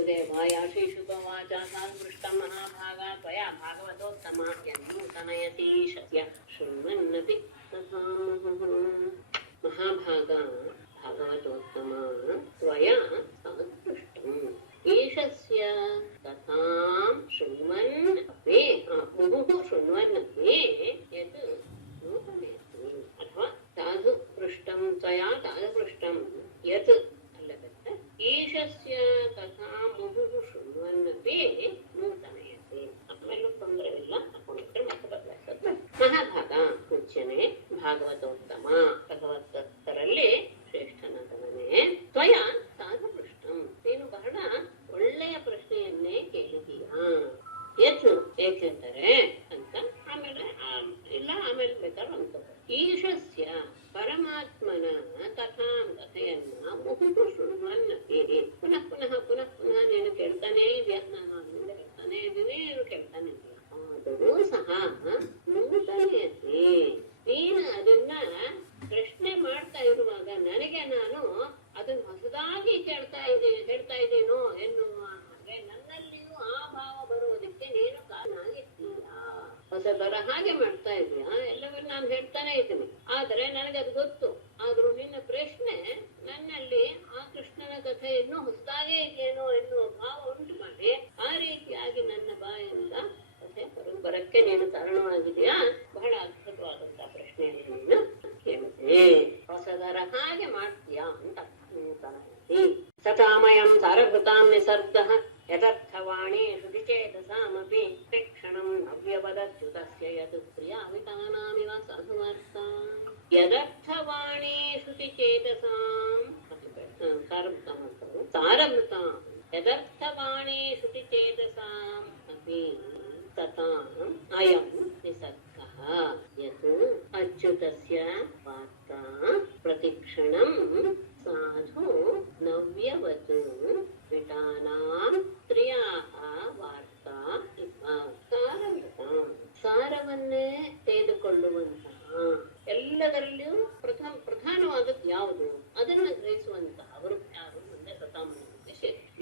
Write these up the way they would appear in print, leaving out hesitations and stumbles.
वासुदेवायाशीषुतोवाच साधुपृष्टं महाभागा त्वया भागवतोत्तमा यन्नूतनयति शस्य शृण्वन्नपि तथा महाभागा भागवतोत्तमा त्वया साधुपृष्टम् ईशस्य कथां शृण्वन् अपि मुहुः शृण्वन् अपि यत् नूतनयति अथवा साधुपृष्टं त्वया साधुपृष्टं यत् ಈಶಸ್ಯ ಕಥಾ ಮುಹುಃ ಶೃಣ್ವನ್ನಪಿ ನೂತನಯತೆ ಆಮೇಲೂ ತೊಂದರೆ ಇಲ್ಲ ಹಾಕೊಂಡಿದ್ರೆ ಮತ್ತೆ ಬದಲಾಯಿಸೋದು ಮಹಾಭಾಗ ಪೂಜ್ಯನೆ ಭಾಗವತೋತ್ತಮ ಭಗವತ್ತರಲ್ಲಿ ಶ್ರೇಷ್ಠನಾದವನೇ ತ್ವಯ ಸಾಧುಪೃಷ್ಟಂ ನೀನು ಬಹಳ ಒಳ್ಳೆಯ ಪ್ರಶ್ನೆಯನ್ನೇ ಕೇಳಿದೀಯಾ ಯತ್ ಏಕೆಂದರೆ ಅಂತ ಆಮೇಲೆ ಇಲ್ಲ ಆಮೇಲೆ ಬೇಕಾದ್ರೆ ಅಂತ ಈಶಸ್ಯ ಪರಮಾತ್ಮನ ಕಥೆಯನ್ನ ಮುಹುಃ ಶೃಣ್ವನ್ನಪಿ ಪುನಃ ಪುನಃ ಪುನಃ ಪುನಃ ನೀನು ಕೇಳ್ತಾನೇ ಇದೆಯಾ ನಾನು ಕೇಳ್ತಾನೆ ಇದೀನಿ ನೀನು ಕೇಳ್ತಾನೆ ಇದೆಯಾ ಆದರೂ ಸಹ ನೂತನಯತಿ ನೀನು ಅದನ್ನ ಪ್ರಶ್ನೆ ಮಾಡ್ತಾ ಇರುವಾಗ ನನಗೆ ನಾನು ಅದನ್ನ ಹೊಸದಾಗಿ ಹೇಳ್ತಾ ಇದ್ದೀನೋ ಎನ್ನುವ ಹಾಗೆ ನನ್ನಲ್ಲಿಯೂ ಆ ಭಾವ ಬರುವುದಕ್ಕೆ ನೀನು ಕಾರಣಾಗಿದ್ದೀಯಾ ಹೊಸದರ ಹಾಗೆ ಮಾಡ್ತಾ ಇದೀಯಾ ಎಲ್ಲವನ್ನೂ ನಾನು ಹೇಳ್ತಾನೆ ಇದ್ದೀನಿ ಆದರೆ ನನಗೆ ಅದು ಗೊತ್ತು ಆದ್ರೂ ನಿನ್ನ ಪ್ರಶ್ನೆ ನನ್ನಲ್ಲಿ ಆ ಕೃಷ್ಣನ ಕಥೆಯನ್ನು ಹೊಸದಾಗೇ ಇದೆಯೇನೋ ಎನ್ನುವ ಭಾವ ಉಂಟು ಮಾಡಿ ಆ ರೀತಿಯಾಗಿ ನನ್ನ ಬಾಯಿಂದ ಕಥೆ ಬರಕ್ಕೆ ನೀನು ಕಾರಣವಾಗಿದೆಯಾ ಬಹಳ ಅದ್ಭುತವಾದಂತಹ ಪ್ರಶ್ನೆಯನ್ನು ನೀನು ಕೇಳಿದೆ ಹೊಸದರ ಹಾಗೆ ಮಾಡ್ತೀಯಾ ಅಂತ ಸತಾಮಯಂ ಸಾರಭೃತಾಂ ನಿಸರ್ಗಃ ಯಥರ್ಥವಾಣಿ ಶ್ರುತಿಚೇತಸಾಮಪಿ ಕ್ಷಣಂ ನವ್ಯವದಚ್ಯುತಸ್ಯ ಯತ್ ಪ್ರಿಯಾವಿತಾನಾಮಿವ ಸಾಧುವಾರ್ಥ ಯದರ್ಥವಾಣಿ ಶ್ರುತಿಚೇತಸಾಂ ಸಾರಭೃತಾಂ ಯದರ್ಥವಾಣಿ ಶ್ರುತಿಚೇತಸಾಂ ಅಪಿ ತಥಾಂ ಅಯಂ ನಿಸರ್ಗಃ ಯತ್ ಅಚ್ಯುತಸ್ಯ ವಾರ್ತಾ ಪ್ರತಿಕ್ಷಣಂ ಸಾಧು ನವ್ಯವತ್ ವಿಟಾನಾಂ ತ್ರಿಯಾಃ ವಾರ್ತಾ ಸಾರವನ್ನೇ ತೆಗೆದುಕೊಳ್ಳುವಂತಹ ಎಲ್ಲದರಲ್ಲಿಯೂ ಪ್ರಧಾನವಾದದ್ದು ಯಾವುದು ಅದನ್ನ ಗ್ರಹಿಸುವಂತಹ ಅವರು ಯಾರು ಮುಂದೆ ಸತಾಮಣಿ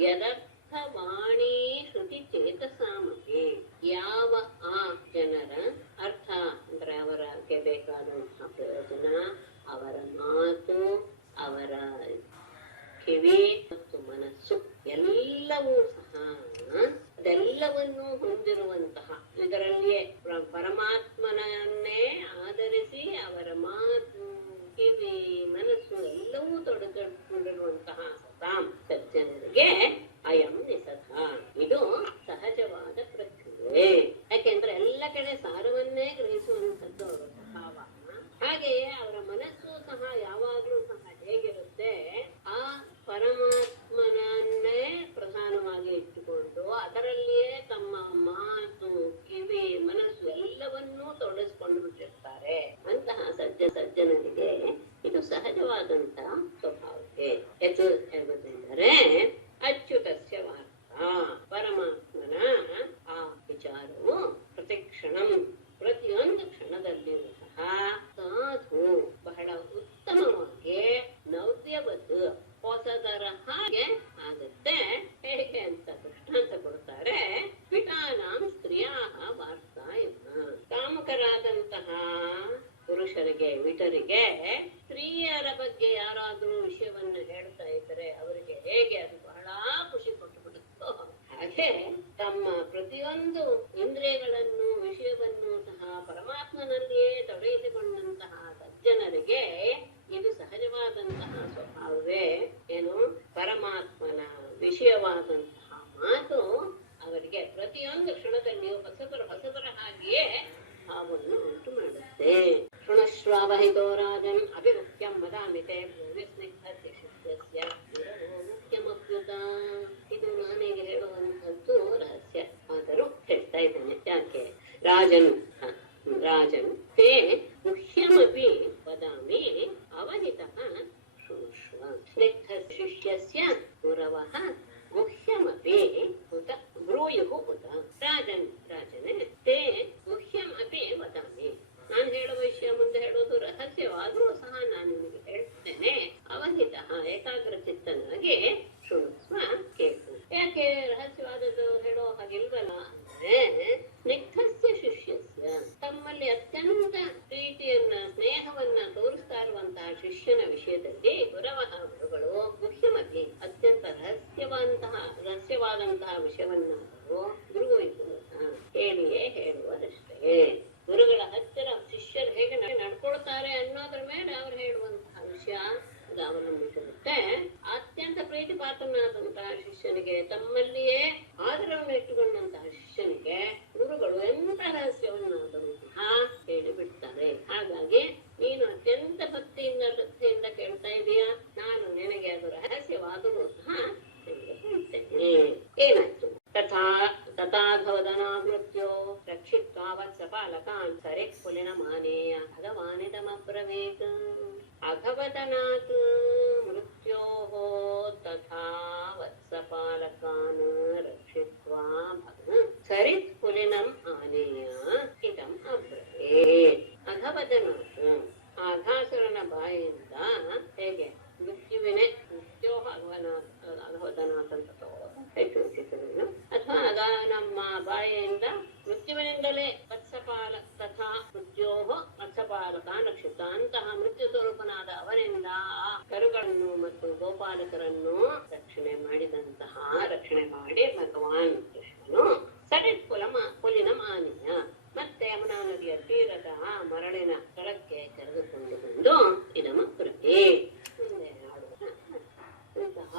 ಯದರ್ಥವಾಣಿ ಶ್ರುತಿ ಚೇತಸಾಮಪಿ ಯಾವ ಆ ಜನರ ಅರ್ಥ ಅಂದ್ರೆ ಅವರಿಗೆ ಬೇಕಾದಂತಹ ಪ್ರಯೋಜನ ಅವರ ಮಾತು ಅವರ ಕಿವಿ ಮತ್ತು ಮನಸ್ಸು ಎಲ್ಲವೂ ಸಹ ಅದೆಲ್ಲವನ್ನೂ ಹೊಂದಿರುವಂತಹ ಇದರಲ್ಲಿಯೇ ಪರಮಾತ್ಮನನ್ನೇ ಆಧರಿಸಿ ಅವರ ಮಾತು ಕಿವಿ ಮನಸ್ಸು ಎಲ್ಲವೂ ತೊಡಗಿಕೊಂಡಿರುವಂತಹ ಸತಾಂ ಸಜ್ಜನರಿಗೆ ಅಯಂ ನಿಸಧ ಇದು ಸಹಜವಾದ ಪ್ರಕ್ರಿಯೆ ಯಾಕೆಂದ್ರೆ ಎಲ್ಲ ಕಡೆ ಸಾರವನ್ನೇ ಗ್ರಹಿಸುವಂಥದ್ದು ಅವರ ಸ್ವಭಾವ ಹಾಗೆಯೇ ಅವರ ಮನಸ್ಸು ಸಹ ಯಾವಾಗಲೂ ಸಹ ಹೇಗಿರುತ್ತೆ ಆ ಪರಮಾತ್ಮನನ್ನೇ ಪ್ರಧಾನವಾಗಿ ಇಟ್ಟುಕೊಂಡು ಅದರಲ್ಲಿಯೇ ತಮ್ಮ ಮಾತು ಕಿವಿ ಮನಸ್ಸು ಎಲ್ಲವನ್ನೂ ತೊಡಗಿಸ್ಕೊಂಡು ಬಿಟ್ಟಿರ್ತಾರೆ ಅಂತಹ ಸಜ್ಜನರಿಗೆ ಇದು ಸಹಜವಾದಂತಹ ಸ್ವಭಾವಕ್ಕೆ ಹೆಚ್ಚು ಹೇಳುವುದೆಂದರೆ ಅಚ್ಯುತಸ್ಯ ವಾರ್ತಾ ಪರಮಾತ್ಮನ ಆ ವಿಚಾರವು ಪ್ರತಿಕ್ಷಣಂ ಪ್ರತಿಯೊಂದು ಕ್ಷಣದಲ್ಲಿಯೂ ಸಹ ಸಾಧು ಬಹಳ ಉತ್ತಮವಾಗಿ ನವ್ಯವತ್ತು ಹೊಸದರ ಹಾಗೆ ಆಗುತ್ತೆ ಹೇಗೆ ಅಂತ ದೃಷ್ಟಾಂತ ಕೊಡ್ತಾರೆ ವಿಟಾನಾಂ ಸ್ತ್ರೀಯಾಹ ವಾರ್ತಾ ಕಾಮಕರಾದಂತಹ ಪುರುಷರಿಗೆ ವಿಟರಿಗೆ ಸ್ತ್ರೀಯರ ಬಗ್ಗೆ ಯಾರಾದ್ರೂ ವಿಷಯವನ್ನು ಹೇಳ್ತಾ ಇದ್ರೆ ಅವರಿಗೆ ಹೇಗೆ ಅದು ಬಹಳ ಖುಷಿ ಕೊಟ್ಟು ಬಿಡುತ್ತೋ ಹಾಗೆ ತಮ್ಮ ಪ್ರತಿಯೊಂದು ಇಂದ್ರಿಯಗಳನ್ನು ವಿಷಯವನ್ನು ಸಹ ಪರಮಾತ್ಮನಲ್ಲಿಯೇ ತೊಡಗಿಸಿಕೊಂಡಂತಹ ಸಜ್ಜನರಿಗೆ ಇದು ಸಹಜವಾದಂತಹ ಸ್ವಭಾವವೇ ಏನು ಪರಮಾತ್ಮನ ವಿಷಯವಾದಂತಹ ಮಾತು ಅವರಿಗೆ ಪ್ರತಿಯೊಂದು ಕ್ಷಣದಲ್ಲಿಯೂ ಹೊಸಬರ ಹಾಗೆಯೇ ಭಾವವನ್ನು ಉಂಟು ಮಾಡುತ್ತೆ ಶೃಣಶ್ವಾವಹಿತೋ ರಾಜನ್ ಅಭಿಮುಖ್ಯಂ ವದಾಮಿತೆ ಸ್ನಿಗ್ಧಸ್ಯ ಮುಖ್ಯಮಪ್ಯುತ ಇದು ನಾನೀಗ ಹೇಳುವಂಥದ್ದು ರಹಸ್ಯ ಆದರೂ ಹೇಳ್ತಾ ಇದ್ದೇನೆ ಯಾಕೆ ರಾಜನ್ ತೇ ಮುಖ್ಯಮಪಿ ವದಾಮಿ ಅವಹಿತಃ ಶೃಣುಷ್ವ ಸ್ನಿಗ್ಧ ಶಿಷ್ಯಸ್ಯ ಗುರವಃ ಮುಖ್ಯಮಪಿ ಉತ ಬ್ರೂಯುಃ ಉತ ರಾಜನೇ ತೇ ಮುಖ್ಯಂ ಅಪಿ ವದಾಮಿ ನಾನು ಹೇಳುವ ವಿಷಯ ಮುಂದೆ ಹೇಳೋದು ರಹಸ್ಯವಾದರೂ ಸಹ ನಾನು ನಿಮಗೆ ಹೇಳ್ತೇನೆ ಅವಹಿತಃ ಏಕಾಗ್ರಚಿತ್ತನಾಗಿ ಶೃಣುಸ್ವ ಕೇಳು ಯಾಕೆ ಗುರವಃ ಗುರುಗಳು ಗುಹ್ಯಮತಿ ಅತ್ಯಂತ ರಹಸ್ಯವಾದಂತಹ ವಿಷಯವನ್ನಾದರೂ ಗುರುವಿಗೂ ಹೇಳಿಯೇ ಹೇಳುವುದಷ್ಟೇ. ಗುರುಗಳ ಹತ್ತಿರ ಶಿಷ್ಯರು ಹೇಗೆ ನಡ್ಕೊಳ್ತಾರೆ ಅನ್ನೋದ್ರ ಮೇಲೆ ಅವರು ಹೇಳುವಂತಹ ವಿಷಯ ಅದು ಅವಲಂಬಿಸಿರುತ್ತೆ. ಅತ್ಯಂತ ಪ್ರೀತಿ ಪಾತ್ರನಾದಂತಹ ಶಿಷ್ಯನಿಗೆ, ತಮ್ಮಲ್ಲಿಯೇ ಆದರವನ್ನು ಇಟ್ಟುಕೊಂಡಂತಹ ಶಿಷ್ಯನಿಗೆ ಗುರುಗಳು ಎಂತ ರಹಸ್ಯವನ್ನಾದರೂ ಸಹ ಹೇಳಿಬಿಡ್ತಾರೆ. ಹಾಗಾಗಿ ನೀನು ಅತ್ಯಂತ ಭಕ್ತಿಯಿಂದ ಶ್ರದ್ಧೆಯಿಂದ ಕೇಳ್ತಾ ಇದೀಯಾ, ನಾನು ನಿನಗೆ ಅದು ರಹಸ್ಯವಾದರೂ ಸಹ ನಿನಗೆ ಹೇಳ್ತೇನೆ. ಏನಾಯ್ತು? ತಥಾಘವದನಾಮೃತ್ಯೋ ರಕ್ಷಿತ್ವಾ ವತ್ಸಪಾಲಕಾನ್ ಸರೆ ಕುಲಿನ ಮಾನೇಯ ಭಗವಾನಿದಮಬ್ರವೀತ್. ಅಘವದನಾತ್ ಮೃತ್ಯೋಃ ತಥಾ ವತ್ಸಪಾಲಕಾನ್ ರಕ್ಷಿತ್ವಾ ಸರಿತ್ ಕುಲಿನಂ ಆನೇಯ ಇದಂ ಅಬ್ರವೀತ್. ಅಘವದನಾತ್ ಅಘಾಸುರನ ಬಾಯಿಯಿಂದ ಹೇಗೆ ಮೃತ್ಯೋಹ ಅಘವದನಾಥ್ ಅಂತ ತಗೊಳ್ಳೋದು, ಅಥವಾ ನಮ್ಮ ಬಾಯಿಯಿಂದ ಮೃತ್ಯುವಿನಿಂದಲೇ ವತ್ಸಪಾಲ ತಥಾ ಮೃತ್ಯೋಹ ವತ್ಸಪಾಲಕ ರಕ್ಷಿತ ಅಂತಹ ಮೃತ್ಯು ಸ್ವರೂಪನಾದ ಅವನಿಂದ ಆ ಕರುಗಳನ್ನು ಮತ್ತು ಗೋಪಾಲಕರನ್ನು ರಕ್ಷಣೆ ಮಾಡಿ ಭಗವಾನ್ ಕೃಷ್ಣನು ಸಟಿತ್ ಪುಲಿನ ಮಾನಿಯ ಮತ್ತೆ ಯಮುನಾ ನದಿಯ ತೀರದ ಮರಳಿನ ಸ್ಥಳಕ್ಕೆ ಕರೆದುಕೊಂಡು ಬಂದು ಇದಮ ಕೃತಿ ಮುಂದೆ ಇಂತಹ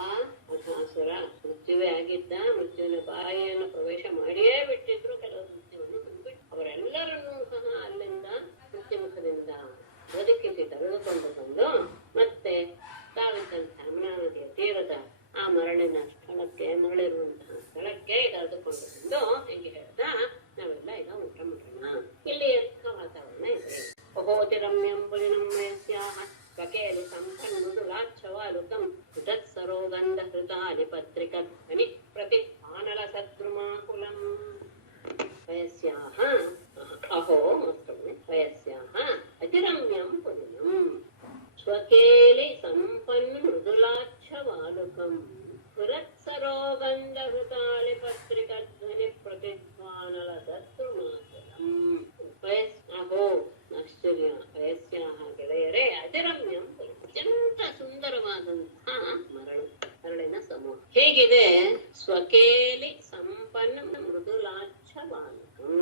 ಅಘಾಸುರ ಮೃತ್ಯುವೇ ಆಗಿದ್ದ. ಮೃತ್ಯುವಿನ ಬಾಯಿಯನ್ನು ಪ್ರವೇಶ ಮಾಡಿಯೇ ಬಿಟ್ಟಿದ್ರು. ಕೆಲವು ಮೃತ್ಯುವನ್ನು ತುಂಬಿಟ್ಟು ಅವರೆಲ್ಲರನ್ನೂ ಸಹ ಅಲ್ಲಿಂದ ಮೃತ್ಯುಮುಖದಿಂದ ಬದುಕಿಸಿ ತೆಗೆದುಕೊಂಡು ಬಂದು ಮತ್ತೆ ತಾವಿದ್ದಂತಹ ಯಮುನಾ ನದಿಯ ತೀರದ ಆ ಮರಳಿರುವಂತಹ ಸ್ಥಳಕ್ಕೆ ಕರೆದುಕೊಂಡು ಬಂದು ಹೆಂಗೆ ಹೇಳ್ದ, ನಾವೆಲ್ಲ ಈಗ ಊಟ ಮಾಡೋಣ. ಇಲ್ಲಿ ವಾತಾವರಣ ಇದೆ. ಅಹೋತಿರಮ್ಯಂ ಪುಲಿನಮ್ಯಸ್ಯಾಹ ಕಕೇಲಿ ಸಂಪನ್ನುದುಲಾಚ್ಛವಾಲುಕಂ ಉದತ್ಸರೋಗಂಧ ಹೃತಾಲಿ ಪತ್ರಿಕಧ್ವನಿ ಪ್ರತಿಪಾನಲ ಸದ್ರುಮಾಕುಲಂ ವಯಸ್ಯಾಹ ಅಹೋ ವಯಸ್ಯಾಹ ಅತಿರಮ್ಯಂ ಪುಲಿನಂ ಸ್ವಕೇಲಿ ಸಂಪನ್ನು ಮೃದುಲಾಚ್ಛವಾಲುಕಂ ಪುರತ್ಸರೋಗಂಧ ಹೃತಾಲಿ ಪತ್ರಿಕಧ್ವನಿ ಪ್ರತಿಪಾನಲ ಸದ್ರುಮಾಕುಲಂ. ಅಹೋ ಆಶ್ಚರ್ಯ, ವಯಸ್ಯಾಹ ಗೆಳೆಯರೇ, ಅತಿರಮ್ಯಂ ಅತ್ಯಂತ ಸುಂದರವಾದಂತಹ ಮರಳಿನ ಸಮೂಹ ಹೇಗಿದೆ? ಸ್ವಕೇಲಿ ಸಂಪನ್ನ ಮೃದುಲಾಚ್ಛವಾಲಕಂ.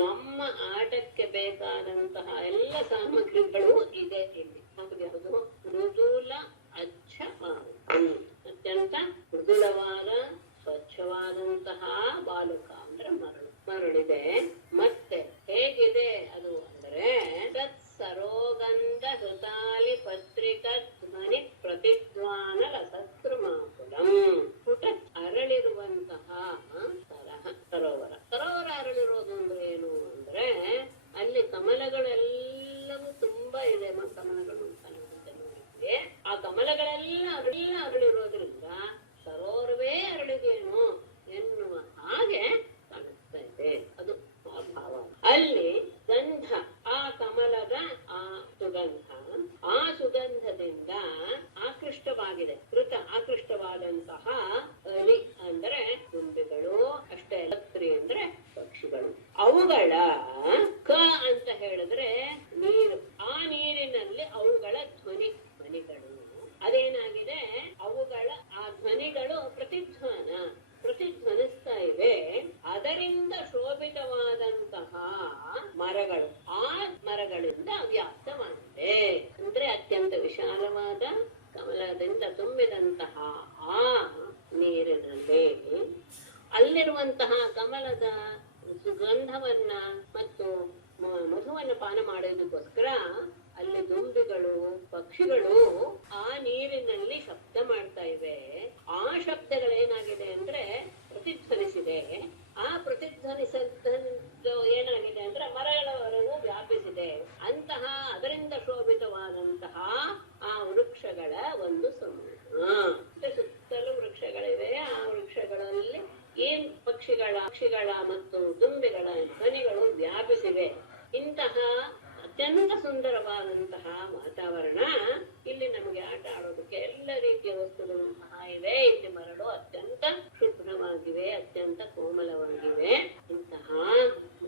ನಮ್ಮ ಆಟಕ್ಕೆ ಬೇಕಾದಂತಹ ಎಲ್ಲ ಸಾಮಗ್ರಿಗಳು ಇದೆ ಇಲ್ಲಿ. ಯಾವುದು? ಮೃದುಲ ಅಚ್ಛವಾಲಕಂ, ಅತ್ಯಂತ ಮೃದುಳವಾದ ಸ್ವಚ್ಛವಾದಂತಹ ಬಾಲಕ ಅಂದ್ರೆ ಮರಳಿದೆ. ಮತ್ತೆ ಹೇಗಿದೆ ಅದು ಅಂದರೆ ಸರೋಗಂಧ ಹೃತಾಲಿ ಪತ್ರಿಕ ಧ್ವನಿ ಪ್ರತಿಧ್ವಾನಲ ಸತ್ರುಮಾಕುಲಂ. ಪುಟ ಅರಳಿರುವಂತಹ ಸರೋವರ ಅರಳಿರೋದು ಅಂದ್ರೆ ಏನು ಅಂದ್ರೆ ಅಲ್ಲಿ ಕಮಲಗಳೆಲ್ಲವೂ ತುಂಬಾ ಇದೆ. ಕಮಲಗಳು ನೋಡಿದ್ವಿ. ಆ ಕಮಲಗಳೆಲ್ಲ ಅರಳಿರೋದ್ರಿಂದ ಸರೋವರವೇ ಅರಳಿದೇನು ಎನ್ನುವ ಹಾಗೆ ಕಾಣಿಸ್ತಾ ಇದೆ. ಅದು ಭಾವ. ಅಲ್ಲಿ ಗಂಧ, ಆ ಕಮಲದ ಆ ಸುಗಂಧದಿಂದ ಆಕೃಷ್ಟವಾಗಿದೆ. ಆಕೃಷ್ಟವಾದಂತಹ ಅಲಿ ಅಂದ್ರೆ ದುಂಬಿಗಳು, ಅಷ್ಟೇ ಪತ್ರಿ ಅಂದ್ರೆ ಪಕ್ಷಿಗಳು. ಅವುಗಳ ಅಂತ ಹೇಳಿದ್ರೆ ನೀರು, ಆ ನೀರಿನಲ್ಲಿ ಅವುಗಳ ಧ್ವನಿಗಳು ಅದೇನಾಗಿದೆ, ಅವುಗಳ ಆ ಧ್ವನಿಗಳು ಪ್ರತಿಧ್ವನಿಸ್ತಾ ಇವೆ. ಅದರಿಂದ ಶೋಭಿತವಾದಂತಹ ಮರಗಳು, ಆ ಮರಗಳಿಂದ ವ್ಯಾಪ್ತವಾಗಿದೆ. ಅಂದ್ರೆ ಅತ್ಯಂತ ವಿಶಾಲವಾದ ಕಮಲದಿಂದ ತುಂಬಿದಂತಹ ಆ ನೀರಿನಲ್ಲಿ ಅಲ್ಲಿರುವಂತಹ ಕಮಲದ ಸುಗಂಧವನ್ನ ಮತ್ತು ಮಧುವನ್ನು ಪಾನ ಮಾಡೋದಕ್ಕೋಸ್ಕರ ಅಲ್ಲಿ ದುಂಬಿಗಳು, ಪಕ್ಷಿಗಳು ಆ ನೀರಿನಲ್ಲಿ ಶಬ್ದ ಮಾಡ್ತಾ ಇವೆ. ಆ ಶಬ್ದಗಳೇನಾಗಿದೆ ಅಂದ್ರೆ ಪ್ರತಿಧ್ವನಿಸಿದೆ. ಆ ಪ್ರತಿಧ್ವನಿಸಿದ್ದು ಏನಾಗಿದೆ ಅಂದ್ರೆ ಮರಗಳವರೆಗೂ ವ್ಯಾಪಿಸಿದೆ. ಅಂತಹ ಅದರಿಂದ ಶೋಭಿತವಾದಂತಹ ಆ ವೃಕ್ಷಗಳ ಒಂದು ಸಮೂಹ. ಸುತ್ತಲೂ ವೃಕ್ಷಗಳಿವೆ. ಆ ವೃಕ್ಷಗಳಲ್ಲಿ ಏನ್ ಪಕ್ಷಿಗಳ ಮತ್ತು ದುಂಬಿಗಳ ಧ್ವನಿಗಳು ವ್ಯಾಪಿಸಿವೆ. ಇಂತಹ ಅತ್ಯಂತ ಸುಂದರವಾದಂತಹ ವಾತಾವರಣ ಇಲ್ಲಿ ನಮಗೆ ಆಟ ಆಡೋದಕ್ಕೆ ಎಲ್ಲ ರೀತಿಯ ವಸ್ತುಗಳು ಸಹ ಇವೆ. ಇಲ್ಲಿ ಮರಳು ಅತ್ಯಂತ ಶುಭ್ರವಾಗಿವೆ, ಅತ್ಯಂತ ಕೋಮಲವಾಗಿವೆ. ಇಂತಹ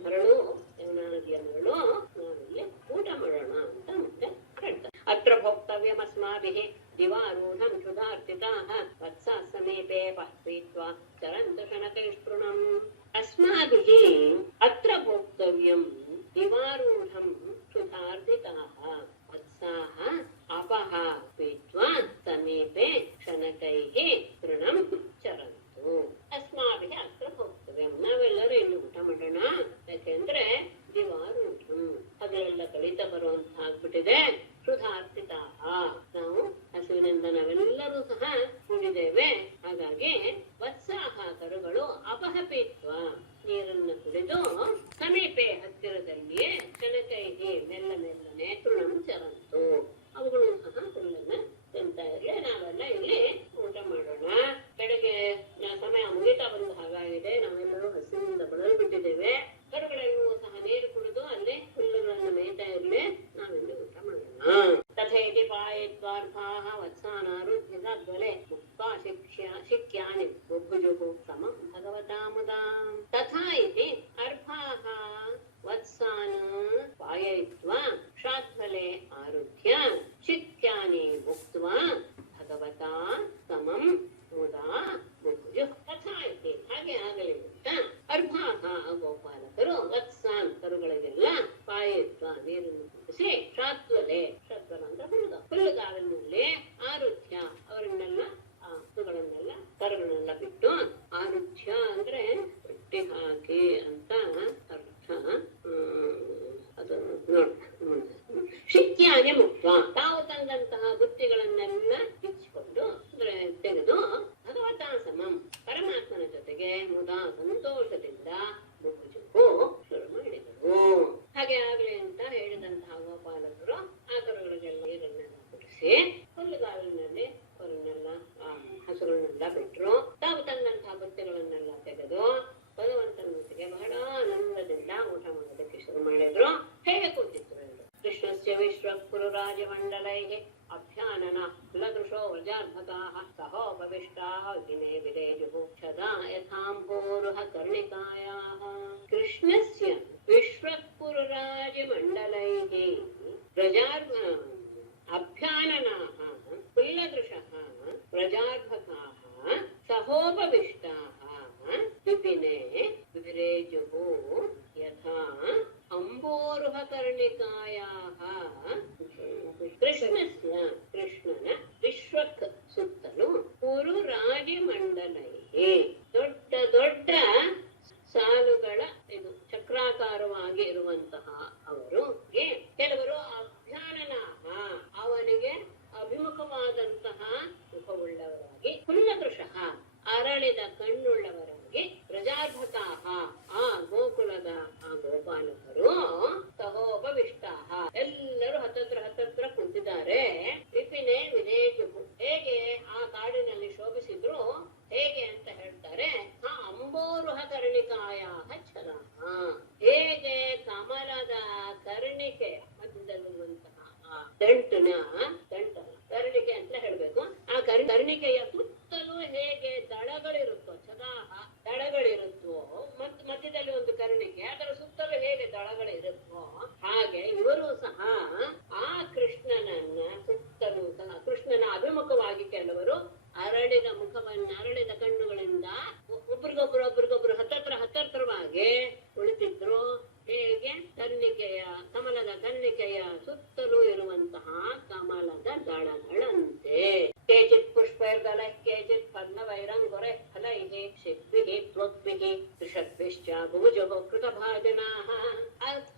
ಮರಳು, ಯಮುನಾ ನದಿಯ ಮರಳು, ನಾವಿಲ್ಲಿ ಊಟ ಮಾಡೋಣ ಅಂತ ಮತ್ತೆ ಹೇಳ್ತಾರೆ. ಅತ್ರ ಭೋಕ್ತವ್ಯಮಸ್ಮಾಭಿಃ ದಿವಾ ದಿವಾರೂಢಂ ಕ್ಷುಧಾರ್ಚಿತಾಃ ವತ್ಸಾಃ ಸಮೀಪೇ ಪೀತ್ವಾ ಚರಂತು ಶನಕೈಸ್ಪೃಣಂ. ಅಸ್ಮಾಭಿಃ ಅತ್ರ ಭೋಕ್ತವ್ಯಂ ದಿವಾರೂಢಂ ಕ್ಷುಧಾರ್ಚಿತಾಃ ವತ್ಸಾಃ ಅಪಃ ಪೀತ್ವಾ ಸಮೀಪೆ ಶನಕೈಃ ತೃಣಂ ಚರಂತು. ಅಸ್ಮಾಭಿಃ ಅತ್ರ ಭೋಕ್ತವ್ಯಂ, ನಾವೆಲ್ಲರೂ ಇಲ್ಲಿ ಊಟ ಮಾಡೋಣ. ಯಾಕೆಂದ್ರೆ ದಿವಾರೂಢಂ ಹಗಲೆಲ್ಲ ಕಳೀತಾ ಬರುವಂತ ಆಗ್ಬಿಟ್ಟಿದೆ. ಕ್ಷುಧಾರ್ಚಿತಾಃ ನಾವು ಹಸುವಿನಿಂದ ನಾವೆಲ್ಲರೂ ಸಹ ಕುಡಿದೇವೆ. ಹಾಗಾಗಿ ವತ್ಸಾಹ ಕರುಗಳು ಅಪಹಪೀತ್ವ ನೀರನ್ನು ಕುಡಿದು ಸಮೀಪೆ ಹತ್ತಿರದಲ್ಲಿಯೇ ಶನಕೈಹಿ ಮೆಲ್ಲ ಮೆಲ್ಲನೆ ತೃಣಂ ಚರಂತು ಅವುಗಳು ಸಹ ಹುಲ್ಲನ್ನ ತಿಂತಾ ಇರ್ಲಿ. ನಾವೆಲ್ಲ ಇಲ್ಲಿ ಊಟ ಮಾಡೋಣ. ಬೆಳಗ್ಗೆ ಸಮಯ ಮುಗಿತಾ ಬಂದು ಹಾಗಾಗಿದೆ. ನಾವೆಲ್ಲರೂ ಹಸುವಿನಿಂದ ಬಳಲು ಬಿಟ್ಟಿದ್ದೇವೆ. ಕರುಗಳೆಲ್ಲವೂ ಸಹ ನೀರು ಕುಡಿದು ಅಲ್ಲೇ ಹುಲ್ಲುಗಳನ್ನು ಮೇಯ್ತಾ ಇರ್ಲಿ. ನಾವಿಲ್ಲಿ ಊಟ ಮಾಡೋಣ. ತಥೇತಿ ಪಾಯಿತ್ವಾರ್ಭಾಃ ವತ್ಸಾನಾರುಧ್ಯಸದ್ವಲೆ ಮುಕ್ತಾ ಶಿಕ್ಯಾನಿ ಬುಭುಜುಃ ಸಮಂ ಭಗವತಾ ಮುದಾಂ. ತಥಾ ಇತಿ ಅರ್ಭಾಃ ವತ್ಸಾನ್ ಪಾಯಯಿತ್ವಾ ಶಾದ್ವಲೆ ಆರುಧ್ಯ ಶಿಕ್ಯಾನಿ ಮುಕ್ತ್ವಾ ಭಗವತಾ ಸಮಂ ಮುದಾ ಬುಭುಜುಃ. ತಥಾ ಇತಿ ಹಾಗೆ ಆಗಲಿ ಅಂತ ಅರ್ಭಾಃ ಗೋಪಾಲಕರು ವತ್ಸಾನ್ ಕರುಗಳಿಗೆಲ್ಲ ಪಾಯಯಿತ್ವ ನೀರನ್ನು ಕುಡಿಸಿ ಶಾದ್ವಲೆ ಶಾದ್ವಲ ಅಂದ್ರೆ ಹುಲ್ಲುಗಾವಲಿನಲ್ಲಿ ಆರುಧ್ಯ ಅವರನ್ನೆಲ್ಲ ಹಸುಗಳನ್ನೆಲ್ಲ ಕರುಗಳನ್ನೆಲ್ಲ ಬಿಟ್ಟು ಆರುಧ್ಯ ಅಂದ್ರೆ ರೊಟ್ಟಿ ಹಾಕಿ ಅಂತ ಅರ್ಥ. ಅದು ಶಿಕ್ಯಾನಿ ಮುಕ್ತ ತಾವು ತಂದಂತಹ ಬುತ್ತಿಗಳನ್ನೆಲ್ಲ ಬಿಚ್ಚಿಕೊಂಡು ಅಂದ್ರೆ ತೆಗೆದು ಭಗವತಾ ಸಮಂ ಪರಮಾತ್ಮನ ಜೊತೆಗೆ ಮುದಾ ಸಂತೋಷದಿಂದ ಮುಗುಜುಕು ಶುರು ಮಾಡಿದರು. ಹಾಗೆ ಆಗ್ಲಿ ಅಂತ ಹೇಳಿದಂತಹ ಗೋಪಾಲಕರು ಆ ಕರುಗಳಿಗೆಲ್ಲ ನೀರನ್ನೆಲ್ಲ ಕುಡಿಸಿ ಹುಲ್ಲುಗಾವಲಿನಲ್ಲಿ ಅವರನ್ನೆಲ್ಲ ಹಸುಗಳನ್ನೆಲ್ಲ ಬಿಟ್ರು. ತಾವು ತಂದಂತಹ ಬುತ್ತಿಗಳನ್ನೆಲ್ಲ ತೆಗೆದು ಭಗವಂತನ ಜೊತೆಗೆ ಬಹಳ ಆನಂದದಿಂದ ಊಟ ಮಾಡೋದಕ್ಕೆ ಶುರು ಮಾಡಿದ್ರು. ಹೇಗೆ ಕೂತಿದ್ರು ಎಂದು ಕೃಷ್ಣಸ್ಯ ವಿಶ್ವಪುರರಾಜಮಂಡಲೈಃ ಅಭ್ಯಾನನ ಕುಲದೃಶೋ ವ್ರಜಾರ್ಭಕಾಃ ಸಹೋಪವಿಷ್ಟಾಃ ಗಿನೇ ವಿರೇಜುಃ ಸದಾ ಯಥಾಂಭೋರುಹ ಕರ್ಣಿಕಾಯಾಃ. ಕೃಷ್ಣಸ್ಯ ವಿಶ್ವಪುರರಾಜಮಂಡಲೈಃ ಅಭ್ಯಾನನಾಃ ಕುಲದೃಶಃ ವ್ರಜಾರ್ಭಕಾಃ ಸಹೋಪವಿಷ್ಟಾಃ ವಿಪಿನೆ ವಿರೇಜುಃ ಯಥಾ ಅಂಬೋರುಹ ಕರ್ಣಿಕಾಯಾಃ. ಕೃಷ್ಣನ ವಿಶ್ವಕ್ ಸುತ್ತಲೂ ಪುರುರಾಜಮಂಡಲೈಃ ದೊಡ್ಡ ದೊಡ್ಡ ಸಾಲುಗಳ ಇದು ಚಕ್ರಾಕಾರವಾಗಿ ಇರುವಂತಹ ಅವರು ಕೆಲವರು ಅಭ್ಯಾನನಾಹ ಅವನಿಗೆ ಅಭಿಮುಖವಾದಂತಹ ಮುಖವುಳ್ಳವರಾಗಿ ಕುಲ್ಲದೃಶಃ ಅರಳಿದ ಕಣ್ಣುಳ್ಳವರಾಗಿ ಪ್ರಜಾರ್ಭಕಾಹ ಆ ಗೋಕುಲದ ಆ ಗೋಪಾಲಕರು ಸಹೋಪವಿಷ್ಟಾಹ ಎಲ್ಲರೂ ಹತ್ತತ್ರ ಕುಂತಿದ್ದಾರೆ. ವಿಪಿನೆ ವಿದೇಶು ಹೇಗೆ ಆ ಕಾಡಿನಲ್ಲಿ ಶೋಭಿಸಿದ್ರು ಹೇಗೆ ಅಂತ ಹೇಳ್ತಾರೆ. ಅಂಬೋರುಹ ಕರ್ಣಿಕಾಯಾಹ ಛಲಃ ಹೇಗೆ ಕಮಲದ ಕರ್ಣಿಕೆ ಮಧ್ಯದಲ್ಲಿರುವಂತಹ ಆ ಕರ್ಣಿಕೆ ಅಂತ ಹೇಳ್ಬೇಕು. ಆ ಕರ್ಣಿಕೆಯ ಸುತ್ತಲೂ ಹೇಗೆ ದಳಗಳಿರುತ್ತೋ ಛದಾಹ ದಳಗಳಿರುತ್ತೋ ಮತ್ತು ಮಧ್ಯದಲ್ಲಿ ಒಂದು ಕರ್ಣಿಕೆ ಅದರ ಸುತ್ತಲೂ ಹೇಗೆ ದಳಗಳಿರುತ್ತೋ ಹಾಗೆ ಇವರು ಸಹ ಆ ಕೃಷ್ಣನನ್ನ ಸುತ್ತಲೂ ಸಹ ಕೃಷ್ಣನ ಅಭಿಮುಖವಾಗಿ ಕೆಲವರು ಅರಳಿದ ಅರಳಿದ ಕಣ್ಣುಗಳಿಂದ ಒಬ್ರಿಗೊಬ್ರು ಹತ್ತತ್ರವಾಗಿ ಕುಳಿತಿದ್ರು. ಹೇಗೆ ಕಮಲದ ಕರ್ಣಿಕೆಯ ಸುತ್ತಲೂ ಇರುವಂತಹ ಕಮಲದ ದಳಗಳಂತೆ. ಕೇಚಿತ್ ಪುಷ್ಪೈರ್ದಲ ಕೇಚಿತ್ ಪಲ್ಲವೈರಂಗೊರೆ ಫಲೈಃ ಶಿಗ್ಭಿಃ ತ್ವಗ್ಭಿಃ ತ್ರಿಷದ್ಭಿಶ್ಚ ಭುಜುಃ ಕೃತಭಾಜನಾಃ.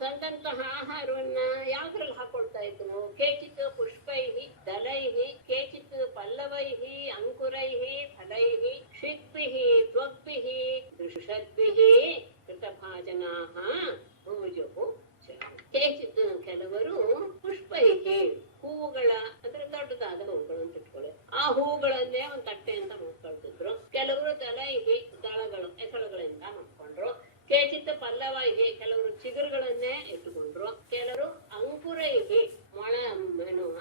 ತಂದಂತಹ ಆಹಾರವನ್ನ ಯಾವ್ದ್ರಲ್ಲಿ ಹಾಕೊಳ್ತಾ ಇದ್ರು. ಕೇಚಿತ್ ಪುಷ್ಪೈಃ ದಲೈಃ ಕೇಚಿತ್ ಪಲ್ಲವೈಃ ಅಂಕುರೈಃ ಫಲೈಃ ಶಿಗ್ಭಿಃ ತ್ವಗ್ಭಿಃ ತ್ರಿಷದ್ಭಿಃ ಕೃತಭಾಜನಾಃ ಭುಜುಃ. ಕೇಚಿತ್ ಕೆಲವರು ಪುಷ್ಪೈಃ ಹೂವುಗಳ ಅಂದ್ರೆ ದೊಡ್ಡದಾದ ಹೂವುಗಳು ಅಂತ ಇಟ್ಕೊಳ್ಳಿ. ಆ ಹೂವುಗಳನ್ನೇ ಒಂದು ತಟ್ಟೆ ಅಂತ ಮಾಡ್ಕೊಳ್ತಿದ್ರು. ಕೆಲವರು ದಲೈಹಿ ದಳಗಳು ಎಸಳುಗಳಿಂದ ಮಾಡ್ಕೊಂಡ್ರು. ಕೇಚಿತ್ ಪಲ್ಲವೈಹಿ ಕೆಲವರು ಚಿಗುರುಗಳನ್ನೇ ಇಟ್ಟುಕೊಂಡ್ರು. ಕೆಲವರು ಅಂಕುರೈಹಿ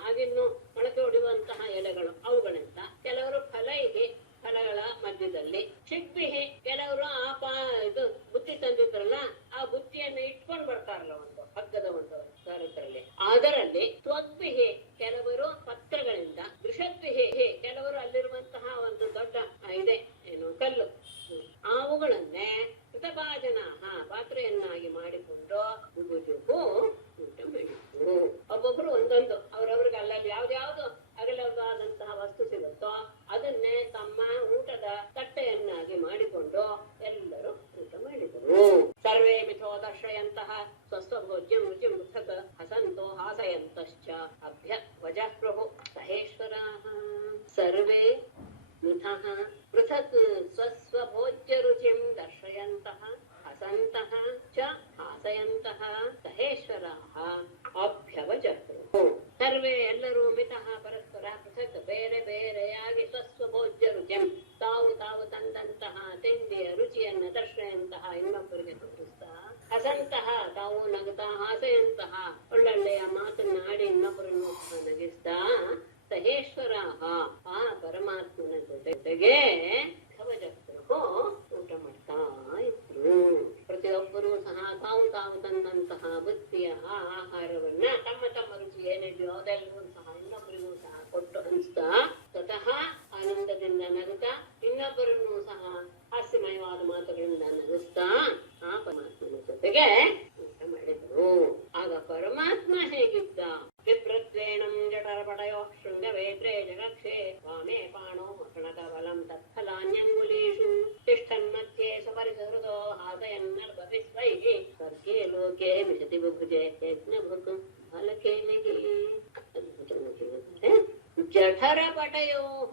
ಆಗಿನ್ನು ಮೊಳಕೆ ಹೊಡೆಯುವಂತಹ ಎಲೆಗಳು ಅವುಗಳಿಂದ. ಕೆಲವರು ಫಲೈಹಿ ಫಲಗಳ ಮಧ್ಯದಲ್ಲಿ. ಶಿಗ್ಭಿಹಿ ಕೆಲವರು ಇದು ಬುತ್ತಿ ತಂದಿದ್ರಲ್ಲ ಆ ಬುತ್ತಿಯನ್ನು ಇಟ್ಕೊಂಡು ಬರ್ತಾರಲ್ಲ ಒಂದು ಹಗ್ಗದ ಒಂದು ಅದರಲ್ಲಿ. ತ್ವಗ್ಭಿಹಿ ಕೆಲವರು ಪತ್ರಗಳಿಂದ. ದೃಷದ್ಭಿಹಿ ಕೆಲವರು ಅಲ್ಲಿರುವಂತಹ ಒಂದು ದೊಡ್ಡ ಇದೆ ಏನು ಕಲ್ಲು, ಅವುಗಳನ್ನೇ ಕೃತಭಾಜನ ಪಾತ್ರೆಯನ್ನಾಗಿ ಮಾಡಿಕೊಂಡು ಜುಗು ಊಟ ಮಾಡಿದ್ರು. ಒಬ್ಬೊಬ್ರು ಒಂದೊಂದು ಅವ್ರವ್ರಿಗೆ ಅಲ್ಲಲ್ಲಿ ಯಾವ್ದ್ಯಾವ್ದು ಅಗಲವಾದಂತಹ ವಸ್ತು ಸಿಗುತ್ತೋ ಅದನ್ನೇ ತಮ್ಮ ಊಟದ ತಟ್ಟೆಯನ್ನಾಗಿ ಮಾಡಿಕೊಂಡು ಎಲ್ಲರೂ ಊಟ ಮಾಡಿದರು. ಸರ್ವೇ ಮಿಥೋ ದರ್ಶಯಂತಹ ಸ್ವಸ್ವಭೋಜ್ಯಂ ರುಚಿಂ ಪೃಥಕ್ ಹಸಂತೋ ಹಾಸಯಂತಶ್ಚ ಅಭ್ಯ ವಜಃಪ್ರಭು ಸಹೇಶ್ವರಾಃ. ಸರ್ವೇ ಮಿಥಃ ಪೃಥಕ್ ಸ್ವಸ್ವಭೋಜ್ಯ ರುಚಿಂ ದರ್ಶಯಂತಹ ಹಸಂತಃ ಚ ಹಾಸಯಂತಹ ಸಹೇಶ್ವರಾಃ ಅಭ್ಯವಜಃಪ್ರಭು. ಸರ್ವೇ ಎಲ್ಲರೂ ಮಿತಃ ಪರಸ್ಪರ ಪೃಥಕ್ ಬೇರೆ ಬೇರೆಯಾಗಿ ಸ್ವಸ್ವಭೋಜ್ಯ ರುಚಿಂ ತಾವು ತಾವು ತಂದಂತಹ ತಿಂಡಿಯ ರುಚಿಯನ್ನ ದರ್ಶಯಂತಹ ಇನ್ನೊಬ್ಬರಿಗೆ ತೋರಿಸ್ತಾ, ಹಸಂತಹ ತಾವು ನಗುತ್ತಾ, ಹಾಸೆಯಂತಹ ಒಳ್ಳೊಳ್ಳೆಯ ಮಾತನ್ನಾಡಿ ಇನ್ನೊಬ್ಬರನ್ನು ನಗಿಸ್ತಾ, ಸಹೇಶ್ವರಾಃ ಆ ಪರಮಾತ್ಮನ ಜೊತೆಗೆ ಭವಜಪ್ರಭು ಊಟ ಮಾಡ್ತಾ ಇದ್ರು. ಪ್ರತಿಯೊಬ್ಬರೂ ಸಹ ತಾವು ತಾವು ತಂದಂತಹ ಬುತ್ತಿಯ ಆ ಆಹಾರವನ್ನ ತಮ್ಮ ತಮ್ಮ ರುಚಿ ಏನಿದೆಯೋ ಅದೆಲ್ಲವೂ ಸಹ ಇನ್ನೊಬ್ಬರಿಗೂ ಸಹ ಕೊಟ್ಟು ಹಂಚ್ತಾ, ಸ್ವತಃ ಆನಂದದಿಂದ ನಗುತ್ತಾ ಇನ್ನೊಬ್ಬರನ್ನು ಸಹ ಹಾಸ್ಯಮಯವಾದ ಮಾತುಗಳಿಂದ ನಗಿಸ್ತಾ ಆ ಪರಮಾತ್ಮನ ಜೊತೆಗೆ ಊಟ ಮಾಡಿದ್ರು. ಆಗ ಪರಮಾತ್ಮ ಹೇಗಿದ್ದ? ವಿಪ್ರತ್ವೇಣಂ ಜಠರಪಟಯೋ ಶೃಂಗವೇತ್ರೇ ಜಗಕ್ಷೇ ವಾಮೇ ಪಾಣೋ ಮಕಣಕಬಲಂ ತತ್ಫಲಾನ್ಯಂಗುಲೀಷು ತಿಷ್ಠನ್ಮಧ್ಯೆ ಸಪರಿಸಹೃದೋ ಹಾಸಯನ್ನರ್ಭವಿಸ್ವೈಃ ಸ್ವರ್ಗೇ ಲೋಕೆ ಮಿಷತಿ ಬುಭುಜೆ ಯಜ್ಞಭುಕ್ ಫಲಕೇಲಿಹಿ. ಜಠರಪಟಯೋಃ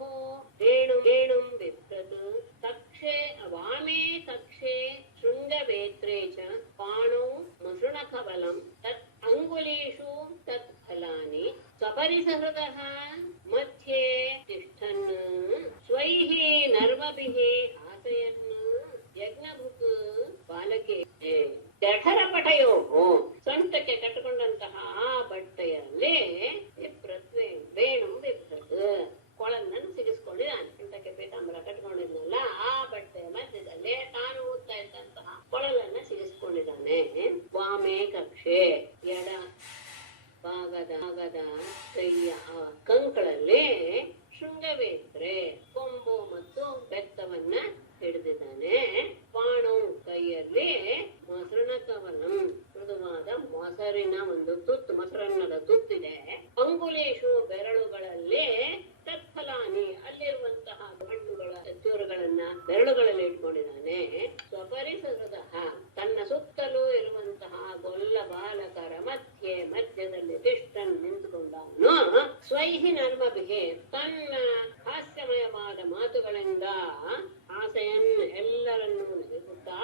ರೇಣುಂ ಬಿಭ್ರತ್ ಕಕ್ಷೆ ವಾಮೇ ಕಕ್ಷೆ ಶೃಂಗವೇತ್ರೇ ಚ ಪಾಣೌ ಮಸೃಣಕಬಲಂ ತತ್ ಅಂಗುಲೀಷು ತತ್ ಫಲಾನಿ ಸ್ವಪರಿಸಹೃದಃ ಮಧ್ಯೆ ತಿಷ್ಠನ್ ಸ್ವೈಃ ನರ್ಮಭಿಃ ಹಾಸಯನ್ ಯಜ್ಞಭುಕ್ ಬಾಲಕೆ. ಜಠರಪಟಯೋಃ ಸೊಂಟಕ್ಕೆ ಕಟ್ಟಿಕೊಂಡಂತಹ ಆ ಬಟ್ಟೆಯಲ್ಲಿ ವೇಣು ಬಿಭ್ರತ್ ಕೊಳಲನ್ನು ಸಿಗಿಸ್ಕೊಂಡಿದ್ದಾನೆ. ಸೊಂಟಕ್ಕೆ ಪೀತಾಂಬರ ಕಟ್ಟಿಕೊಂಡಿದ್ನಲ್ಲ ಆ ಬಟ್ಟೆಯ ಮಧ್ಯದಲ್ಲಿ ತಾನು ಊದ್ತಾ ಇದ್ದಂತಹ ಕೊಳಲನ್ನ ಸಿಗಿಸ್ಕೊಂಡಿದ್ದಾನೆ. ವಾಮೇ ಕಕ್ಷೆ ಎಡ ಭಾಗದ ಕೈಯ ಕಂಕಳಲ್ಲಿ ಶೃಂಗವೇತ್ರೆ ಕೊಂಬು ಮತ್ತು ಬೆತ್ತವನ್ನ ಹಿಡಿದಿದ್ದಾನೆ. ಪಾಣು ಕೈಯಲ್ಲಿ ಮೊಸರನಕವಲಂ ಮೃದುವಾದ ಮೊಸರಿನ ಒಂದು ತುತ್ತು, ಮೊಸರನ್ನದ ತುತ್ತಿದೆ. ಅಂಗುಲೇಶು ಬೆರಳುಗಳಲ್ಲಿ ತತ್ಫಲಾನಿ ಅಲ್ಲಿರುವಂತಹ ಹಣ್ಣುಗಳ ಚೂರುಗಳನ್ನ ಬೆರಳುಗಳಲ್ಲಿ ಇಟ್ಕೊಂಡಿದ್ದಾನೆ. ಸ್ವಪರಿಸಹೃದಃ ತನ್ನ ಸುತ್ತಲೂ ಇರುವಂತಹ ಗೊಲ್ಲ ಬಾಲಕರ ಮಧ್ಯದಲ್ಲಿ ತಿಷ್ಟನ್ ನಿಂತುಕೊಂಡವನು. ಸ್ವೈಃ ನರ್ಮಭಿಹೆ ತನ್ನ ಹಾಸ್ಯಮಯವಾದ ಮಾತುಗಳಿಂದ ಹಾಸೆಯನ್ ಎಲ್ಲರನ್ನೂ ನಗಿಸುತ್ತಾ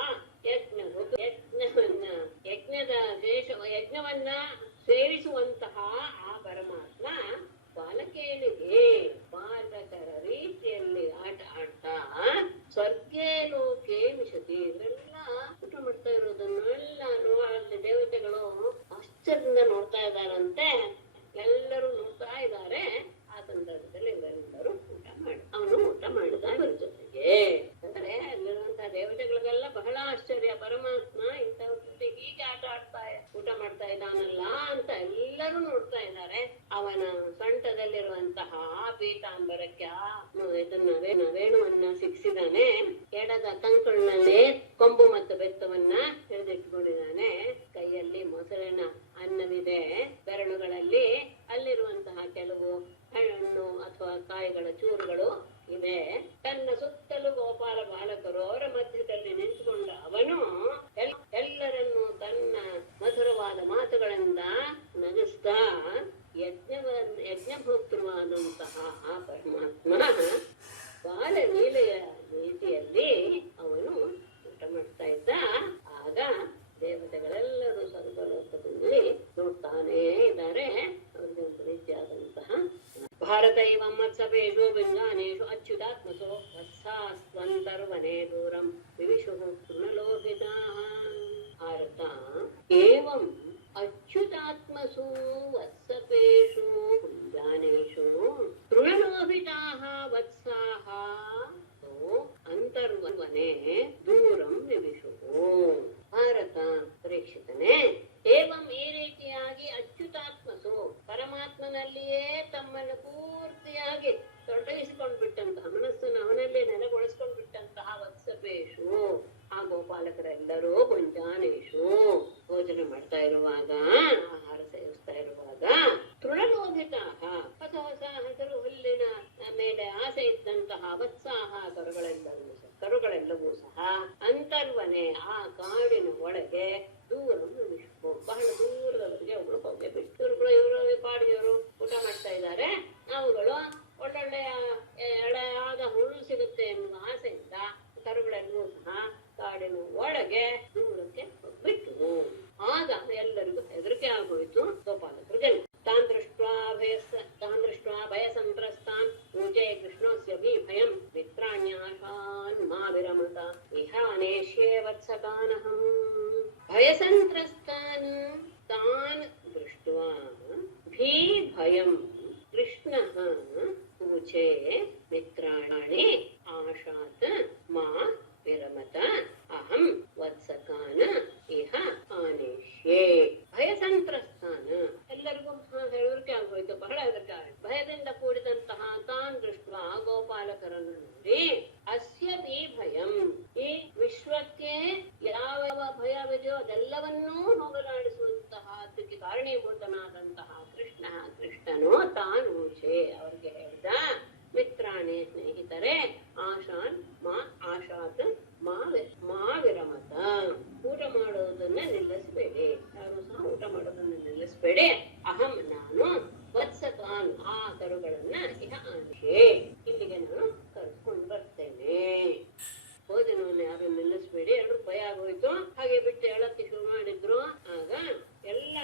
ಯಜ್ಞವನ್ನ ಸೇವಿಸುವಂತಹ ಆ ಪರಮಾತ್ಮ ಬಾಲಕೇಳಿಗೆ ಬಾಲಕರ ರೀತಿಯಲ್ಲಿ ಆಟ ಆಡ್ತಾ ಸ್ವರ್ಗೇ ಲೋಕೆ ಮಿಷತಿ. ಇವರೆಲ್ಲ ಊಟ ಮಾಡ್ತಾ ಇರೋದನ್ನೆಲ್ಲ ಅಲ್ಲಿ ದೇವತೆಗಳು ಆಶ್ಚರ್ಯದಿಂದ ನೋಡ್ತಾ ಇದ್ದಾರಂತೆ. ಎಲ್ಲರೂ ನೋಡ್ತಾ ಇದ್ದಾರೆ. ಆ ಸಂದರ್ಭದಲ್ಲಿ ಇವರೆಲ್ಲರೂ ಅವನು ಊಟ ಮಾಡಿದ ಇವರ ಜೊತೆಗೆ. ಅಂದ್ರೆ ಅಲ್ಲಿರುವಂತಹ ದೇವತೆಗಳಿಗೆಲ್ಲ ಬಹಳ ಆಶ್ಚರ್ಯ, ಪರಮಾತ್ಮ ಇಂಥವ್ರ ಜೊತೆ ಹೀಗೆ ಆಟ ಆಡ್ತಾ ಊಟ ಮಾಡ್ತಾ ಇದ್ದಾನಲ್ಲ ಅಂತ ಎಲ್ಲರೂ ನೋಡ್ತಾ ಇದ್ದಾರೆ. ಅವನ ಸೊಂಟದಲ್ಲಿರುವಂತಹ ಪೀತಾಂಬರಕ್ಕೆ ಇದನ್ನ ವೇಣುವನ್ನ ಸಿಕ್ಕಿಸಿದಾನೆ. ಎಡದ ಕಂಕಳಿನಲ್ಲಿ ಕೊಂಬು ಮತ್ತು ಬೆತ್ತವನ್ನ ಹಿಡಿದಿಟ್ಕೊಂಡಿದ್ದಾನೆ. ಕೈಯಲ್ಲಿ ಮೊಸರಿನ ಅನ್ನವಿದೆ. ಬೆರಳುಗಳಲ್ಲಿ ಅಲ್ಲಿರುವಂತಹ ಕೆಲವು ಹಣ್ಣು ಅಥವಾ ಕಾಯಿಗಳ ಚೂರುಗಳು ಇದೆ. ತನ್ನ ಸುತ್ತಲೂ ಗೋಪಾಲ ಬಾಲಕರು, ಅವರ ಮಧ್ಯದಲ್ಲಿ ನಿಂತುಕೊಂಡ ಅವನು ಎಲ್ಲರನ್ನು ತನ್ನ ಮಧುರವಾದ ಮಾತುಗಳಿಂದ ನಗಿಸ್ತಾ ಯಜ್ಞಭೋಕ್ತೃವಾದಂತಹ ಆ ಪರಮಾತ್ಮ ಬಾಲ ಲೀಲೆಯ ರೀತಿಯಲ್ಲಿ ಅವನು ಊಟ ಮಾಡ್ತಾ ಇದ್ದ. ಆಗ ದೇವತೆಗಳೆಲ್ಲರೂ ಸ್ವರ್ಗಲೋಕದಲ್ಲಿ ನೋಡ್ತಾನೇ ಇದ್ದಾರೆ. ಅವರಿಗೆ ಒಂದು ರೀತಿಯಾದಂತಹ ಭಾರತ ಇವ ಮತ್ಸಪೇಶು ಬಿಂಗಾನೇಶು ಅಚ್ಯುತಾತ್ಮಸೋ ವತ್ಸಾಸ್ವಂತರ್ವನೇ ದೂರಂ ಆ ಗೋಪಾಲಕರೆಲ್ಲರೂ ಮುಂಜಾನೇಶು ಭೋಜನ ಮಾಡ್ತಾ ಇರುವಾಗ, ಆಹಾರ ಸೇವಿಸ್ತಾ ಇರುವಾಗ, ತೃಣಲೋಭಿತ ಹೊಸ ಹೊಸ ಹಸಿರು ಹುಲ್ಲಿನ ಮೇಲೆ ಆಸೆ ಇದ್ದಂತಹ ವತ್ಸಾಹ ಕರುಗಳೆಲ್ಲವೂ ಸಹ ಅಂತರ್ವನೆ ಆ ಕಾಡಿನ ಒಳಗೆ ದೂರ ಬಹಳ ದೂರದವರೆಗೆ ಅವಳು ಹೋಗಿ ಬಿಟ್ಟು ಇವರು ಪಾಡಿಯವರು ಊಟ ಮಾಡ್ತಾ ಇದ್ದಾರೆ. ಅವುಗಳು ಒಳ್ಳೊಳ್ಳೆಯ ಎಳೆಯಾದ ಹುಲ್ಲು ಸಿಗುತ್ತೆ ಎನ್ನುವ ಆಸೆಯಿಂದ ಕರುಗಳೆಲ್ಲವೂ ಸಹ ಕಾಡಿನ ಒಳಗೆ ದೂರಕ್ಕೆ ಬಿಟ್ಟು, ಆಗ ಎಲ್ಲರಿಗೂ ಹೆದರಿಕೆ ಆಗೋಯ್ತು ಗೋಪಾಲಕರಿಗೆಲ್ಲ. ತಾನ್ ದೃಷ್ಟ ಭಯ ಸಂತ್ರಸ್ತಾನ್ ಊಚೆ ಕೃಷ್ಣಸ್ಯ ಭಯಂ ಮಿತ್ರಾಣ್ಯಾಶಾನ್ ಮಾ ವಿರಮತ ಇಹಾನೇಶ್ಯೇ ವತ್ಸಕಾನಹಂ. ಭಯ ಸಂತ್ರಸ್ತಾನ್ ತಾನ್ ದೃಷ್ಟ್ವಾ ಭಯಂ ಕೃಷ್ಣಃ ಊಚೆ ಮಿತ್ರಾಣಿ ಆಶಾತ್ ಮಾ ವಿರಮತ ಅಹಂ ವತ್ಸಕಾನ ಇಹ ಆನೇಶ್ಯೆ. ಭಯ ಸಂತ್ರಸ್ತಾನ ಎಲ್ಲರಿಗೂ ಹೆದರಿಕೆ ಆಗೋಯ್ತು, ಬಹಳ ಹೆದರಿಕೆ ಆಗೋಯ್ತು. ಭಯದಿಂದ ಕೂಡಿದಂತಹ ತಾನ್ ದೃಷ್ಟ ಗೋಪಾಲಕರನ್ನು ನೋಡಿ, ಅಸ್ಯ ಭಯಂ, ಈ ವಿಶ್ವಕ್ಕೆ ಯಾವ ಭಯವಿದೆಯೋ ಅದೆಲ್ಲವನ್ನೂ ಹೋಗಲಾಡಿಸುವಂತಹ ಅದಕ್ಕೆ ಕಾರಣೀಭೂತನಾದಂತಹ ಕೃಷ್ಣನು ತಾನು ಅವರಿಗೆ ಹೇಳ್ದ, ಮಿತ್ರಾಣಿ ಸ್ನೇಹಿತರೆ, ಆಶಾತ್ ಮಾ ವಿರಮತ, ಊಟ ಮಾಡೋದನ್ನ ನಿಲ್ಲಿಸಬೇಡಿ, ಯಾರು ಸಹ ಊಟ ಮಾಡೋದನ್ನ ನಿಲ್ಲಿಸಬೇಡಿ. ಅಹಂ ನಾನು ವತ್ಸಕಾನ್ ಆ ಕರುಗಳನ್ನ ಇಹ ಆಶೆ ಇಲ್ಲಿಗೆ ನಾನು ಕರ್ಕೊಂಡು ಬರ್ತೇನೆ. ಭೋಜನವನ್ನು ಯಾರು ನಿಲ್ಲಿಸಬೇಡಿ. ಎಲ್ಲರೂ ಭಯ ಆಗೋಯ್ತು, ಹಾಗೆ ಬಿಟ್ಟು ಹೇಳಕ್ಕೆ ಶುರು ಮಾಡಿದ್ರು. ಆಗ ಎಲ್ಲ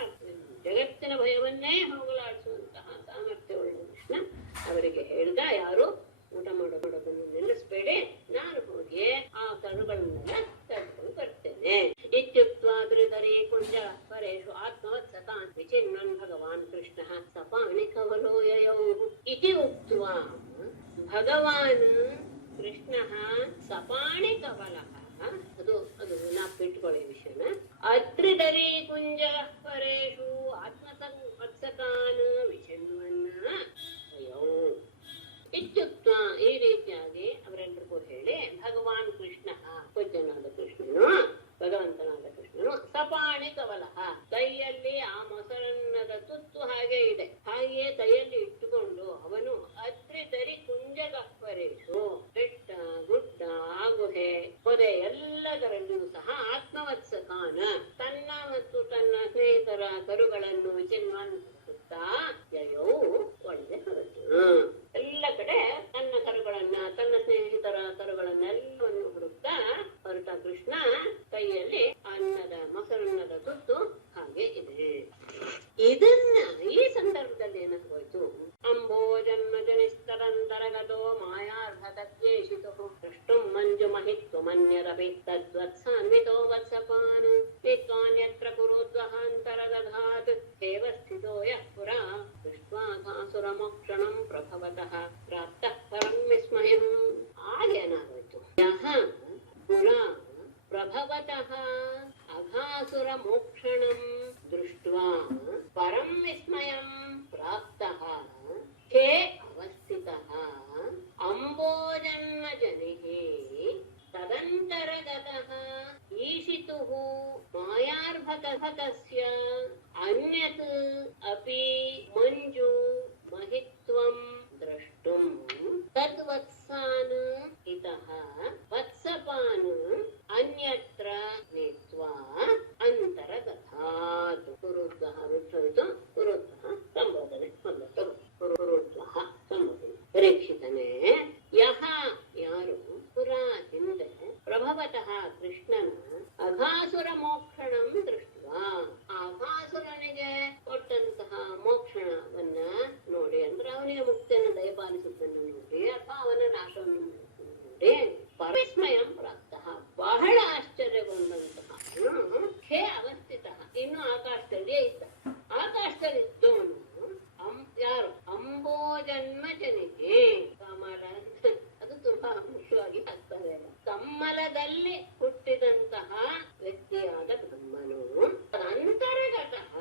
ಜಗತ್ತಿನ ಭಯವನ್ನೇ ಹೋಗಲಾಡಿಸುವಂತಹ ಸಾಮರ್ಥ್ಯವುಳ್ಳ ಕೃಷ್ಣ ಅವರಿಗೆ ಹೇಳ್ದ, ಯಾರು ಊಟ ಮಾಡೋದನ್ನು ನಿಲ್ಲಿಸಬೇಡಿ, ನಾನು ಹೋಗಿ ಆ ಕರುಗಳನ್ನೆಲ್ಲ ಕರ್ಕೊಂಡು ಬರ್ತೇನೆ. ಇತ್ಯುಕ್ತವಾದ್ರಿ ಕುಂಜ ಪರೇಶು ಆತ್ಮವತ್ಸತಾನ್ ವಿಚಿನ್ವನ್ ಭಗವಾನ್ ಕೃಷ್ಣ ಸಪಾಣಿ ಕವಲೋ ಯಯೌ ಇತಿ ಉಕ್ತ್ವಾ ಭಗವಾನ್ ಕೃಷ್ಣ ಸಪಾಣಿ ಕವಲ, ಅದು ನಾಪಿಟ್ಕೊಳ್ಳಿ ವಿಷಯನ. ಅತ್ರಿದರಿ ಕುಂಜ ಪರೇಶು ಆತ್ಮವತ್ಸತಾನ್ ವಿಚಿನ್ವನ್ ಅಯೌ ಇತ್ಯುಕ್ತ, ಈ ರೀತಿಯಾಗಿ ಅವರೆಲ್ಲರಿಗೂ ಹೇಳಿ ಭಗವಾನ್ ಕೃಷ್ಣ, ಪೂಜ್ಯನಾದ ಕೃಷ್ಣನು, ಭಗವಂತನಾದ ಕೃಷ್ಣನು, ಸಪಾಣಿ ಕವಲ, ಕೈಯಲ್ಲಿ ಆ ಮೊಸರನ್ನದ ತುತ್ತು ಹಾಗೆ ಇದೆ, ಹಾಗೆಯೇ ಕೈಯಲ್ಲಿ ಇಟ್ಟುಕೊಂಡು ಅವನು ಅತ್ರಿದರಿ ಕುಂಜಗಪ್ಪರೇಶು, ಬೆಟ್ಟ ಗುಡ್ಡ ಗುಹೆ ಪೊದೆ ಎಲ್ಲದರಲ್ಲಿಯೂ ಸಹ ಆತ್ಮವತ್ಸಕಾನ, ತನ್ನ ಮತ್ತು ತನ್ನ ಸ್ನೇಹಿತರ ಕರುಗಳನ್ನು ವಿಚಿನ್ವನ್ ಯಯೋ ಒಳಗೆ ಹೊರಟು, ಎಲ್ಲ ಕಡೆ ತನ್ನ ಕರುಗಳನ್ನ ತನ್ನ ಸ್ನೇಹಿತರ ಕರುಗಳನ್ನೆಲ್ಲವನ್ನು ಹುಡುಕ್ತಾ ಹೊರಟ ಕೃಷ್ಣ. ಕೈಯಲ್ಲಿ ಮೊಸರನ್ನದ ತುತ್ತು ಹಾಗೆ ಇದೆ. ಇದನ್ನ ಈ ಸಂದರ್ಭದಲ್ಲಿ ಏನಾಗೋಯ್ತು, ಅಂಬೋಜನ್ಮ ಜನಿಸ್ತರಂತರಗತೋ ಮಾಯಾರ್ಭತತ್ಯೇಷಿತು ದ್ರಷ್ಟುಂ ಮಂಜು ಮಹಿತ್ವಮನ್ಯರಪಿ ತದ್ವತ್ಸಾನ್ವಿತೋ ವತ್ಸಪಾನ್ ವಿದ್ವಾನ್ಯತ್ರ ಕುರುದ್ವಹಾಂತರದಧಾತ್ ಹೇವ ಸ್ಥಿತೋ ಯಃ ಪುರಾ ದೃಷ್ಟ್ವಾ ಘಾಸುರಮೋಕ್ಷಣಂ ಪ್ರಭವತಃ ಪ್ರಾಪ್ತಃ ಪರಂ ವಿಸ್ಮಯಂ. ಆಗೇನಾಗೋಯ್ತು, ಯಃ ಪುರಾ ಪ್ರಭವತಃ ಅಘಾಸುರ ಮೋಕ್ಷಣಂ ದೃಷ್ಟ್ವಾ ಪರಂ ವಿಸ್ಮಯಂ ಪ್ರಾಪ್ತಃ ಹೇ ಅವಸ್ಥಿತಃ ಅಂಬೋಜನ್ಮ ಜನಿಃ ತದಂತರಗತಃ ಈಶಿತುಃ ಮಾಯಾರ್ಭತಸ್ಯ ಅನ್ಯತ್ ಅಪಿ ಮಂಜು ಮಹಿತ್ವಂ ದ್ರಷ್ಟುಂ ತದ್ವತ್ಸಾನ್ ಇತಃ ವತ್ಸಪಾನ್ ಅನ್ಯತ್ರ ನೀತ್ವಾ ಅಂತರಗತಾತ್. ಕುರುದ್ವಹ ಬಿಟ್ಟು ಕುರುದ್ವಹ ಸಂಬೋಧನೆ ಮೊದಲು ಕುರುದ್ವಹ ಸಂಬೋಧನೆ. ಪರೀಕ್ಷಿತನೇ ಯಹ ಯಾರು ಪುರಾ ಹಿಂದೆ ಪ್ರಭವತಃ ಕೃಷ್ಣನ ಅಘಾಸುರ ಮೋಕ್ಷಣಂ ದೃಷ್ಟ್ವಾ, ಅಘಾಸುರನಿಗೆ ಕೊಟ್ಟಂತಹ ಮೋಕ್ಷಣವನ್ನ ನೋಡಿ, ಅಂದ್ರೆ ಅವನಿಗೆ ಮುಕ್ತಿಯನ್ನು ದಯಪಾಲಿಸುವುದನ್ನು ನೋಡಿ ಅಥವಾ ಅವನ ನಾಶವನ್ನು ನೋಡಿ ಪರಸ್ಮಯಂ ಪ್ರಾಪ್ತಃ ಬಹಳ ಆಶ್ಚರ್ಯಗೊಂಡಂತಹ ಹೇ ಅವಸ್ಥಿತ, ಇನ್ನು ಆಕಾಶದಲ್ಲಿ ಇದ್ದ, ಆಕಾಶದಲ್ಲಿ ಇದ್ದವನು ಯಾರು ಅಂಬೋಜನ್ಮ ಜನಿಗೆ ಕಮಲ, ಅದು ತುಂಬಾ ಮುಖ್ಯವಾಗಿ ಆಗ್ತದೆ, ಕಮ್ಮಲದಲ್ಲಿ ಹುಟ್ಟಿದಂತಹ ವ್ಯಕ್ತಿಯಾದ ಬ್ರಹ್ಮನು ಅಂತರಗತಃ,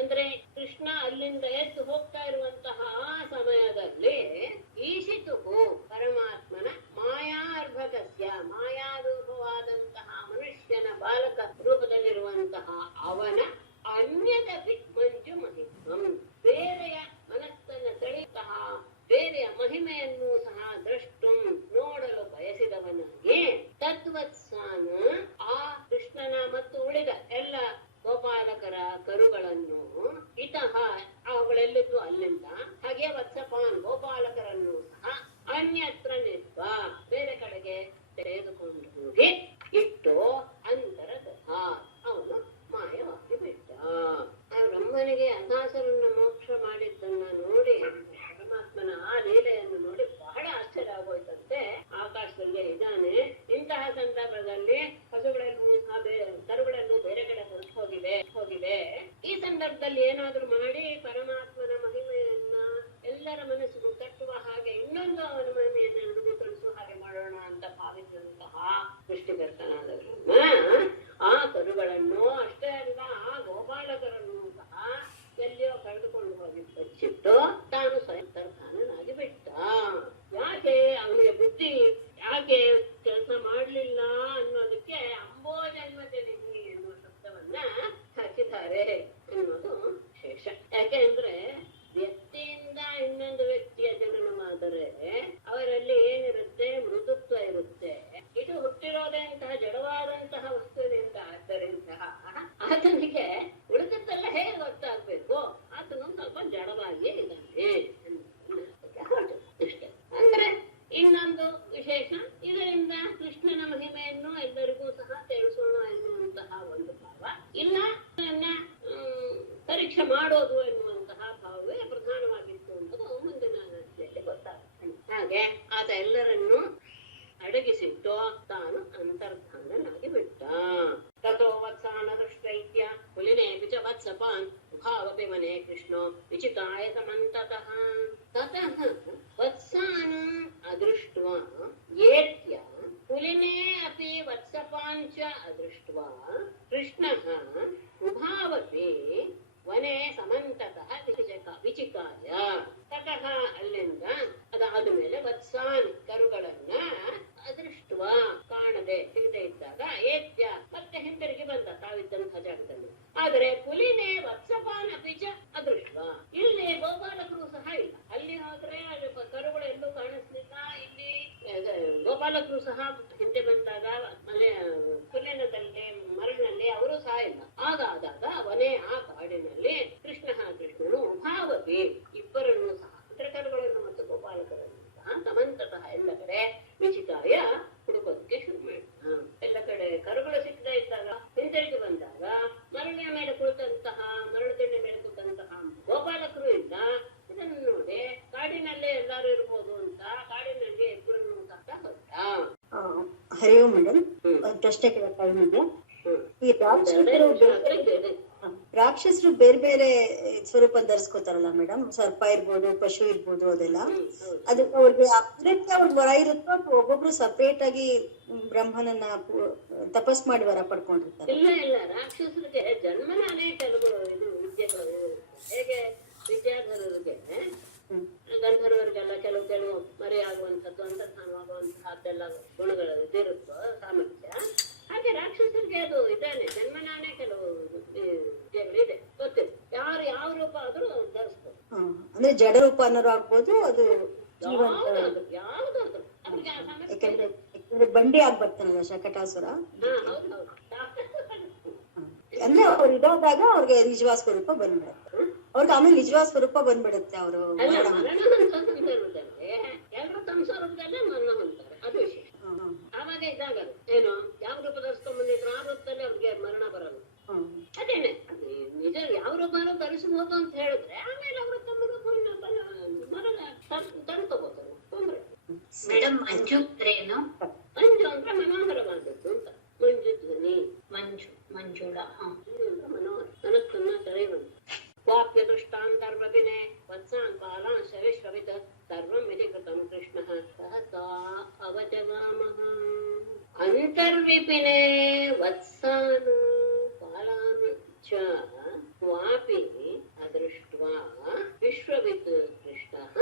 ಅಂದ್ರೆ ಕೃಷ್ಣ ಅಲ್ಲಿಂದ ಎದ್ದು ಹೋಗ್ತಾ ಇರುವಂತಹ ಆ ಸಮಯದಲ್ಲಿ ಈಶಿತು ಪರಮಾತ್ಮನ ಮಾಯಾರ್ಭಕಸ್ಯ ಮಾಯಾರೂಪವಾದಂತಹ ಇದ್ದಾನೆ. ಇಂತಹ ಸಂದರ್ಭದಲ್ಲಿ ಹಸುಗಳೆಲ್ಲೂ ಕರುಗಳೆಲ್ಲೂ ಬೇರೆ ಕಡೆ ಹೋಗಿವೆ. ಈ ಸಂದರ್ಭದಲ್ಲಿ ಏನಾದ್ರೂ ಮಾಡಿ ಪರಮಾತ್ಮನ ಮಹಿಮೆಯನ್ನ ಎಲ್ಲರ ಮನಸ್ಸಿಗೂ ತಟ್ಟುವ ಹಾಗೆ ಇನ್ನೊಂದು ಅವನ ಮಹಿಮೆಯನ್ನು ಎಲ್ರಿಗೂ ತಿಳಿಸುವ ಹಾಗೆ ಮಾಡೋಣ ಅಂತ ಭಾವಿಸಿದಂತಹ ಸೃಷ್ಟಿಕರ್ತನಾದ ಬ್ರಹ್ಮ ಆ ಕರುಗಳನ್ನು ಅಷ್ಟೇ ಅಲ್ಲ ಆ ಗೋಪಾಲಕರನ್ನು ಸಹ ಎಲ್ಲಿಯೋ ಕಳೆದುಕೊಂಡು ಹೋಗಿ ಬಚ್ಚಿಟ್ಟು ತಾನು ಸ್ವಯಂತರ್ಧಾನನಾಗಿ ಬಿಟ್ಟ. ಯಾಕೆ ಅವನಿಗೆ ಬುದ್ಧಿ ಯಾಕೆ ಕೆಲಸ ಮಾಡ್ಲಿಲ್ಲ ಅನ್ನೋದಕ್ಕೆ ಅಂಬೋಜನ್ಮಜನಿಗೆ ಎನ್ನುವ ಶಬ್ದವನ್ನ ಹಾಕಿದ್ದಾರೆ ಎನ್ನುವುದು ವಿಶೇಷ. ಯಾಕೆ ಅಂದ್ರೆ ವ್ಯಕ್ತಿಯಿಂದ ಇನ್ನೊಂದು ವ್ಯಕ್ತಿಯ ಜನನವಾದರೆ ಅವರಲ್ಲಿ ಏನಿರುತ್ತೆ, ಮೃದುತ್ವ ಇರುತ್ತೆ. ಇದು ಹುಟ್ಟಿರೋದೇ ಅಂತಹ ಜಡವಾದಂತಹ ವಸ್ತುವಿನಿಂದ. ಆದ್ದರಿಂದ ಆತನಿಗೆ ಉಳಿದದ್ದೆಲ್ಲ ಹೇಗೆ ಗೊತ್ತಾಗ್ಬೇಕು, ಆತನು ಸ್ವಲ್ಪ ಜಡವಾಗಿ ಇದ್ದಾನೆ ಇಷ್ಟೇ. ಅಂದ್ರೆ ಇನ್ನೊಂದು ವಿಶೇಷ, ಇದರಿಂದ ಕೃಷ್ಣನ ಮಹಿಮೆಯನ್ನು ಎಲ್ಲರಿಗೂ ಸಹ ತಿಳಿಸೋಣ ಎನ್ನುವಂತಹ ಒಂದು ಭಾವ ಇಲ್ಲ, ಪರೀಕ್ಷೆ ಮಾಡೋದು ಎನ್ನುವಂತಹ ಭಾವವೇ ಪ್ರಧಾನವಾಗಿತ್ತು ಅನ್ನೋದು ಮುಂದಿನ ರೀತಿಯಲ್ಲಿ ಗೊತ್ತಾಗುತ್ತೆ. ಹಾಗೆ ಆತ ಎಲ್ಲರನ್ನೂ ಅಡಗಿಸಿಟ್ಟು ತಾನು ಅಂತರ್ಧಾನನಾಗಿ ಬಿಟ್ಟ. ತಥೋ ವತ್ಸಾನ ದೃಷ್ಟೈತ್ಯ ಪುಲಿನೇ ವಿಚ ವತ್ಸಪಾನ್ ಭಾವಪಿ ಮನೆ ಕೃಷ್ಣೋ ವಿಚಿತಾಯ ಸಮಂತತಃ. ತತಃ ವತ್ಸಾನ ಅದೃಷ್ಟ್ವಾ ಏತ್ಯ ಪುಲಿನೇ ಅಪಿ ವತ್ಸಪಾನ್ ಚ ಅದೃಷ್ಟ್ವಾ ಕೃಷ್ಣಃ ಉಭಾವಪಿ ವನೆ ಸಮಂತತಃ ವಿಚಿಕಾಯ. ತತಃ ಅಲ್ಲಿಂದ ಅದಾದ ಮೇಲೆ ವತ್ಸಾನ್ ಕರುಗಳನ್ನ ಅದೃಷ್ಟವ ಕಾಣದೆ ಸಿಗದೆ ಇದ್ದಾಗ ಏತ್ಯ ಮತ್ತೆ ಹಿಂತಿರುಗಿ ಬಂದ ತಾವಿದ್ದಂತಹ ಜಾಗದಲ್ಲಿ. ಆದರೆ ಪುಲಿನೇ ವತ್ಸಪಾನ್ ಅಪಿಚ ಅದೃಷ್ಟವ, ಇಲ್ಲಿ ಗೋಪಾಲಕರು ಸಹ ಇಲ್ಲ. ಅಲ್ಲಿ ಹೋದ್ರೆ ಕರುಗಳು ಎಲ್ಲೂ ಕಾಣಿಸ್ಲಿಲ್ಲ. ಇಲ್ಲಿ ಗೋಪಾಲಕರು ಸಹ ಹಿಂದೆ ಬಂದಾಗ ಪುಲಿನದಲ್ಲಿ ಮರಳಿನಲ್ಲಿ ಅವರು ಸಹ ಇಲ್ಲ. ಆಗಾದಾಗ ಅವನೇ ಆ ಕಾಡಿನಲ್ಲಿ ಕೃಷ್ಣನು ಉಭಾವಪಿ ಇಬ್ಬರನ್ನು ಸಹ ಅಂದ್ರೆ ಕರುಗಳನ್ನು ಮತ್ತು ಗೋಪಾಲಕರನ್ನು ಸಹ ಸಮಂತತಃ ಎಲ್ಲ ಕಡೆ ವಿಚಿತಾಯ ಹುಡುಕೋದಕ್ಕೆ ಶುರು ಮಾಡಿದ. ಎಲ್ಲ ಕಡೆ ಕರುಗಳು ಸಿಕ್ಕದ ಇದ್ದಾಗ ಹಿಂತಿರುಗಿ ಬಂದಾಗ ಮರಳಿನ ಮೇಲೆ ಕುಳಿತಂತಹ ಮರಳುದಿಣ್ಣೆ ಮೇಲೆ ಕುಳಿತಂತಹ ಗೋಪಾಲಕರು ಇಲ್ಲ. ಇದನ್ನು ನೋಡಿ ಕಾಡಿನಲ್ಲೇ ಎಲ್ಲಾರು ಇರ್ಬೋದು ಅಂತ ಕಾಡಿನಲ್ಲಿ ಇಬ್ಬರನ್ನು ತಕ್ಕ ಹೊರಟ. ಹರಿ ಓಂ ಮೇಡಮ್, ಪ್ರಶ್ನೆ ಕೇಳ್ತಾ ಇದ್ದೆ. ಈ ರಾಕ್ಷಸರು ಬೇರೆ ಬೇರೆ ಸ್ವರೂಪ ಧರಿಸ್ಕೋತಾರಲ್ಲ ಮೇಡಮ್, ಸರ್ಪ ಇರ್ಬೋದು, ಪಶು ಇರ್ಬೋದು, ಅದೆಲ್ಲ ಅದಕ್ಕೆ ಅವ್ರಿಗೆ ಅವ್ರಿಗೆ ವರ ಇರುತ್ತೋ ಅಥವಾ ಒಬ್ಬೊಬ್ರು ಸಪರೇಟ್ ಆಗಿ ಬ್ರಹ್ಮನನ್ನ ತಪಸ್ ಮಾಡಿ ವರ ಪಡ್ಕೊಂಡಿರ್ತಾರೆ? ಇಲ್ಲ, ರಾಕ್ಷಸರಿಗೆ ಜನ್ಮನಾನೇ ಕೆಲವು ಇದು ವಿದ್ಯೆಗಳು. ಹೇಗೆ ವಿದ್ಯಾಧರರಿಗೆ ಗಂಧರ್ವರಿಗೆಲ್ಲ ಕೆಲವು ಮರಿ ಆಗುವಂಥದ್ದು, ಅಂತರ್ಧಾನವಾಗುವಂತಹದ್ದೆಲ್ಲ ಗುಣಗಳು ಇದಿರುತ್ತೋ ಸಾಮರ್ಥ್ಯ, ಹಾಗೆ ರಾಕ್ಷಸರಿಗೆ ಅದು ಇದ್ದಾನೆ. ಜನ್ಮನಾನೇ ಕೆಲವು ವಿದ್ಯೆಗಳಿದೆ, ಗೊತ್ತಿಲ್ಲ. ಯಾರು ಯಾವ ರೂಪ ಆದ್ರೂ ಧರಿಸ್ಬೋದು. ಅಂದ್ರೆ ಜಡ ರೂಪ ಅನ್ನೋರು ಆಗ್ಬೋದು, ಅದು ಯಾವ್ದಾದ್ರು ಅವ್ರಿಗೆ ಆ ಸಾಮರ್ಥ್ಯ. ಯಾಕಂದ್ರೆ ಬಂಡಿ ಆಗ್ ಬರ್ತಾನಲ್ಲ ಶಕಟಾಸುರ. ಹೌದು ಅಂದ್ರೆ ಅವ್ರು ಇದಾದಾಗ ಅವ್ರಿಗೆ ನಿಜವಾದ ಸ್ವರೂಪ ಬಂದ್ಬಿಡುತ್ತೆ. ಅವ್ರಿಗೆ ಆಮೇಲೆ ನಿಜವಾದ ಸ್ವರೂಪ ಬಂದ್ಬಿಡುತ್ತೆ. ಅವರು ಎಲ್ಲರೂ ತಮ್ಮ ಸ್ವರೂಪದಲ್ಲೇ ಮರಣ ಹೊಂದ್ತಾರೆ, ಅದು ವಿಷಯ. ಆವಾಗ ಇದ್ದಾಗ ಏನು ಯಾವ ರೂಪ ಧರಿಸ್ಕೊಂಡ್ ಬಂದಿದ್ರು ಆ ರೂಪದಲ್ಲಿ ಅವ್ರಿಗೆ ಮರಣ ಬರಲ್ಲ. ಅದೇನೆ ನಿಜ ಯಾವ ರೂಪನೂ ಧರಿಸಬಹುದು ಅಂತ ಹೇಳಿದ್ರೆ ಆಮೇಲೆ ಅವರು ತಮ್ಮ ರೂಪವನ್ನು ಮರಣ ತಂದ್ಕೋಬಹುದು. ತೊಂದ್ರೆ ಮೇಡಮ್, ಮಂಜು ಏನು? ಮಂಜು ಅಂದ್ರೆ ಮನೋಹರವಾದದ್ದು ಅಂತ. ಮಂಜು ಧ್ವನಿ, ಮಂಜುಳ ಮನೋಹರ, ಮನಸ್ಸನ್ನ ಸೆಳೆಯುವಂತ. ವಾಪ್ಯ ದೃಷ್ಟಾಂತರ್ವಪಿನೆ ವತ್ಸಾನ್ ಬಾಲಾಂಶ ವಿಶ್ವವಿತ್ ಸರ್ವಂ ವಿಧಿ ಕೃತಂ ಕೃಷ್ಣಃ ಸಹಸಾ ಅವಜಗಾಮಃ. ಅಂತರ್ವಿಪಿನೆ ವತ್ಸಾನ್ ಬಾಲಾನ್ ಚ ವಾಪಿ ಅದೃಷ್ಟ್ವಾ ವಿಶ್ವವಿತ್ ಕೃಷ್ಣಃ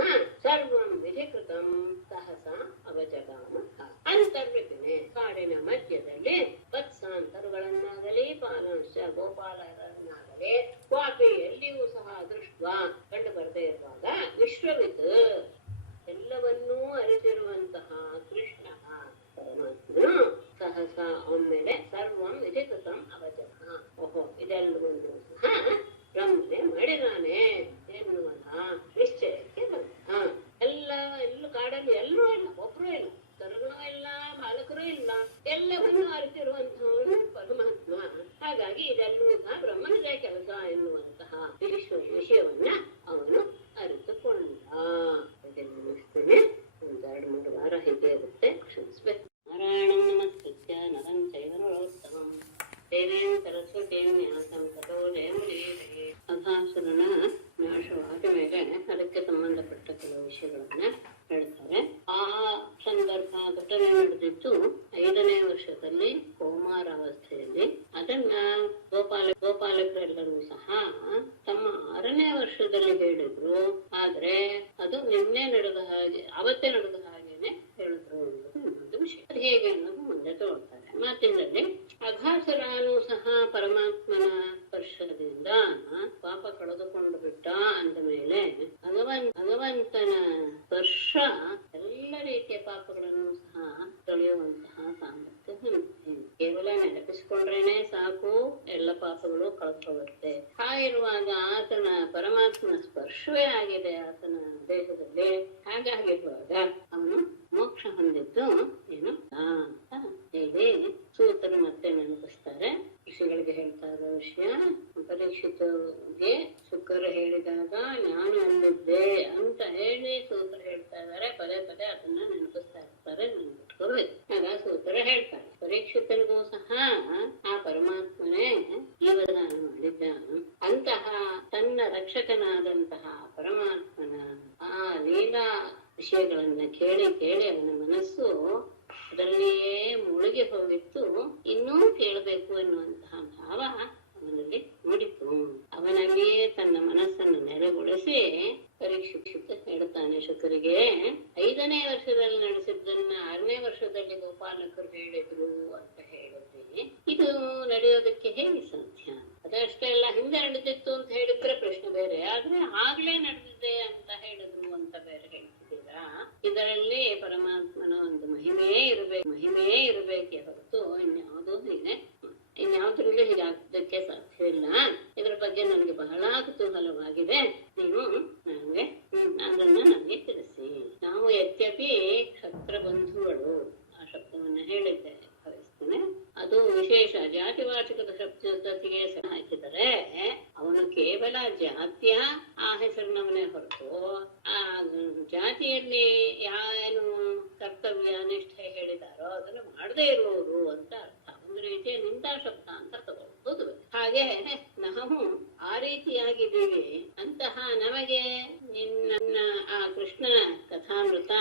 ಸರ್ವಂ ವಿಧಿ ಕೃತಂ ಸಹಸಾ ಅವಜಗಾಮಃ. ಅಂತರ್ವಿಪಿನೆ ಕಾಡಿನ ಮಧ್ಯದಲ್ಲಿ ವತ್ಸಾಂತರುಗಳನ್ನಾಗಲಿ ಬಾಲಾಂಶ ಗೋಪಾಲರನ್ನಾಗಲಿ ವಾಪಿ ಎಲ್ಲಿಯೂ ಸಹ ದೃಷ್ಟ ಕಂಡು ಬರದೇ ಇರುವಾಗ ವಿಶ್ವವಿತ್ ಎಲ್ಲವನ್ನೂ ಅರಿತಿರುವಂತಹ ಕೃಷ್ಣ ಪರಮಾತ್ಮನು ಸಹಸ ಒಮ್ಮೆಲೆ ಸರ್ವಂ ವಿಧಿಕೃತಂ ಅವಜನ. ಓಹೋ, ಇದೆಲ್ಲವನ್ನು ಸಹ ಬ್ರಹ್ಮನೆ ಮಾಡಿದಾನೆ ಎನ್ನುವಂತಹ ನಿಶ್ಚಯಕ್ಕೆ ಬಂದ. ಎಲ್ಲ ಕಾಡಲ್ಲಿ ಎಲ್ಲರೂ ಇಲ್ಲ, ಒಬ್ರು ಇಲ್ಲ, ಕರುಗಳು ಇಲ್ಲ, ಬಾಲಕರು ಇಲ್ಲ, ಎಲ್ಲವನ್ನೂ ಅರಿತಿರುವಂತಹವನು ಪರಮಾತ್ಮ. ಹಾಗಾಗಿ ಇದೆಲ್ಲವೂ ಸಹ ಬ್ರಹ್ಮನದೇ ಕೆಲಸ ಎನ್ನುವಂತಹ ವಿಷಯವನ್ನ ಅವನು ಅರಿತುಕೊಂಡ. ಇದನ್ನು ಮುಗಿಸ್ತೇನೆ. 1-2-3 ವಾರ ಹೀಗೆ ಇರುತ್ತೆ. ಕ್ಷಮಿಸ್ಬೇಕು. ಮತ್ತು 5ನೇ ವರ್ಷದಲ್ಲಿ ಕೌಮಾರಾವಸ್ಥೆಯಲ್ಲಿ ಅದನ್ನ ಗೋಪಾಲಕರೆಲ್ಲರೂ ಸಹ ತಮ್ಮ 6ನೇ ವರ್ಷದಲ್ಲಿ ಹೇಳಿದ್ರು. ಆದ್ರೆ ಅದು ನಿನ್ನೆ ನಡೆದ ಹಾಗೆ, ಅವತ್ತೇ ನಡೆದ ಹಾಗೇನೆ ಹೇಳಿದ್ರು ಅನ್ನೋದು ವಿಷಯ. ಅದು ಹೇಗೆ ಅನ್ನೋದು ಮುಂದೆ ತೋರ್ತಾರೆ ಮಾತಿನಲ್ಲಿ. ಅಘಾಸುರನು ಸಹ ಪರಮಾತ್ಮನ ಸ್ಪರ್ಶದಿಂದ ಪಾಪ ಕಳೆದುಕೊಂಡು ಬಿಟ್ಟ ಅಂದ ಮೇಲೆ ಭಗವಂತನ ಸ್ಪರ್ಶ ಎಲ್ಲ ರೀತಿಯ ಪಾಪಗಳನ್ನು ಸಹ ತೊಳೆಯುವಂತಹ ಸಾಮರ್ಥ್ಯ ಹೊಂದಿದೆ. ಕೇವಲ ನೆನಪಿಸಿಕೊಂಡ್ರೇನೆ ಸಾಕು, ಎಲ್ಲ ಪಾಪಗಳು ಕಳ್ಕೊಳ್ಳುತ್ತೆ. ಹಾಗಿರುವಾಗ ಆತನ ಪರಮಾತ್ಮನ ಸ್ಪರ್ಶವೇ ಆಗಿದೆ ಆತನ ದೇಹದಲ್ಲಿ. ಹಾಗಾಗಿರುವಾಗ ಅವನು ಮೋಕ್ಷ ಹೊಂದಿದ್ದು ಏನು ಅಂತ ಹೇಳಿ ಸೂತರು ಮತ್ತೆ ನೆನಪಿಸ್ತಾರೆ. ಋಷಿಗಳಿಗೆ ಹೇಳ್ತಾ ಇರೋ ವಿಷಯ ಪರೀಕ್ಷಿತಗೆ ಶುಕ್ರ ಹೇಳಿದಾಗ ನಾನು ಅಲ್ಲಿದ್ದೆ ಅಂತ ಹೇಳಿ ಸೂತರು ಹೇಳ್ತಾ ಇದ್ದಾರೆ. ಪದೇ ಪದೇ ಅದನ್ನ ನೆನಪಿಸ್ತಾ ಇರ್ತಾರೆ, ನೆನ್ಪಿಟ್ಕೋಬೇಕು. ಆಗ ಸೂತರು ಹೇಳ್ತಾರೆ, ಪರೀಕ್ಷಿತನಿಗೂ ಸಹ ಆ ಪರಮಾತ್ಮನೇ ಜೀವದಾನ ಮಾಡಿದ್ದ. ಅಂತಹ ತನ್ನ ರಕ್ಷಕನಾದಂತಹ ಪರಮಾತ್ಮನ ಆ ಲೀಲಾ ವಿಷಯಗಳನ್ನ ಕೇಳಿ ಕೇಳಿ ಅವನ ಮನಸ್ಸು ಅದರಲ್ಲಿಯೇ ಮುಳುಗಿ ಹೋಗಿತ್ತು. ಇನ್ನೂ ಕೇಳಬೇಕು ಎನ್ನುವಂತಹ ಭಾವ ಅವನಲ್ಲಿ ಮೂಡಿತು. ಅವನಲ್ಲಿಯೇ ತನ್ನ ಮನಸ್ಸನ್ನು ನೆಲೆಗೊಳಿಸಿ ಪರೀಕ್ಷಿತ ಹೇಳ್ತಾನೆ ಶುಕರಿಗೆ, 5ನೇ ವರ್ಷದಲ್ಲಿ ನಡೆಸಿದ್ದನ್ನ 6ನೇ ವರ್ಷದಲ್ಲಿ ಗೋಪಾಲಕರು ಹೇಳಿದ್ರು ಅಂತ ಹೇಳಿದ್ರಿ. ಇದು ನಡೆಯೋದಕ್ಕೆ ಹೇಗೆ ಸಾಧ್ಯ? ಅದಷ್ಟೇ ಎಲ್ಲ ಹಿಂದೆ ನಡೆದಿತ್ತು ಅಂತ ಹೇಳಿದ್ರೆ ಪ್ರಶ್ನೆ ಬೇರೆ, ಆದ್ರೆ ಆಗ್ಲೇ ನಡೆದಿದೆ ಅಂತ ಹೇಳಿದ್ರು ಅಂತ ಬೇರೆ ಹೇಳ್ತಿದ್ದೀರಾ. ಇದರಲ್ಲಿ ಪರಮಾತ್ಮನ ಒಂದು ಮಹಿಮೆಯೇ ಇರಬೇಕೆ ಹೊರತು ಇನ್ಯಾವುದ್ರಲ್ಲಿ ಹೀಗಾಗೋದಕ್ಕೆ ಸಾಧ್ಯ ಇಲ್ಲ. ಇದ್ರ ಬಗ್ಗೆ ನನಗೆ ಬಹಳ ಕುತೂಹಲವಾಗಿದೆ. ನೀವು ಅದನ್ನ ನನಗೆ ತಿಳಿಸಿ. ನಾವು ಯದ್ಯಪಿ ಕ್ಷತ್ರ ಬಂಧುಗಳು ಆ ಶಬ್ದವನ್ನ ಹೇಳಿದ್ದೇನೆ, ಭಾವಿಸ್ತೇನೆ. ಅದು ವಿಶೇಷ ಜಾತಿವಾಚಕದ ಶಬ್ದಕ್ಕೆ ಹಾಕಿದರೆ ಅವನು ಕೇವಲ ಜಾತಿಯ ಆ ಹೆಸರಿನವನೇ ಹೊರತು ಆ ಜಾತಿಯಲ್ಲಿ ಏನು ಕರ್ತವ್ಯ ನಿಷ್ಠೆ ಹೇಳಿದಾರೋ ಅದನ್ನು ಮಾಡದೇ ಇರುವವರು ಅಂತ ಅರ್ಥ. ಒಂದು ರೀತಿಯ ನಿಂದಾ ಶಬ್ದ ಅಂತ ತಗೊಳ್ಬಹುದು. ಹಾಗೆ ನಾವು ಆ ರೀತಿಯಾಗಿದ್ದೀವಿ. ಅಂತಹ ನಮಗೆ ನಿನ್ನ ಆ ಕೃಷ್ಣನ ಕಥಾಮೃತ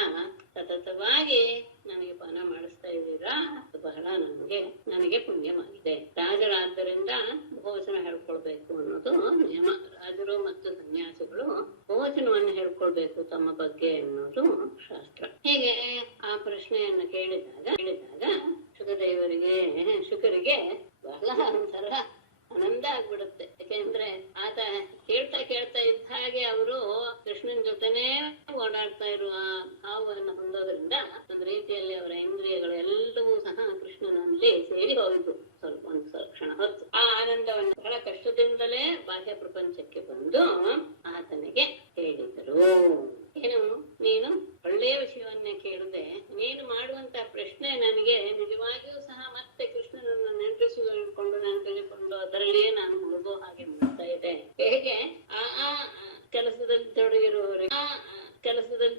ಸತತವಾಗಿ ನನಗೆ ಪಾನ ಮಾಡಿಸ್ತಾ ಇದ್ದೀರಾ, ಅದು ಬಹಳ ನನಗೆ ಪುಣ್ಯವಾಗಿದೆ. ರಾಜರಾದ್ದರಿಂದ ಭೋಜನ ಹೇಳ್ಕೊಳ್ಬೇಕು ಅನ್ನೋದು ನಿಯಮ. ರಾಜರು ಮತ್ತು ಸನ್ಯಾಸಿಗಳು ಭೋಜನವನ್ನು ಹೇಳ್ಕೊಳ್ಬೇಕು ತಮ್ಮ ಬಗ್ಗೆ ಅನ್ನೋದು ಶಾಸ್ತ್ರ. ಹೀಗೆ ಆ ಪ್ರಶ್ನೆಯನ್ನು ಕೇಳಿದಾಗ ಶುಕರಿಗೆ ಬಹಳ ಒಂಥರ ಆನಂದ ಆಗ್ಬಿಡುತ್ತೆ. ಯಾಕೆಂದ್ರೆ ಆತ ಕೇಳ್ತಾ ಇದ್ದ ಹಾಗೆ ಅವರು ಕೃಷ್ಣನ ಜೊತೆನೇ ಓಡಾಡ್ತಾ ಇರುವ ಭಾವವನ್ನು ಹೊಂದೋದ್ರಿಂದ ಒಂದು ರೀತಿಯಲ್ಲಿ ಅವರ ಇಂದ್ರಿಯಗಳು ಎಲ್ಲವೂ ಸಹ ಕೃಷ್ಣನಲ್ಲಿ ಸೇರಿ ಹೋಯಿತು. ಒಂದು ಕ್ಷಣ ಹೊತ್ತು ಆ ಆನಂದವನ್ನು ಬಹಳ ಕಷ್ಟದಿಂದಲೇ ಬಾಹ್ಯ ಪ್ರಪಂಚಕ್ಕೆ ಬಂದು ಆತನಿಗೆ ಹೇಳಿದರು, ಏನು ನೀನು ಒಳ್ಳೆಯ ವಿಷಯವನ್ನೇ ಕೇಳಿದೆ. ನೀನು ಮಾಡುವಂತ ಪ್ರಶ್ನೆ ನನಗೆ ನಿಜವಾಗಿಯೂ ಸಹ ಮತ್ತೆ ಕೃಷ್ಣನನ್ನು ನೆನಪಿಸಿಕೊಂಡು ಅದರಲ್ಲಿಯೇ ನಾನು ಮುಳುಗೋ ಹಾಗೆ ಮಾಡ್ತಾ ಇದೆ. ಹೇಗೆ ಆ ಕೆಲಸದಲ್ಲಿ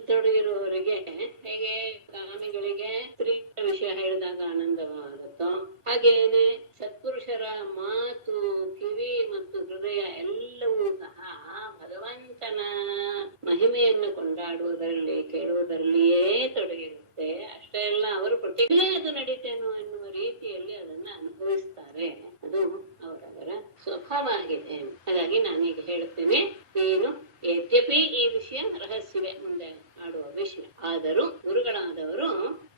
ತೊಡಗಿರುವವರಿಗೆ ಹೇಗೆ ಕಾಮಿಗಳಿಗೆ ಸ್ತ್ರೀ ವಿಷಯ ಹೇಳಿದಾಗ ಆನಂದವಾಗುತ್ತೋ, ಹಾಗೇನೆ ಸತ್ಪುರುಷರ ಮಾತು, ಕಿವಿ ಮತ್ತು ಹೃದಯ ಎಲ್ಲವೂ ಸಹ ಭಗವಂತನ ಮಹಿಮೆಯನ್ನು ಕೊಂಡಾಡುವುದರಲ್ಲಿ ಕೇಳುವುದರಲ್ಲಿಯೇ ತೊಡಗಿರುತ್ತೆ. ಅಷ್ಟೇ ಅಲ್ಲ, ಅವರು ಪ್ರತಿಗಳೇ ಅದು ನಡೀತೇನೋ ಎನ್ನುವ ರೀತಿಯಲ್ಲಿ ಅದನ್ನ ಅನುಭವಿಸ್ತಾರೆ. ಅದು ಅವರವರ ಸ್ವಭಾವ ಆಗಿದೆ. ಹಾಗಾಗಿ ನಾನೀಗ ಹೇಳ್ತೇನೆ, ನೀನು ಯದ್ಯಪಿ ಈ ವಿಷಯ ರಹಸ್ಯವೇ ಮುಂದೆ ಆಡುವ ವಿಷಯ, ಆದರೂ ಗುರುಗಳಾದವರು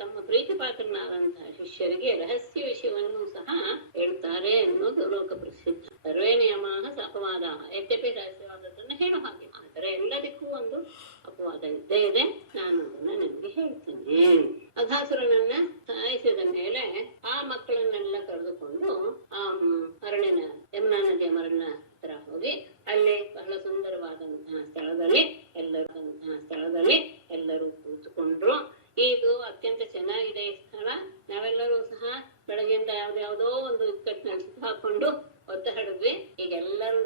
ತಮ್ಮ ಪ್ರೀತಿಪಾತ್ರನಾದಂತಹ ಶಿಷ್ಯರಿಗೆ ರಹಸ್ಯ ವಿಷಯವನ್ನು ಸಹ ಹೇಳ್ತಾರೆ ಎನ್ನುವುದು ಲೋಕ ಪ್ರಸಿದ್ಧ. ಸರ್ವೇ ನಿಯಮಾಹ ಅಪವಾದ. ಯದ್ಯಪಿ ರಹಸ್ಯವಾದದನ್ನು ಹೇಳೋ ಹಾಗೆ, ಆದರೆ ಎಲ್ಲದಕ್ಕೂ ಒಂದು ಅಪವಾದ ಇದ್ದೇ ಇದೆ. ನಾನು ಅದನ್ನ ನಿಮ್ಗೆ ಹೇಳ್ತೇನೆ. ಅಘಾಸುರನನ್ನ ಸಾಯಿಸಿದ ಮೇಲೆ ಆ ಮಕ್ಕಳನ್ನೆಲ್ಲ ಕರೆದುಕೊಂಡು ಆ ಯಮುನಾ ನದಿಯ ಮರಳಿನ ಹತ್ರ ಹೋಗಿ ಅಲ್ಲಿ ಬಹಳ ಸುಂದರವಾದಂತಹ ಸ್ಥಳದಲ್ಲಿ ಎಲ್ಲರೂ ಕೂತ್ಕೊಂಡ್ರು. ಇದು ಅತ್ಯಂತ ಚೆನ್ನಾಗಿದೆ ಈ ಸ್ಥಳ. ನಾವೆಲ್ಲರೂ ಸಹ ಬೆಳಗ್ಗೆಯಿಂದ ಯಾವ್ದಾವುದೋ ಒಂದು ಇಕ್ಕಟ್ಟಿನಲ್ಲಿ ಹಾಕೊಂಡು ಒದ್ದಾಡಿದ್ವಿ. ಈಗ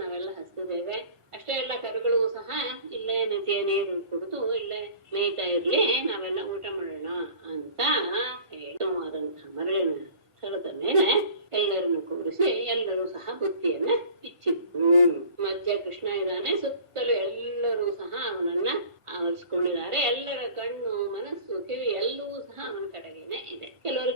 ನಾವೆಲ್ಲ ಹಸ್ತಿದ್ದೇವೆ. ಅಷ್ಟೇ ಎಲ್ಲ ಕರುಗಳು ಸಹ ಇಲ್ಲೇ ನದಿಯ ನೀರು ಕುಡಿದು ಇಲ್ಲೇ ಮೇಯ್ತಾ ಇರ್ಲಿ, ನಾವೆಲ್ಲ ಊಟ ಮಾಡೋಣ ಅಂತ ಹೇಳುವಾದಂತಹ ಮರಳಿನ ಸ್ಥಳದ ಮೇಲೆ ಎಲ್ಲರನ್ನು ಕೂರಿಸಿ ಎಲ್ಲರೂ ಸಹ ಬುತ್ತಿಯನ್ನ ಬಿಚ್ಚಿದ್ರು. ಮಧ್ಯ ಕೃಷ್ಣ ಇದ್ದಾನೆ, ಸುತ್ತಲೂ ಎಲ್ಲರೂ ಸಹ ಅವನನ್ನ ಆವರಿಸಿಕೊಂಡಿದ್ದಾರೆ. ಎಲ್ಲರ ಕಣ್ಣು, ಮನಸ್ಸು, ಕಿವಿ ಎಲ್ಲವೂ ಸಹ ಅವನ ಕಡೆಗೇನೆ ಇದೆ. ಕೆಲವರು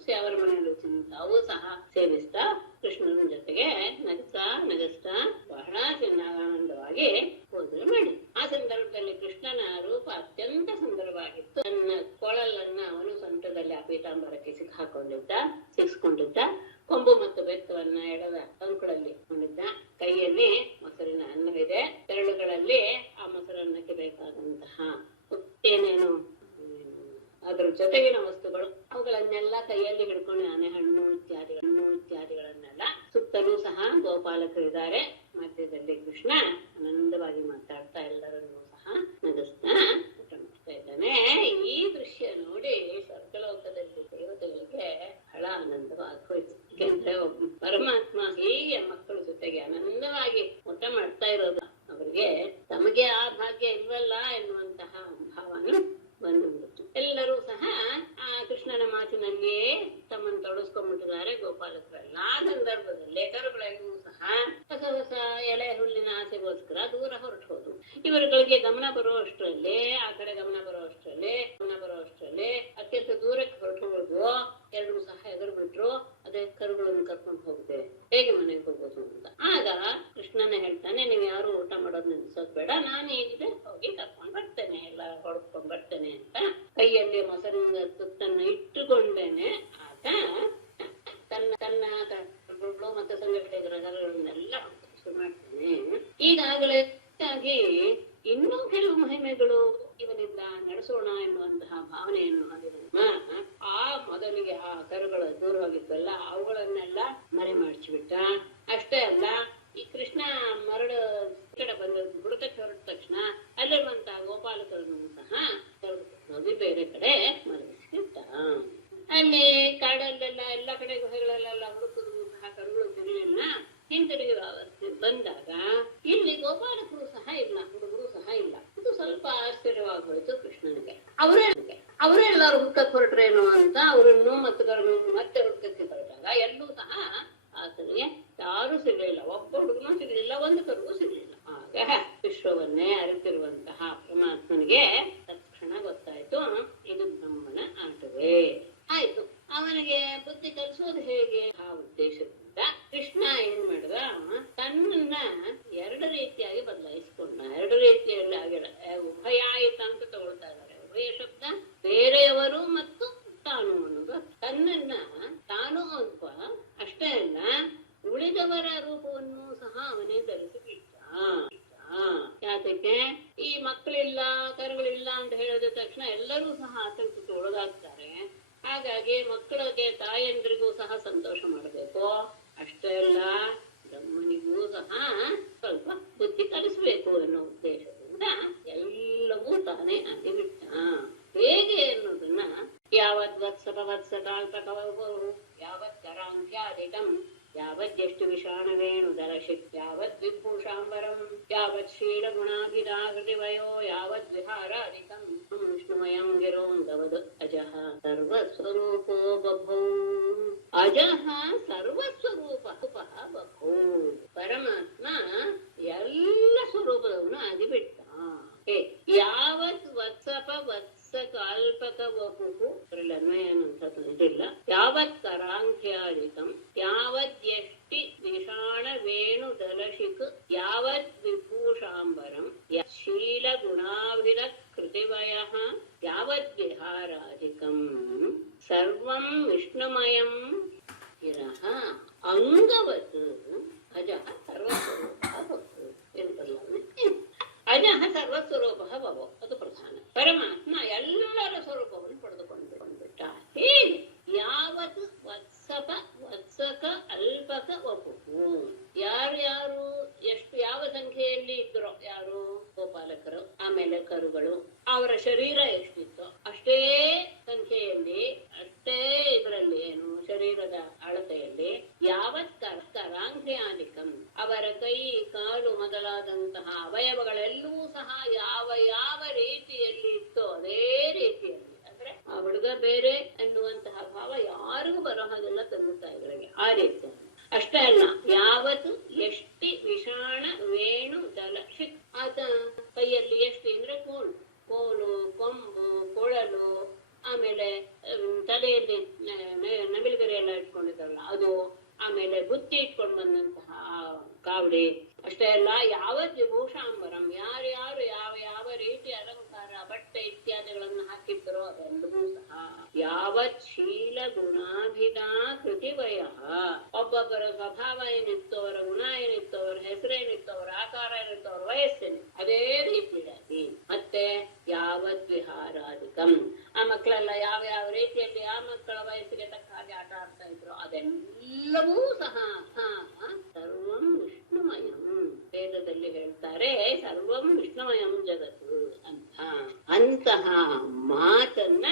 ತೋರಿಸಿ ಅವರ ಮನೆಯಲ್ಲಿ ತಾವು ಸಹ ಸೇವಿಸ್ತಾ ಕೃಷ್ಣನ ಜೊತೆಗೆ ನಗಿಸ್ತಾ ಬಹಳ ಆನಂದವಾಗಿ ಭೋಜನ ಮಾಡಿ. ಆ ಸಂದರ್ಭದಲ್ಲಿ ಕೃಷ್ಣನ ರೂಪ ಅತ್ಯಂತ ಸುಂದರವಾಗಿತ್ತು. ತನ್ನ ಕೊಳಲನ್ನ ಅವನು ಸೊಂಟದಲ್ಲಿ ಆ ಪೀತಾಂಬರಕ್ಕೆ ಸಿಕ್ಸ್ಕೊಂಡಿದ್ದ. ಕೊಂಬು ಮತ್ತು ಬೆತ್ತವನ್ನ ಎಡದ ಅಂಕುಳಲ್ಲಿ ಕೊಂಡಿದ್ದ. ಕೈಯಲ್ಲಿ ಮೊಸರಿನ ಅನ್ನವಿದೆ. ಬೆರಳುಗಳಲ್ಲಿ ಆ ಮೊಸರನ್ನಕ್ಕೆ ಬೇಕಾದಂತಹ ಏನೇನು ಅದರ ಜೊತೆಗಿನ ವಸ್ತುಗಳು ಅವುಗಳನ್ನೆಲ್ಲ ಕೈಯಲ್ಲಿ ಹಿಡ್ಕೊಂಡು ಹಣ್ಣು ಇತ್ಯಾದಿಗಳನ್ನೆಲ್ಲ ಸುತ್ತಲೂ ಸಹ ಗೋಪಾಲಕರಿದ್ದಾರೆ. ಮಧ್ಯದಲ್ಲಿ ಕೃಷ್ಣ ಆನಂದವಾಗಿ ಮಾತಾಡ್ತಾ ಎಲ್ಲರನ್ನೂ ಸಹ ನಗಿಸ್ತಾ ಊಟ ಮಾಡ್ತಾ ಇದ್ದಾನೆ. ಈ ದೃಶ್ಯ ನೋಡಿ ಸ್ವರ್ಗಲೋಕದಲ್ಲಿ ದೇವತೆಗಳಿಗೆ ಬಹಳ ಆನಂದವಾಗಿ ಹೋಯ್ತು. ಯಾಕೆಂದ್ರೆ ಪರಮಾತ್ಮ ಹೀಗೆ ಮಕ್ಕಳ ಜೊತೆಗೆ ಆನಂದವಾಗಿ ಊಟ ಮಾಡ್ತಾ ಇರೋದು ಅವರಿಗೆ ತಮಗೆ ಆ ಭಾಗ್ಯ ಇಲ್ವಲ್ಲ ಎನ್ನುವಂತಹ ಭಾವನೆ ಬಂದುಬಿಡ್ತು. ಎಲ್ಲರೂ ಸಹ ಆ ಕೃಷ್ಣನ ಮಾತಿನಲ್ಲಿಯೇ ತಮ್ಮನ್ನು ತೊಡಸ್ಕೊಂಡ್ಬಿಟ್ಟಿದ್ದಾರೆ ಗೋಪಾಲಕರೆಲ್ಲ. ಆ ಸಂದರ್ಭದಲ್ಲಿ ಕರುಗಳೆಲ್ಲೂ ಸಹ ಹೊಸ ಎಳೆ ಹುಲ್ಲಿನ ಆಸೆಗೋಸ್ಕರ ದೂರ ಹೊರಟು ಹೋದ್ರು. ಇವರುಗಳಿಗೆ ಗಮನ ಬರುವಷ್ಟರಲ್ಲಿ ಆ ಕಡೆ ಗಮನ ಬರುವಷ್ಟರಲ್ಲಿ ಅತ್ಯಂತ ದೂರಕ್ಕೆ ಹೊರಟು ಹೋದ್ರು. ಎರಡೂ ಸಹ ಎದುರು ಬಿಟ್ರು. ಅದೇ ಕರುಗಳನ್ನು ಕರ್ಕೊಂಡು ಹೋಗ್ತೇವೆ, ಹೇಗೆ ಮನೆಗೆ ಹೋಗೋದು ಅಂತ. ಆಗ ಕೃಷ್ಣನೇ ಹೇಳ್ತಾನೆ, ನೀವು ಯಾರು ಊಟ ಮಾಡೋದು ನಿಲ್ಸೋದ್ ಬೇಡ, ನಾನು ಈಗಲೇ ಹೋಗಿ ಕರ್ಕೊಂಡ್ ಬರ್ತೇನೆ, ಎಲ್ಲ ಹೊಡ್ಕೊಂಡ್ ಬರ್ತೇನೆ ಅಂತ ಕೈಯಲ್ಲಿ ಮೊಸರಿನ ತುತ್ತನ್ನು ಇಟ್ಟುಕೊಂಡೇನೆ ಆತ ತನ್ನ ಮತ್ತೆ ಸಂಘಟನೆಗಳನ್ನೆಲ್ಲ ಮಾಡ್ತಾನೆ. ಈಗಾಗಲೇ ಇನ್ನೂ ಕೆಲವು ಮಹಿಮೆಗಳು ಇವನಿಂದ ನಡೆಸೋಣ ಎನ್ನುವಂತಹ ಭಾವನೆಯನ್ನು ಆ ಮೊದಲಿಗೆ ಆ ಕರುಗಳು ದೂರವಾಗಿತ್ತಲ್ಲ ಅವುಗಳನ್ನೆಲ್ಲ ಮರೆ ಮಾಡಿಸಿಬಿಟ್ಟ. ಅಷ್ಟೇ ಅಲ್ಲ, ಈ ಕೃಷ್ಣ ಮರಳು ಕಡೆ ಬಂದ ಬುಡಕಕ್ಕೆ ಹೊರಟ ತಕ್ಷಣ ಅಲ್ಲಿರುವಂತಹ ಗೋಪಾಲಕರನ್ನು ಸಹ ಹೋಗಿ ಬೇರೆ ಕಡೆ ಮಲಗಿಸಿಬಿಟ್ಟ. ಅಲ್ಲಿ ಕಾಡಲ್ಲೆಲ್ಲ ಎಲ್ಲ ಕಡೆ ಗುಹೆಗಳಲ್ಲೆಲ್ಲ ಹುಡುಕಿದ್ರು ಸಹ ಕರುಗಳು ಸಿಗಲಿಲ್ಲ. ಹಿಂತಿರುಗಿ ಬಂದಾಗ ಇಲ್ಲಿ ಗೋಪಾಲಕರು ಸಹ ಇಲ್ಲ, ಹುಡುಗರು ಸಹ ಇಲ್ಲ. ಇದು ಸ್ವಲ್ಪ ಆಶ್ಚರ್ಯವಾಗಿ ಹೋಯ್ತು ಕೃಷ್ಣನಿಗೆ. ಅವರೆಲ್ಲರೂ ಹುಡ್ಕಕ್ಕೆ ಹೊರಟ್ರೇನು ಅಂತ ಅವರನ್ನು ಮತ್ತು ಕರುಗಳನ್ನು ಮತ್ತೆ ಹುಡ್ಕಕ್ಕೆ ಹೊರಟಾಗ ಎಲ್ಲೂ ಸಹ ಆತನಿಗೆ ಯಾರು ಸಿಗ್ಲಿಲ್ಲ. ಒಬ್ಬ ಹುಡುಗನೂ ಸಿಗ್ಲಿಲ್ಲ, ಒಂದು ಕರುಗೂ ಸಿಗ್ಲಿಲ್ಲ. ಆಗ ವಿಶ್ವವನ್ನೇ ಅರಿತಿರುವಂತಹ ಪರಮಾತ್ಮನಿಗೆ ತಕ್ಷಣ ಗೊತ್ತಾಯ್ತು, ಇದು ಬ್ರಹ್ಮನ ಆಟವೇ ಆಯ್ತು. ಅವನಿಗೆ ಬುದ್ಧಿ ಕಲಿಸೋದು ಹೇಗೆ? ಆ ಉದ್ದೇಶದಿಂದ ಕೃಷ್ಣ ಏನ್ ಮಾಡಿದ, ತನ್ನನ್ನ ಎರಡು ರೀತಿಯಾಗಿ ಬದಲಾಯಿಸ್ಕೊಂಡ. ಎರಡು ರೀತಿಯಲ್ಲಿ ಆಗಿಲ್ಲ, ಉಭಯಾಯಿತ ಅಂತ ತಗೊಳ್ತಾ ಇದ್ದಾರೆ. ಉಭಯ ಶಬ್ದ ಬೇರೆಯವರು ಮತ್ತು ತಾನು ಅನ್ನೋದು. ತನ್ನನ್ನ ತಾನು ಅಲ್ಪ, ಅಷ್ಟೇ ಅಲ್ಲ ಉಳಿದವರ ರೂಪವನ್ನು ಸಹ ಅವನೇ ಧರಿಸಿಬಿಟ್ಟ. ಯಾತಕ್ಕೆ? ಈ ಮಕ್ಕಳಿಲ್ಲ, ಕರುಗಳಿಲ್ಲ ಅಂತ ಹೇಳಿದ ತಕ್ಷಣ ಎಲ್ಲರೂ ಸಹ ಆತಂಕಕ್ಕೆ ಒಳಗಾಗ್ತಾರೆ. ಹಾಗಾಗಿ ಮಕ್ಕಳಿಗೆ ತಾಯಂದ್ರಿಗೂ ಸಹ ಸಂತೋಷ ಮಾಡಬೇಕು. ಅಷ್ಟೇ ಅಲ್ಲ, ಬ್ರಹ್ಮನಿಗೂ ಸಹ ಸ್ವಲ್ಪ ಬುದ್ಧಿ ಕಲಿಸ್ಬೇಕು ಅನ್ನೋ ಉದ್ದೇಶದಿಂದ ಎಲ್ಲವೂ ತಾನೇ ಆಗಿಬಿಟ್ಟ. ಹೇಗೆ ಅನ್ನೋದನ್ನ ಯಾವತ್ ಕರಾಂತ್ಯಾಧಿಕಂ ಯಾವದ್ಯಷ್ಟು ವಿಷಾಣವೇಣು ದರಶಿತ್ ಯಾವದ್ ವಿಭೂಷಾಂಬರಂ ಯಾವತ್ ಶ್ರೀಲಗುಣಾಭಿರಾಹೃತಿವಯೋ ಯಾವದ್ ವಿಹಾರಾಧಿಕಂ ವಿಷ್ಣುಮಯಂ ಗಿರೋಂಗವದು ಅಜಃ ಸರ್ವಸ್ವರೂಪೋ ಬಭೂ. ಅಜಃ ಸರ್ವಸ್ವರೂಪ ಬಭೂ. ಪರಮಾತ್ಮ ಎಲ್ಲ ಸ್ವರೂಪದವನು ಆಗಿಬಿಟ್ಟ. ಯಾವತ್ ವತ್ಸಪ ವತ್ಸಕಾಲ್ಪಕ ವಪುಃ ಅನ್ವಯನಂತ ತಂದಿಲ್ಲ. ಯಾವತ್ ಕರಾಂಖ್ಯಾಧಿಕಂ ಯಾವದ್ಯಷ್ಟಿ ವಿಷಾಣ ವೇಣು ದಲಶಿಕ್ ಯಾವತ್ ವಿಭೂಷಾಂಬರಂ ಶೀಲ ಗುಣಾಭಿರ ಕೃತಿವಯಃ ಯಾವದ್ ವಿಹಾರಾಧಿಕಂ ಸರ್ವಂ ವಿಷ್ಣುಮಯಂ ಗಿರಃ ಅಂಗವತ್ ಅಜಃ ಸರ್ವಸ್ವರೂಪಃ ಭವತು. ಅಜಃ ಸರ್ವಸ್ವರೂಪಃ ಭವೋ, ಅದು ಪ್ರಧಾನ. ಪರಮಾತ್ಮ ಎಲ್ಲರ ಸ್ವರೂಪವನ್ನು ಪಡೆದುಕೊಂಡ್ಬಿಟ್ಟ. ಹೇಗೆ? ಯಾವತ್ತು ವತ್ಸಪ ವತ್ಸಕ ಅಲ್ಪಕ ವಪುಹು. ಯಾರ್ಯಾರು ಎಷ್ಟು ಯಾವ ಸಂಖ್ಯೆಯಲ್ಲಿ ಇದ್ರೋ, ಯಾರು ಗೋಪಾಲಕರು, ಆಮೇಲೆ ಕರುಗಳು, ಅವರ ಶರೀರ ಎಷ್ಟಿತ್ತು ಅಷ್ಟೇ ಸಂಖ್ಯೆಯಲ್ಲಿ, ಅಷ್ಟೇ ಇದರಲ್ಲಿ ಏನು ಶರೀರದ ಅಳತೆಯಲ್ಲಿ ಯಾವತ್ ಕರಾಂಘ್ಯಾಧಿಕಂ ಅವರ ಕೈ ಕಾಲು ಮೊದಲಾದಂತಹ ಅವಯವಗಳೆಲ್ಲವೂ ಸಹ ಯಾವ ಯಾವ ರೀತಿಯಲ್ಲಿ ಇತ್ತೋ ಅದೇ ರೀತಿಯಲ್ಲಿ, ಅಂದ್ರೆ ಆ ಹುಡುಗ ಬೇರೆ ಎನ್ನುವಂತಹ ಭಾವ ಯಾರಿಗೂ ಬರೋ ಹಾಗೆಲ್ಲ ತಂದೆ ತಾಯಿಗಳಿಗೆ ಆ ರೀತಿ. ಅಷ್ಟೇ ಅಲ್ಲ, ಯಾವತ್ತು ಎಷ್ಟಿ ವಿಷಾಣ ವೇಣು ದಲಶಿಕ್. ಆತ ಕೈಯಲ್ಲಿ ಎಷ್ಟಿ ಅಂದ್ರೆ ಕೋಲು, ಕೊಂಬು, ಕೊಳಲು, ಆಮೇಲೆ ತಲೆಯಲ್ಲಿ ನವಿಲುಗರಿ ಎಲ್ಲ ಇಟ್ಕೊಂಡಿದ್ದಾರಲ್ಲ ಅದು, ಆಮೇಲೆ ಬುತ್ತಿ ಇಟ್ಕೊಂಡು ಬಂದಂತಹ ಕಾವಡಿ, ಅಷ್ಟೇ ಅಲ್ಲ ಯಾವತ್ ವಿಭೂಷಾಂಬರಂ, ಯಾರ್ಯಾರು ಯಾವ ಯಾವ ರೀತಿ ಅಲಂಕಾರ ಬಟ್ಟೆ ಇತ್ಯಾದಿಗಳನ್ನು ಹಾಕಿದ್ದರೋ ಅದೆಲ್ಲವೂ ಸಹ ಯಾವತ್ ಶೀಲ ಗುಣಾಭಿಧಾ ಕೃತಿವಯ, ಒಬ್ಬೊಬ್ಬರ ಸ್ವಭಾವ ಏನಿತ್ತು, ಅವರ ಗುಣ ಏನಿತ್ತು, ಅವರ ಹೆಸರೇನಿತ್ತು, ಅವರ ಆಕಾರ ಏನಿತ್ತು, ಅವರ ವಯಸ್ಸೇನು ಅದೇ ರೀತಿಯಾಗಿ, ಮತ್ತೆ ಯಾವತ್ ವಿಹಾರಾಧಿಕಂ, ಆ ಮಕ್ಕಳೆಲ್ಲ ಯಾವ ಯಾವ ರೀತಿಯಲ್ಲಿ ಆ ಮಕ್ಕಳ ವಯಸ್ಸಿಗೆ ತಕ್ಕ ಹಾಗೆ ಆಟ ಆಡ್ತಾ ಇದ್ರು ಅದೆಲ್ಲವೂ ಸಹ ಸರ್ವಂ ವಿಷ್ಣುಮಯಂ. ವೇದದಲ್ಲಿ ಹೇಳ್ತಾರೆ ಸರ್ವಂ ವಿಷ್ಣುಮಯಂ ಜಗತ್ತು ಅಂತ. ಅಂತಹ ಮಾತನ್ನ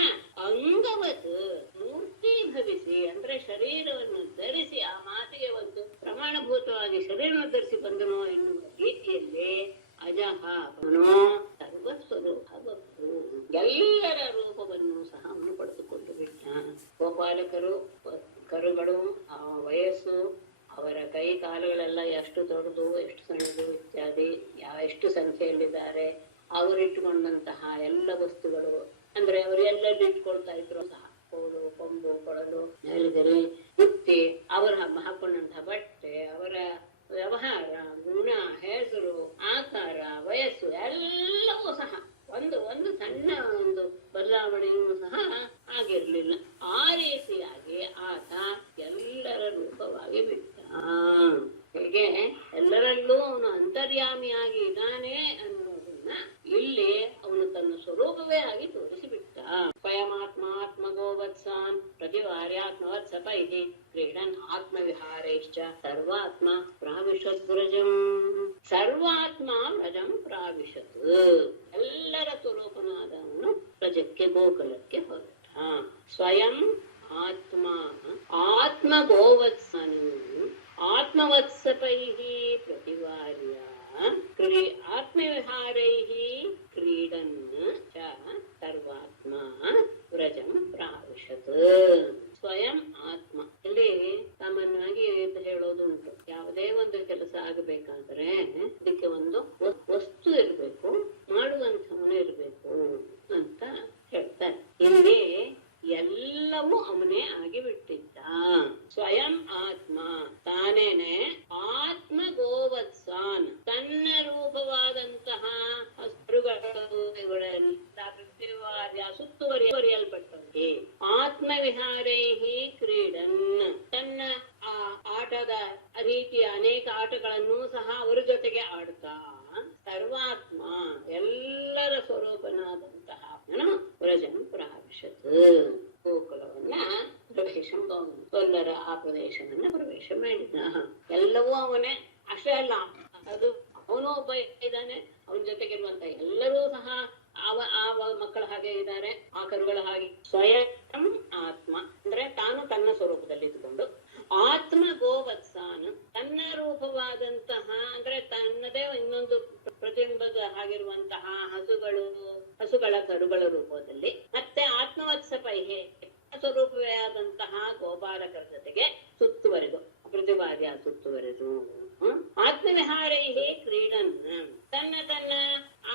ಅಂಗವತ್ ಮೂರ್ತಿ ಭವಿಸಿ, ಅಂದ್ರೆ ಶರೀರವನ್ನು ಧರಿಸಿ, ಆ ಮಾತಿಗೆ ಒಂದು ಪ್ರಮಾಣಭೂತವಾಗಿ ಶರೀರವನ್ನು ಧರಿಸಿ ಬಂದನೋ ಎನ್ನುವ ರೀತಿಯಲ್ಲಿ ಅಜಹ ಅವನು ಸರ್ವಸ್ವರೂಪ ಭಕ್ತು, ಎಲ್ಲರ ರೂಪವನ್ನು ಸಹ ಅವನು ಪಡೆದುಕೊಂಡು ಬಿಟ್ಟ. ಗೋಪಾಲಕರು ಕರುಗಳು, ಆ ವಯಸ್ಸು, ಅವರ ಕೈ ಕಾಲುಗಳೆಲ್ಲ ಎಷ್ಟು ದೊಡ್ಡದು ಎಷ್ಟು ಸಣ್ಣದು ಇತ್ಯಾದಿ, ಎಷ್ಟು ಸಂಖ್ಯೆಯಲ್ಲಿದ್ದಾರೆ, ಅವರಿಟ್ಟುಕೊಂಡಂತಹ ಎಲ್ಲ ವಸ್ತುಗಳು, ಅಂದ್ರೆ ಅವರು ಎಲ್ಲೆಲ್ಲಿ ಇಟ್ಕೊಳ್ತಾ ಇದ್ರು ಸಹ, ಕೋಲು, ಕೊಂಬು, ಕೊಳಲು, ನವಿಲುಗರಿ, ಬುತ್ತಿ, ಅವರು ಹಾಕೊಂಡಂತಹ ಬಟ್ಟೆ, ಅವರ ವ್ಯವಹಾರ, ಗುಣ, ಹೆಸರು, ಆಕಾರ, ವಯಸ್ಸು ಎಲ್ಲವೂ ಸಹ ಒಂದು ಸಣ್ಣ ಒಂದು ಬದಲಾವಣೆಯೂ ಸಹ ಆಗಿರ್ಲಿಲ್ಲ. ಆ ರೀತಿಯಾಗಿ ಆತ ಎಲ್ಲರ ರೂಪವಾಗಿ ಬಿಟ್ಟ. ಹೇಗೆ ಎಲ್ಲರಲ್ಲೂ ಅವನು ಅಂತರ್ಯಾಮಿಯಾಗಿ ಇದ್ದಾನೆ ಅನ್ನೋದನ್ನ ಇಲ್ಲಿ ಅವನು ತನ್ನ ಸ್ವರೂಪವೇ ಆಗಿ ತೋರಿಸಿಬಿಟ್ಟ. ಸ್ವಯಮಾತ್ಮ ಆತ್ಮಗೋವತ್ಸಾನ್ ಪ್ರತಿವಾರ್ಯಾತ್ಮವತ್ಸಪೈಹಿ ಕ್ರೀಡನ್ ಆತ್ಮವಿಹಾರೈಶ್ಚ ಸರ್ವಾತ್ಮ ಪ್ರಾವಿಶತ್ ವ್ರಜಂ. ಸರ್ವಾತ್ಮ ವ್ರಜಂ ಪ್ರಾವಿಶತ್, ಎಲ್ಲರ ಸ್ವರೂಪನಾದವನು ವ್ರಜಕ್ಕೆ ಗೋಕುಲಕ್ಕೆ ಹೊರಟ. ಸ್ವಯಂ ಆತ್ಮ ಆತ್ಮಗೋವತ್ಸನು ಆತ್ಮವತ್ಸಪೈಹಿ ಪ್ರತಿವಾರ್ಯ ಆತ್ಮವಿಹಾರೈಹಿ ಕ್ರೀಡನ್ ಚ ಸರ್ವಾತ್ಮ ವ್ರಜಂ ಪ್ರಾವಿಶತ್. ಸ್ವಯಂ ಆತ್ಮ ಇಲ್ಲಿ ಸಾಮಾನ್ಯವಾಗಿ ಹೇಳೋದುಂಟು, ಯಾವುದೇ ಒಂದು ಕೆಲಸ ಆಗಬೇಕಾದ್ರೆ ಅದಕ್ಕೆ ಒಂದು ವಸ್ತು ಇರ್ಬೇಕು, ಮಾಡುವಂಥವನು ಇರ್ಬೇಕು ಅಂತ ಹೇಳ್ತಾರೆ. ಇಲ್ಲಿ ಎಲ್ಲವೂ ಅವನೇ ಆಗಿಬಿಟ್ಟಿದ್ದ. ಸ್ವಯಂ ಆತ್ಮ ತಾನೇನೆ ಆತ್ಮ ಗೋವತ್ಸಾನ್, ತನ್ನ ರೂಪವಾದಂತಹ ಸುತ್ತುವರಿಯಲ್ಪಟ್ಟಂತೆ ಆತ್ಮವಿಹಾರೈಹಿ ಕ್ರೀಡನ್, ತನ್ನ ಆ ಆಟದ ರೀತಿಯ ಅನೇಕ ಆಟಗಳನ್ನು ಸಹ ಅವರ ಜೊತೆಗೆ ಆಡ್ತಾ ಸರ್ವಾತ್ಮ ಎಲ್ಲರ ಸ್ವರೂಪನಾದಂತಹ ವ್ರಜಂ ಪ್ರಾವಿಶತ್, ಗೋಕುಲವನ್ನ ಪ್ರವೇಶ, ಎಲ್ಲರ ಆ ಪ್ರದೇಶವನ್ನ ಪ್ರವೇಶ ಮಾಡಿದ. ಎಲ್ಲವೂ ಅವನೇ, ಅಷ್ಟೇ ಅಲ್ಲ, ಅದು ಅವನು ಒಬ್ಬ ಇದ್ದಾನೆ, ಅವನ ಜೊತೆಗಿರುವಂತ ಎಲ್ಲರೂ ಸಹ ಆ ಮಕ್ಕಳ ಹಾಗೆ ಇದ್ದಾರೆ, ಆ ಕರುಗಳ ಹಾಗೆ. ಸ್ವಯಂ ಆತ್ಮ ಅಂದ್ರೆ ತಾನು ತನ್ನ ಸ್ವರೂಪದಲ್ಲಿ ಇದ್ದುಕೊಂಡು, ಆತ್ಮ ಗೋವತ್ಸಾನ್ ತನ್ನ ರೂಪವಾದಂತಹ ಅಂದ್ರೆ ತನ್ನದೇ ಇನ್ನೊಂದು ಪ್ರತಿಬಿಂಬದ ಹಾಗಿರುವಂತಹ ಹಸುಗಳ ಕರುಗಳ ರೂಪದಲ್ಲಿ, ಮತ್ತೆ ಆತ್ಮವತ್ಸಪೈಹಿ ಸ್ವರೂಪವೇ ಆದಂತಹ ಗೋಪಾಲಕರ ಜೊತೆಗೆ ಸುತ್ತುವರೆದು, ಪ್ರತಿವಾರ್ಯ ಸುತ್ತುವರೆದು, ಆತ್ಮವಿಹಾರೈಹಿ ಕ್ರೀಡನ್ ತನ್ನ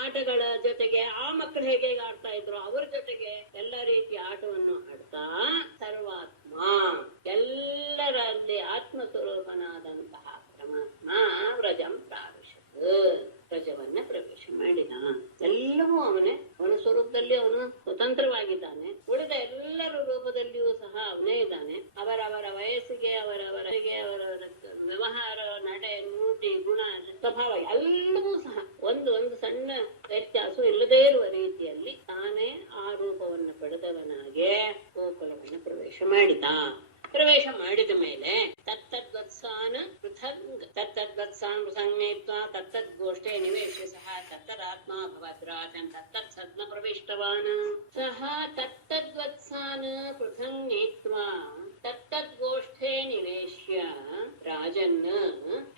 ಆಟಗಳ ಜೊತೆಗೆ ಆ ಮಕ್ಕಳು ಹೇಗೆ ಆಡ್ತಾ ಇದ್ರು ಅವರ ಜೊತೆಗೆ ಎಲ್ಲ ರೀತಿಯ ಆಟವನ್ನು ಆಡ್ತಾ ಸರ್ವಾತ್ಮ ಎಲ್ಲರಲ್ಲಿ ಆತ್ಮ ಸ್ವರೂಪನಾದಂತಹ ಪರಮಾತ್ಮ ವ್ರಜಂ ಪ್ರಾವಿಶತ್, ವ್ರಜವನ್ನ ಪ್ರವೇಶ ಮಾಡಿದ. ಎಲ್ಲವೂ ಅವನ ಸ್ವರೂಪದಲ್ಲಿ ಅವನು ಸ್ವತಂತ್ರವಾಗಿದ್ದಾನೆ, ಉಳಿದ ಎಲ್ಲರ ರೂಪದಲ್ಲಿಯೂ ಸಹ ಅವನೇ ಇದ್ದಾನೆ. ಅವರವರ ವಯಸ್ಸಿಗೆ ಅವರವರಿಗೆ ಅವರವರ ವ್ಯವಹಾರ, ನಡೆ, ನುಡಿ, ಗುಣ, ಸ್ವಭಾವ ಎಲ್ಲವೂ ಸಹ ಒಂದು ಸಣ್ಣ ವ್ಯತ್ಯಾಸ ಇಲ್ಲದೇ ಇರುವ ರೀತಿಯಲ್ಲಿ ತಾನೇ ಆ ರೂಪವನ್ನು ಪಡೆದವನಾಗೆ ಗೋಕುಲವನ್ನು ಪ್ರವೇಶ ಮಾಡಿದ ಮೇಲೆ ತತ್ತದ್ವತ್ಸಾನ್ ಪೃಥಂಗೇತ್ವಾ ತತ್ತದ್ಗೋಷ್ಠೇ ನಿವೇಶ್ಯ ಸಹ ತತ್ತದಾತ್ಮ ಭವದ್ರಾಜನ್ ತತ್ತತ್ ಸದ್ಮ ಪ್ರವಿಷ್ಟವಾನ್. ಸಹ ತತ್ತದ್ವತ್ಸಾನ್ ಪೃಥಂಗೇತ್ವಾ ತತ್ತದ್ಗೋಷ್ಠೇ ನಿವೇಶ್ಯ ರಾಜನ್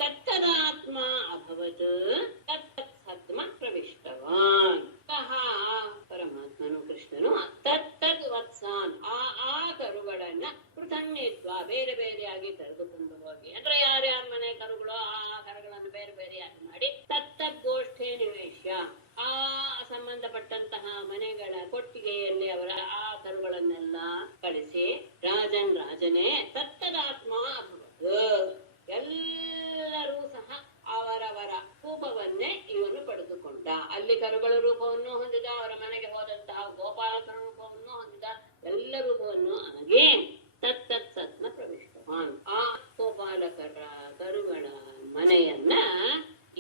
ತತ್ತದಾತ್ಮ ಅಭವತ್ ತತ್ತತ್ ಸದ್ಮ ಪ್ರವಿಷ್ಟವಾನ್. ಸಹ ಪರಮಾತ್ಮನು ಕೃಷ್ಣನು ತತ್ತದ್ ವತ್ಸಾನ್ ಆ ಕರುಗಳನ್ನ ಪೃಥಂಗೇತ್ವ ಬೇರೆ ಬೇರೆಯಾಗಿ ಕರೆದುಕೊಂಡು ಹೋಗಿ, ಅಂದ್ರೆ ಯಾರ್ಯಾರ ಮನೆ ಕರುಗಳು ಆ ಕರುಗಳನ್ನು ಬೇರೆ ಬೇರೆಯಾಗಿ ಮಾಡಿ ತತ್ತದ್ ಗೋಷ್ಠೇ ನಿವೇಶ್ಯ ಆ ಸಂಬಂಧಪಟ್ಟಂತಹ ಮನೆಗಳ ಕೊಟ್ಟಿಗೆಯಲ್ಲಿ ಅವರ ಆ ಕರುಗಳನ್ನೆಲ್ಲ ಕಳಿಸಿ ರಾಜನೇ ತತ್ತದಾತ್ಮ ಅಭವತ್. ಎಲ್ಲರೂ ಸಹ ಅವರವರ ರೂಪವನ್ನೇ ಇವನು ಪಡೆದುಕೊಂಡ. ಅಲ್ಲಿ ಕರುಗಳ ರೂಪವನ್ನು ಹೊಂದಿದ, ಅವರ ಮನೆಗೆ ಹೋದಂತಹ ಗೋಪಾಲಕರ ರೂಪವನ್ನು ಹೊಂದಿದ, ಎಲ್ಲ ರೂಪವನ್ನು ಆಗಿ ತತ್ತತ್ ಸತ್ನ ಪ್ರವಿಷ್ಟವಾನ್. ಆ ಗೋಪಾಲಕರ ಕರುಗಳ ಮನೆಯನ್ನ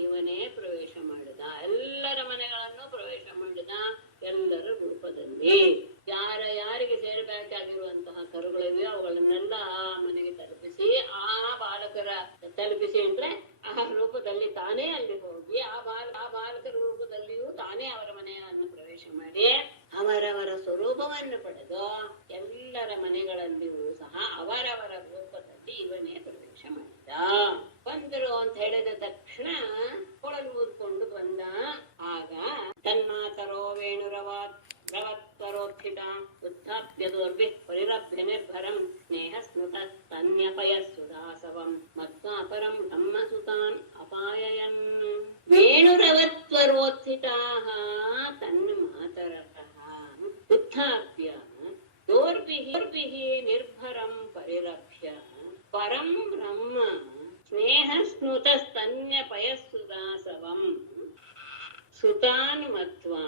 ಇವನೇ ಪ್ರವೇಶ ಮಾಡಿದ. ಎಲ್ಲರ ಮನೆಗಳನ್ನು ಪ್ರವೇಶ ಮಾಡಿದ. ಎಲ್ಲರ ರೂಪದಲ್ಲಿ ಯಾರಿಗೆ ಸೇರಬೇಕಾಗಿರುವಂತಹ ಕರುಗಳಿವೆಯೋ ಅವುಗಳನ್ನೆಲ್ಲ ಆ ಮನೆಗೆ ತಲುಪಿಸಿ, ಆ ಬಾಲಕರ ತಲುಪಿಸಿ ಅಂದ್ರೆ ಆ ರೂಪದಲ್ಲಿ ತಾನೇ ಅಲ್ಲಿ ಹೋಗಿ ಆ ಬಾಲಕರ ರೂಪದಲ್ಲಿಯೂ ತಾನೇ ಅವರ ಮನೆಯನ್ನು ಪ್ರವೇಶ ಮಾಡಿ ಅವರವರ ಸ್ವರೂಪವನ್ನು ಪಡೆದು ಎಲ್ಲರ ಮನೆಗಳಲ್ಲಿಯೂ ಸಹ ಅವರವರ ರೂಪದಲ್ಲಿ ಇವನೇ ಪ್ರವೇಶ ಮಾಡಿದ. ಬಂದರು ಅಂತ ಹೇಳಿದ ತಕ್ಷಣ ಕೊಳಲು ಊದ್ಕೊಂಡು ಬಂದ. ಆಗ ತನ್ಮಾತರೋ ವೇಣುರವತ್ವರೋತ್ಥಿತ ಉತ್ಥಾಪ್ಯದೋರ್ಭಿ ಪರಿರಭ್ಯ ನಿರ್ಭರಂ ಸ್ನೇಹ ಸ್ಮೃತ ತನ್ಯಪಯ ಸುದಾಸವಂ ಮತ್ವಾಪರಂ ಬ್ರಹ್ಮಸುತಾನ್ ಅಪಾಯಯನ್. ವೇಣುರವತ್ವರೋತ್ಥಿತಾಃ ತನ್ಮಾತರಃ ಉತ್ಥಾಪ್ಯ ದೋರ್ಭಿಃ ನಿರ್ಭರಂ ಪರಿರಭ್ಯ ಪರಂ ಬ್ರಹ್ಮ ಸ್ನೇಹ ಸ್ಮೃತಸ್ತನ್ಯಪಯಸ್ಸುದಾಸವಂ ಸುತಾನ್ ಮತ್ವಾ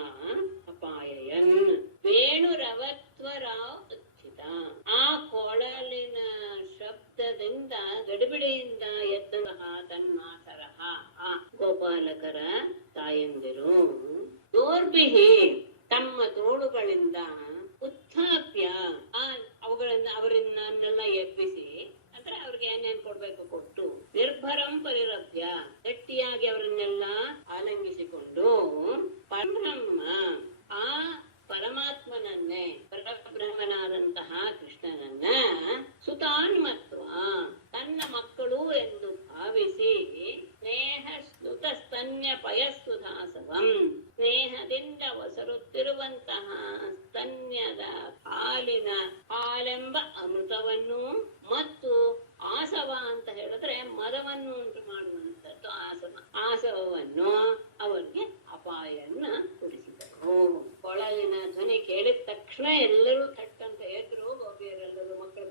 ಅಪಾಯಯನ್. ವೇಣುರವತ್ವರಾವ್ ಉತ್ಥಿತ. ಆ ಕೊಳಲಿನ ಶಬ್ದದಿಂದ ಗಡಿಬಿಡಿಯಿಂದ ಎದ್ದಂತಹ ತನ್ಮಾತರಃ ಆ ಗೋಪಾಲಕರ ತಾಯಂದಿರು ದೋರ್ಭಿಹಿ ತಮ್ಮ ತೋಳುಗಳಿಂದ ಉತ್ಥಾಪ್ಯ ಅವರನ್ನೆಲ್ಲ ಎಬ್ಬಿಸಿ, ಅಂದ್ರೆ ಅವ್ರಿಗೆ ಏನೇನ್ ಕೊಡ್ಬೇಕು ಕೊಟ್ಟು, ನಿರ್ಭರಂ ಪರಿರಭ್ಯ ಗಟ್ಟಿಯಾಗಿ ಅವರನ್ನೆಲ್ಲ ಆಲಂಗಿಸಿಕೊಂಡು ಪರಬ್ರಹ್ಮ ಆ ಪರಮಾತ್ಮನನ್ನೇ ಪರಬ್ರಹ್ಮನಾದಂತಹ ಕೃಷ್ಣನನ್ನ ಸುತಾನ್ಮತ್ವ ತನ್ನ ಮಕ್ಕಳು ಎಂದು ಭಾವಿಸಿ ಸ್ನೇಹ ಸ್ತನ್ಯ ಪಯಸ್ಸುಧಾಸವಂ ಸ್ನೇಹದಿಂದ ಒಸರುತ್ತಿರುವಂತಹ ಸ್ತನ್ಯದ ಹಾಲೆಂಬ ಅಮೃತವನ್ನು ಮತ್ತು ಆಸವ ಅಂತ ಹೇಳಿದ್ರೆ ಮದವನ್ನು ಉಂಟು ಮಾಡುವಂತದ್ದು ಆಸವವನ್ನು ಅವರಿಗೆ ಅಪಾಯನ್ನ ಕೊಡಿಸಿದರು. ಕೊಳಲಿನ ಧ್ವನಿ ಕೇಳಿದ ತಕ್ಷಣ ಎಲ್ಲರೂ ಥಟ್ಟಂತ ಎದ್ರು. ಗೋಪಿಯರೆಲ್ಲರೂ ಮಕ್ಕಳು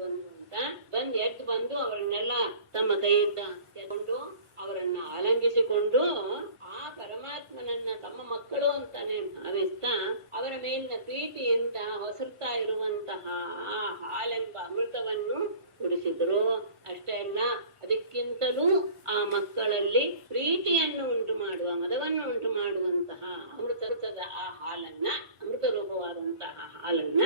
ಎದ್ದು ಬಂದು ಅವರನ್ನೆಲ್ಲ ತಮ್ಮ ಕೈಯಿಂದ ತಗೊಂಡು ಅವರನ್ನ ಆಲಂಗಿಸಿಕೊಂಡು ಆ ಪರಮಾತ್ಮನನ್ನ ತಮ್ಮ ಮಕ್ಕಳು ಅಂತಾನೆ ಭಾವಿಸ್ತಾ ಅವರ ಮೇಲಿನ ಪ್ರೀತಿಯಿಂದ ಹೊಸರ್ತಾ ಇರುವಂತಹ ಆ ಹಾಲೆಂಬ ಅಮೃತವನ್ನು ಕುಡಿಸಿದ್ರು. ಅಷ್ಟೇ ಅಲ್ಲ, ಅದಕ್ಕಿಂತಲೂ ಆ ಮಕ್ಕಳಲ್ಲಿ ಪ್ರೀತಿಯನ್ನು ಉಂಟು ಮಾಡುವ, ಮದವನ್ನು ಉಂಟು ಮಾಡುವಂತಹ ಅಮೃತದ ಆ ಹಾಲನ್ನ, ಅಮೃತ ರೂಪವಾದಂತಹ ಹಾಲನ್ನ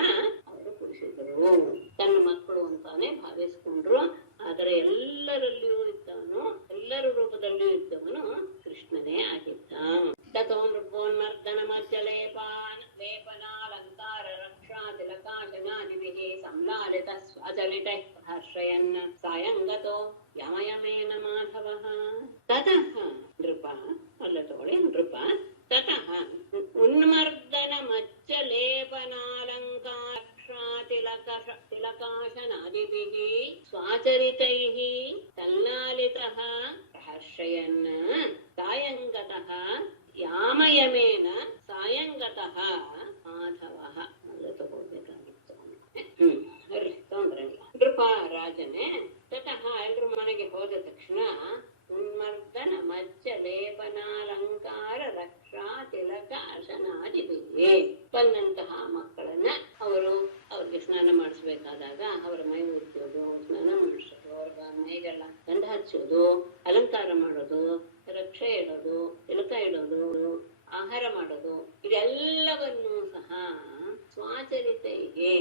ಅವರು ಕುಡಿಸಿದರು. ತನ್ನ ಮಕ್ಕಳು ಅಂತಾನೆ ಭಾವಿಸ್ಕೊಂಡ್ರು. ಆದರೆ ಎಲ್ಲರಲ್ಲಿಯೂ ಇದ್ದವನು, ಎಲ್ಲರ ರೂಪದಲ್ಲಿಯೂ ಇದ್ದವನು ಕೃಷ್ಣನೇ ಆಗಿದ್ದ. ತಥೋ ನೃಪೋನ್ಮರ್ದನ ಲೇಪನಾಲಂಕಾರ ರಕ್ಷಾ ತಿಲಕಾಶನಾದಿಭಿಃ ಸಂಲಾಲಿತ ಸ್ವಚಲಿತೈಃ ಹರ್ಷಯನ್ ಸಾಯಂಗತೋ ಯಮಯಮೇನ ಮಾಧವಃ. ತತಃ ನೃಪ ಅಲ್ಲತೋಳೆ ನೃಪ ತತಃ ಉನ್ಮರ್ದನ ಮಜ್ಜ ಲೇಪನಾಲಂಕಾರ ತಿಲಕಾಶನಾದಿಭಿಃ ಸ್ವಾಚರಿತೈಃ ಸಂಲಾಲಿತಃ ಹರ್ಷಯನ್ ಸಾಯಂಗತಃ ಯಾಮಯಮೇನ ಸಾಯಂಗತಃ ಮಾಧವಃ. ಅಲ್ಲ ತಗೋಬೇಕಾಗಿತ್ತು. ತೊಂದ್ರೆ ಇಲ್ಲ. ನೃಪ ರಾಜನೇ ತತಃ ಎಲ್ರು ಮನೆಗೆ ಹೋದ ತಕ್ಷಣ ಉನ್ಮರ್ದನ ಮಜ್ಜ ಲೇಪನಾಲಂಕಾರ ರಕ್ಷಾ ತಿಲಕ ಅಶನಾದಿಭಿಃ ಬಂದಂತಹ ಮಕ್ಕಳನ್ನ ಅವ್ರಿಗೆ ಸ್ನಾನ ಮಾಡಿಸ್ಬೇಕಾದಾಗ ಅವರ ಮೈ ಮುಚ್ಚೋದು, ಸ್ನಾನ ಮಾಡಿಸೋದು, ಅವ್ರ ಮೈಗೆಲ್ಲ ಗಂಧ ಹಚ್ಚೋದು, ಅಲಂಕಾರ ಮಾಡೋದು, ರಕ್ಷೆ ಇಡೋದು, ತಿಲಕ ಇಡೋದು, ಆಹಾರ ಮಾಡೋದು, ಇದೆಲ್ಲವನ್ನೂ ಸಹ ಸ್ವಾಚರಿತೆಗೆ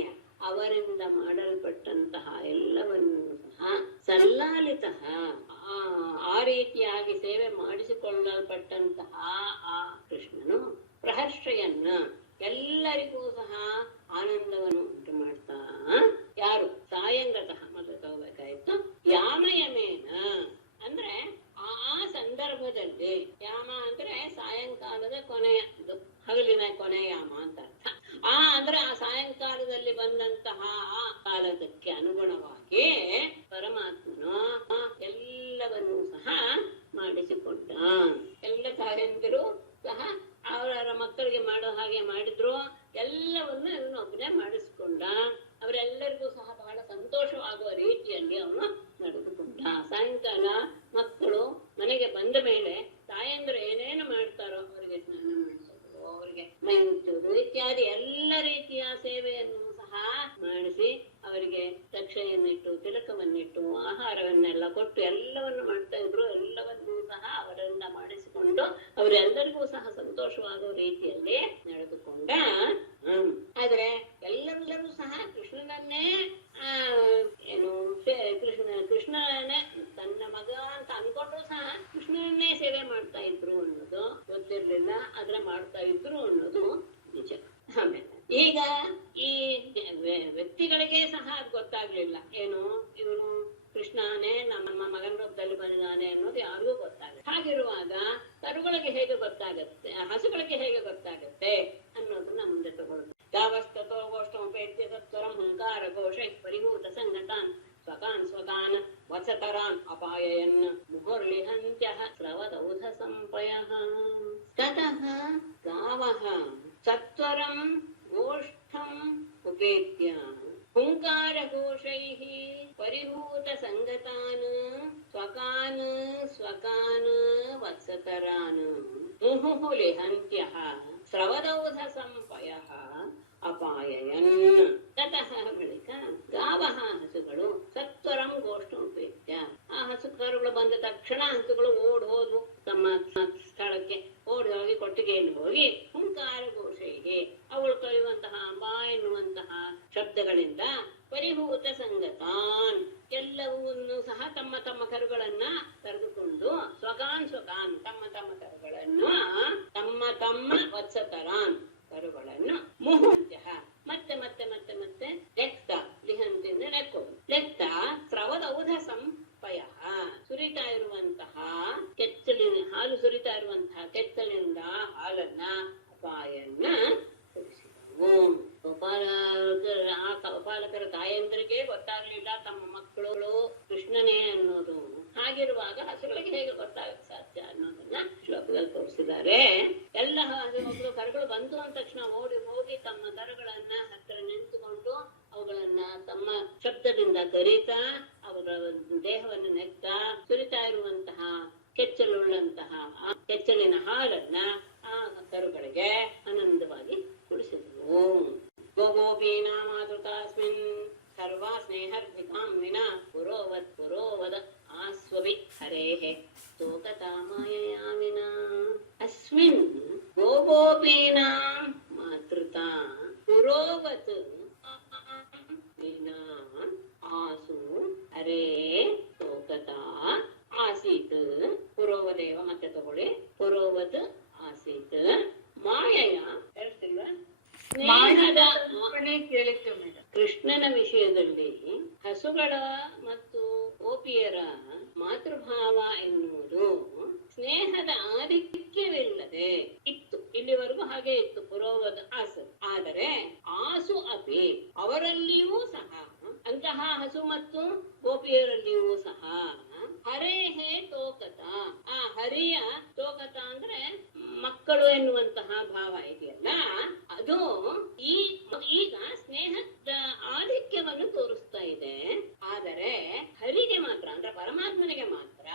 ಅವರಿಂದ ಮಾಡಲ್ಪಟ್ಟಂತಹ ಎಲ್ಲವನ್ನೂ ಸಹ ಸಲ್ಲಾಲಿತ ಆ ರೀತಿಯಾಗಿ ಸೇವೆ ಮಾಡಿಸಿಕೊಳ್ಳಲ್ಪಟ್ಟಂತಹ ಆ ಕೃಷ್ಣನು ಪ್ರಹರ್ಷಯನ್ನ ಎಲ್ಲರಿಗೂ ಸಹ ಆನಂದವನ್ನು ಉಂಟು ಮಾಡ್ತಾ ಯಾರು ಸಾಯಂಗತಃ ಮೊದಲು ತಗೋಬೇಕಾಯ್ತು. ಯಾಮಯಮೇನ ಅಂದ್ರೆ ಆ ಸಂದರ್ಭದಲ್ಲಿ, ಯಾಮ ಅಂದ್ರೆ ಸಾಯಂಕಾಲದ ಕೊನೆಯದು, ಹಗಲಿನ ಕೊನೆಯ ಯಾಮ ಅಂತ ಅರ್ಥ. ಅಂದ್ರೆ ಆ ಸಾಯಂಕಾಲದಲ್ಲಿ ಬಂದಂತಹ ಆ ಕಾಲದಕ್ಕೆ ಅನುಗುಣವಾಗಿ ಪರಮಾತ್ಮನು ಎಲ್ಲವನ್ನೂ ಸಹ ಮಾಡಿಸಿಕೊಂಡ. ಎಲ್ಲ ತಾಯಂದಿರು ಸಹ ಅವರ ಹಾಗೆ ಮಾಡಿದ್ರು. ಎಲ್ಲವನ್ನು ಇವನೊಬ್ಬನೇ ಮಾಡಿಸ್ಕೊಂಡ. ಅವರೆಲ್ಲರಿಗೂ ಸಹ ಬಹಳ ಸಂತೋಷವಾಗುವ ರೀತಿಯಲ್ಲಿ ಅವನು ನಡೆದುಕೊಂಡ. ಸಾಯಂಕಾಲ ಮಕ್ಕಳು ಮನೆಗೆ ಬಂದ ಮೇಲೆ ತಾಯಂದ್ರು ಏನೇನು ಮಾಡ್ತಾರೋ ಅವರಿಗೆ ಸ್ನಾನ ಮಾಡಿಸೋದು, ಅವರಿಗೆ ಮೈ ಮುಚ್ಚೋದು ಇತ್ಯಾದಿ ಎಲ್ಲ ರೀತಿಯ ಸೇವೆಯನ್ನು ಸಹ ಮಾಡಿಸಿ ಅವರಿಗೆ ತಕ್ಷೆಯನ್ನಿಟ್ಟು ತಿಲಕವನ್ನಿಟ್ಟು ಆಹಾರವನ್ನೆಲ್ಲ ಕೊಟ್ಟು ಎಲ್ಲವನ್ನು ಮಾಡ್ತಾ ಇದ್ರು. ಎಲ್ಲವನ್ನೂ ಸಹ ಅವರಿಂದ ಮಾಡಿಸಿಕೊಂಡು ಅವರೆಲ್ಲರಿಗೂ ಸಹ ಸಂತೋಷವಾಗುವ ರೀತಿಯಲ್ಲಿ ನಡೆದುಕೊಂಡ. ಆದ್ರೆ ಎಲ್ಲರೆಲ್ಲರೂ ಸಹ ಕೃಷ್ಣನನ್ನೇ ಏನು ಕೃಷ್ಣನೇ ತನ್ನ ಮಗ ಅಂತ ಅನ್ಕೊಂಡ್ರು ಸಹ ಕೃಷ್ಣನನ್ನೇ ಸೇವೆ ಮಾಡ್ತಾ ಇದ್ರು ಅನ್ನೋದು ಗೊತ್ತಿರ್ಲಿಲ್ಲ. ಆದ್ರೆ ಮಾಡ್ತಾ ಇದ್ರು ಅನ್ನೋದು ನಿಜ. ಆಮೇಲೆ ಈಗ ಈ ವ್ಯಕ್ತಿಗಳಿಗೆ ಸಹ ಅದು ಗೊತ್ತಾಗ್ಲಿಲ್ಲ. ಏನು ಇವನು ಕೃಷ್ಣನೇ ನಮ್ಮ ಮಗನ ರೂಪದಲ್ಲಿ ಬಂದಿದ್ದಾನೆ ಅನ್ನೋದು ಯಾರಿಗೂ ಗೊತ್ತಾಗುತ್ತೆ. ಹಾಗಿರುವಾಗ ಕರುಗಳಿಗೆ ಹೇಗೆ ಗೊತ್ತಾಗತ್ತೆ, ಹಸುಗಳಿಗೆ ಹೇಗೆ ಗೊತ್ತಾಗತ್ತೆ ಅನ್ನೋದನ್ನ ಮುಂದೆ ತಗೊಳ್ಳುತ್ತೆ. ಯಾವಸ್ತೋ ಗೋಷ್ಠೋಪೇತ್ಯ ಸತ್ವರಂ ಹಂಕಾರ ಘೋಷ ಪರಿಭೂತ ಸಂಗತಾನ್ ಸ್ವಕಾನ್ ಸ್ವಕಾನ್ ವತ್ಸತರಾನ್ ಅಪಾಯಯನ್ ಮುಹುರ್ಲಿಹಂತ್ಯಃ ಸ್ರವದೌಧ ಸಂಪಯಃ ತತಃ ಗಾವಃ ಸತ್ವರಂ ಗೋಷ್ಠಂ ಉಪೇತ್ಯ ಹುಂಕಾರ ಘೋಷೈಃ ಪರಿಭೂತ ಸಂಗತಾನ್ ಸ್ವಕಾನ್ ಸ್ವಕಾನ್ ವತ್ಸತರಾನ್ ಮುಹುರ್ಲಿಹಂತ್ಯಃ ಸ್ರವದೌಧ ಸಂಪಯಃ ಅಪಾಯಯನ್ ತತಃ ಬಳಿಕ ಗಾವಃ ಹಸುಗಳು ಸತ್ವರಂ ಗೋಷ್ಠೋಪೇತ್ಯ ಆ ಹಸುಕರುಗಳು ಬಂದ ತಕ್ಷಣ ಹಸುಗಳು ಓಡ್ ಹೋದ್ವು ತಮ್ಮ ಸ್ಥಳಕ್ಕೆ. ಓಡಿ ಹೋಗಿ ಕೊಟ್ಟಿಗೆಯಲ್ಲಿ ಹೋಗಿ ಹುಂಕಾರ ಘೋಷೈಹಿ ಅವಳು ಕರೆಯುವಂತಹ ಅಂಬಾ ಎನ್ನುವಂತಹ ಶಬ್ದಗಳಿಂದ ಪರಿಭೂತ ಸಂಗತಾನ್ ಎಲ್ಲವನ್ನೂ ಸಹ ತಮ್ಮ ತಮ್ಮ ಕರುಗಳನ್ನ ಕರೆದುಕೊಂಡು ಸ್ವಕಾನ್ ಸ್ವಕಾನ್ ತಮ್ಮ ತಮ್ಮ ಕರುಗಳನ್ನು ತಮ್ಮ ತಮ್ಮ ವತ್ಸತರಾನ್ ಕರುಗಳನ್ನು ಮುಹುಂತ್ಯ ಮತ್ತೆ ಮತ್ತೆ ಮತ್ತೆ ಮತ್ತೆ ಲೆಕ್ತ ಲಿಹಂತಿಂದ ಲೆಕ್ಕೋದು ಲೆಕ್ತ ಸ್ರವದೌಧ ಸಂಪಯ ಸುರಿತಾ ಇರುವಂತಹ ಕೆಚ್ಚಲಿನ ಹಾಲು ಸುರಿತಾ ಇರುವಂತಹ ಕೆಚ್ಚಲಿನಿಂದ ಹಾಲನ್ನ ಅಪಾಯನ್ನ ಕುಡಿಸಿದವು. ಗೋಪಾಲಕರ ತಾಯಂದರಿಗೆ ಗೊತ್ತಾಗ್ಲಿಲ್ಲ ತಮ್ಮ ಮಕ್ಕಳು ಕೃಷ್ಣನೇ ಅನ್ನೋದು. ಹಾಗಿರುವಾಗ ಹಸುಗಳಿಗೆ ಹೇಗೆ ಗೊತ್ತಾಗಕ್ಕೆ ಸಾಧ್ಯ ಅನ್ನೋದನ್ನ ಶ್ಲೋಕದಲ್ಲಿ ತೋರಿಸಿದ್ದಾರೆ. ಎಲ್ಲ ಮಕ್ಕಳು ಕರುಗಳು ಬಂತು ಅಂದ ತಕ್ಷಣ ಓಡಿ ಹೋಗಿ ತಮ್ಮ ಕರುಗಳನ್ನ ಹತ್ತಿರ ನಿಂತುಕೊಂಡು ಅವುಗಳನ್ನ ತಮ್ಮ ಶಬ್ದದಿಂದ ಕರೀತಾ ಅವರ ದೇಹವನ್ನು ನೆಕ್ತಾ ಸುರಿತಾ ಇರುವಂತಹ ಕೆಚ್ಚಲುಳ್ಳಂತಹ ಆ ಕೆಚ್ಚಲಿನ ಹಾಲನ್ನ ಆ ಕರುಗಳಿಗೆ ಆನಂದವಾಗಿ ಕುಡಿಸಿದ್ರು. ಗೋಗೋಪೀನಾ ಮಾತೃತಾಸ್ಮಿನ್ ಸರ್ವಾ ಸ್ನೇಹರ್ಧಿಕಾಂ ವಿನಾ ಪುರೋವತ್ ಪುರೋವದ ಆಸ್ವಭಿ ಹರೇಃ ತೋಕತಾ ಮಾಯಯಾ ವಿನಾ ಅಸ್ಮಿನ್ ಗೋಗೋಪೀನಾಂ ಮಾತೃತಾ ಪುರೋವತ್ ವಿನಾ ಆಸು ಹರೇ ತೋಕತಾ ಆಸೀತ್ ಪುರೋವದೇವ ಮತ್ತೆ ತಗೊಳ್ಳಿ ಪುರೋವತ್ ಆಸೀತ್ ಮಾಯಯ ಹೇಳ್ತಿಲ್ವಾ ಸ್ನೇಹದ ಕೃಷ್ಣನ ವಿಷಯದಲ್ಲಿ ಹಸುಗಳ ಮತ್ತು ಗೋಪಿಯರ ಮಾತೃಭಾವ ಎನ್ನುವುದು ಸ್ನೇಹದ ಆಧಿಕ್ಯವಿಲ್ಲದೆ ಇತ್ತು. ಇಲ್ಲಿವರೆಗೂ ಹಾಗೆ ಇತ್ತು ಪುರೋವದ ಆಸು. ಆದರೆ ಆಸು ಅಪಿ ಅವರಲ್ಲಿಯೂ ಸಹ ಅಂತಹ ಹಸು ಮತ್ತು ಗೋಪಿಯರಲ್ಲಿಯೂ ಸಹ ಹರೇಹೇ ತೋಕತ ಆ ಹರಿಯ ತೋಕತ ಅಂದ್ರೆ ಮಕ್ಕಳು ಎನ್ನುವಂತಹ ಭಾವ ಇದೆಯಲ್ಲ ಅದು ಈಗ ಸ್ನೇಹದ ಆಧಿಕ್ಯವನ್ನು ತೋರಿಸ್ತಾ ಇದೆ. ಆದರೆ ಹರಿಗೆ ಮಾತ್ರ ಅಂದ್ರೆ ಪರಮಾತ್ಮನಿಗೆ ಮಾತ್ರ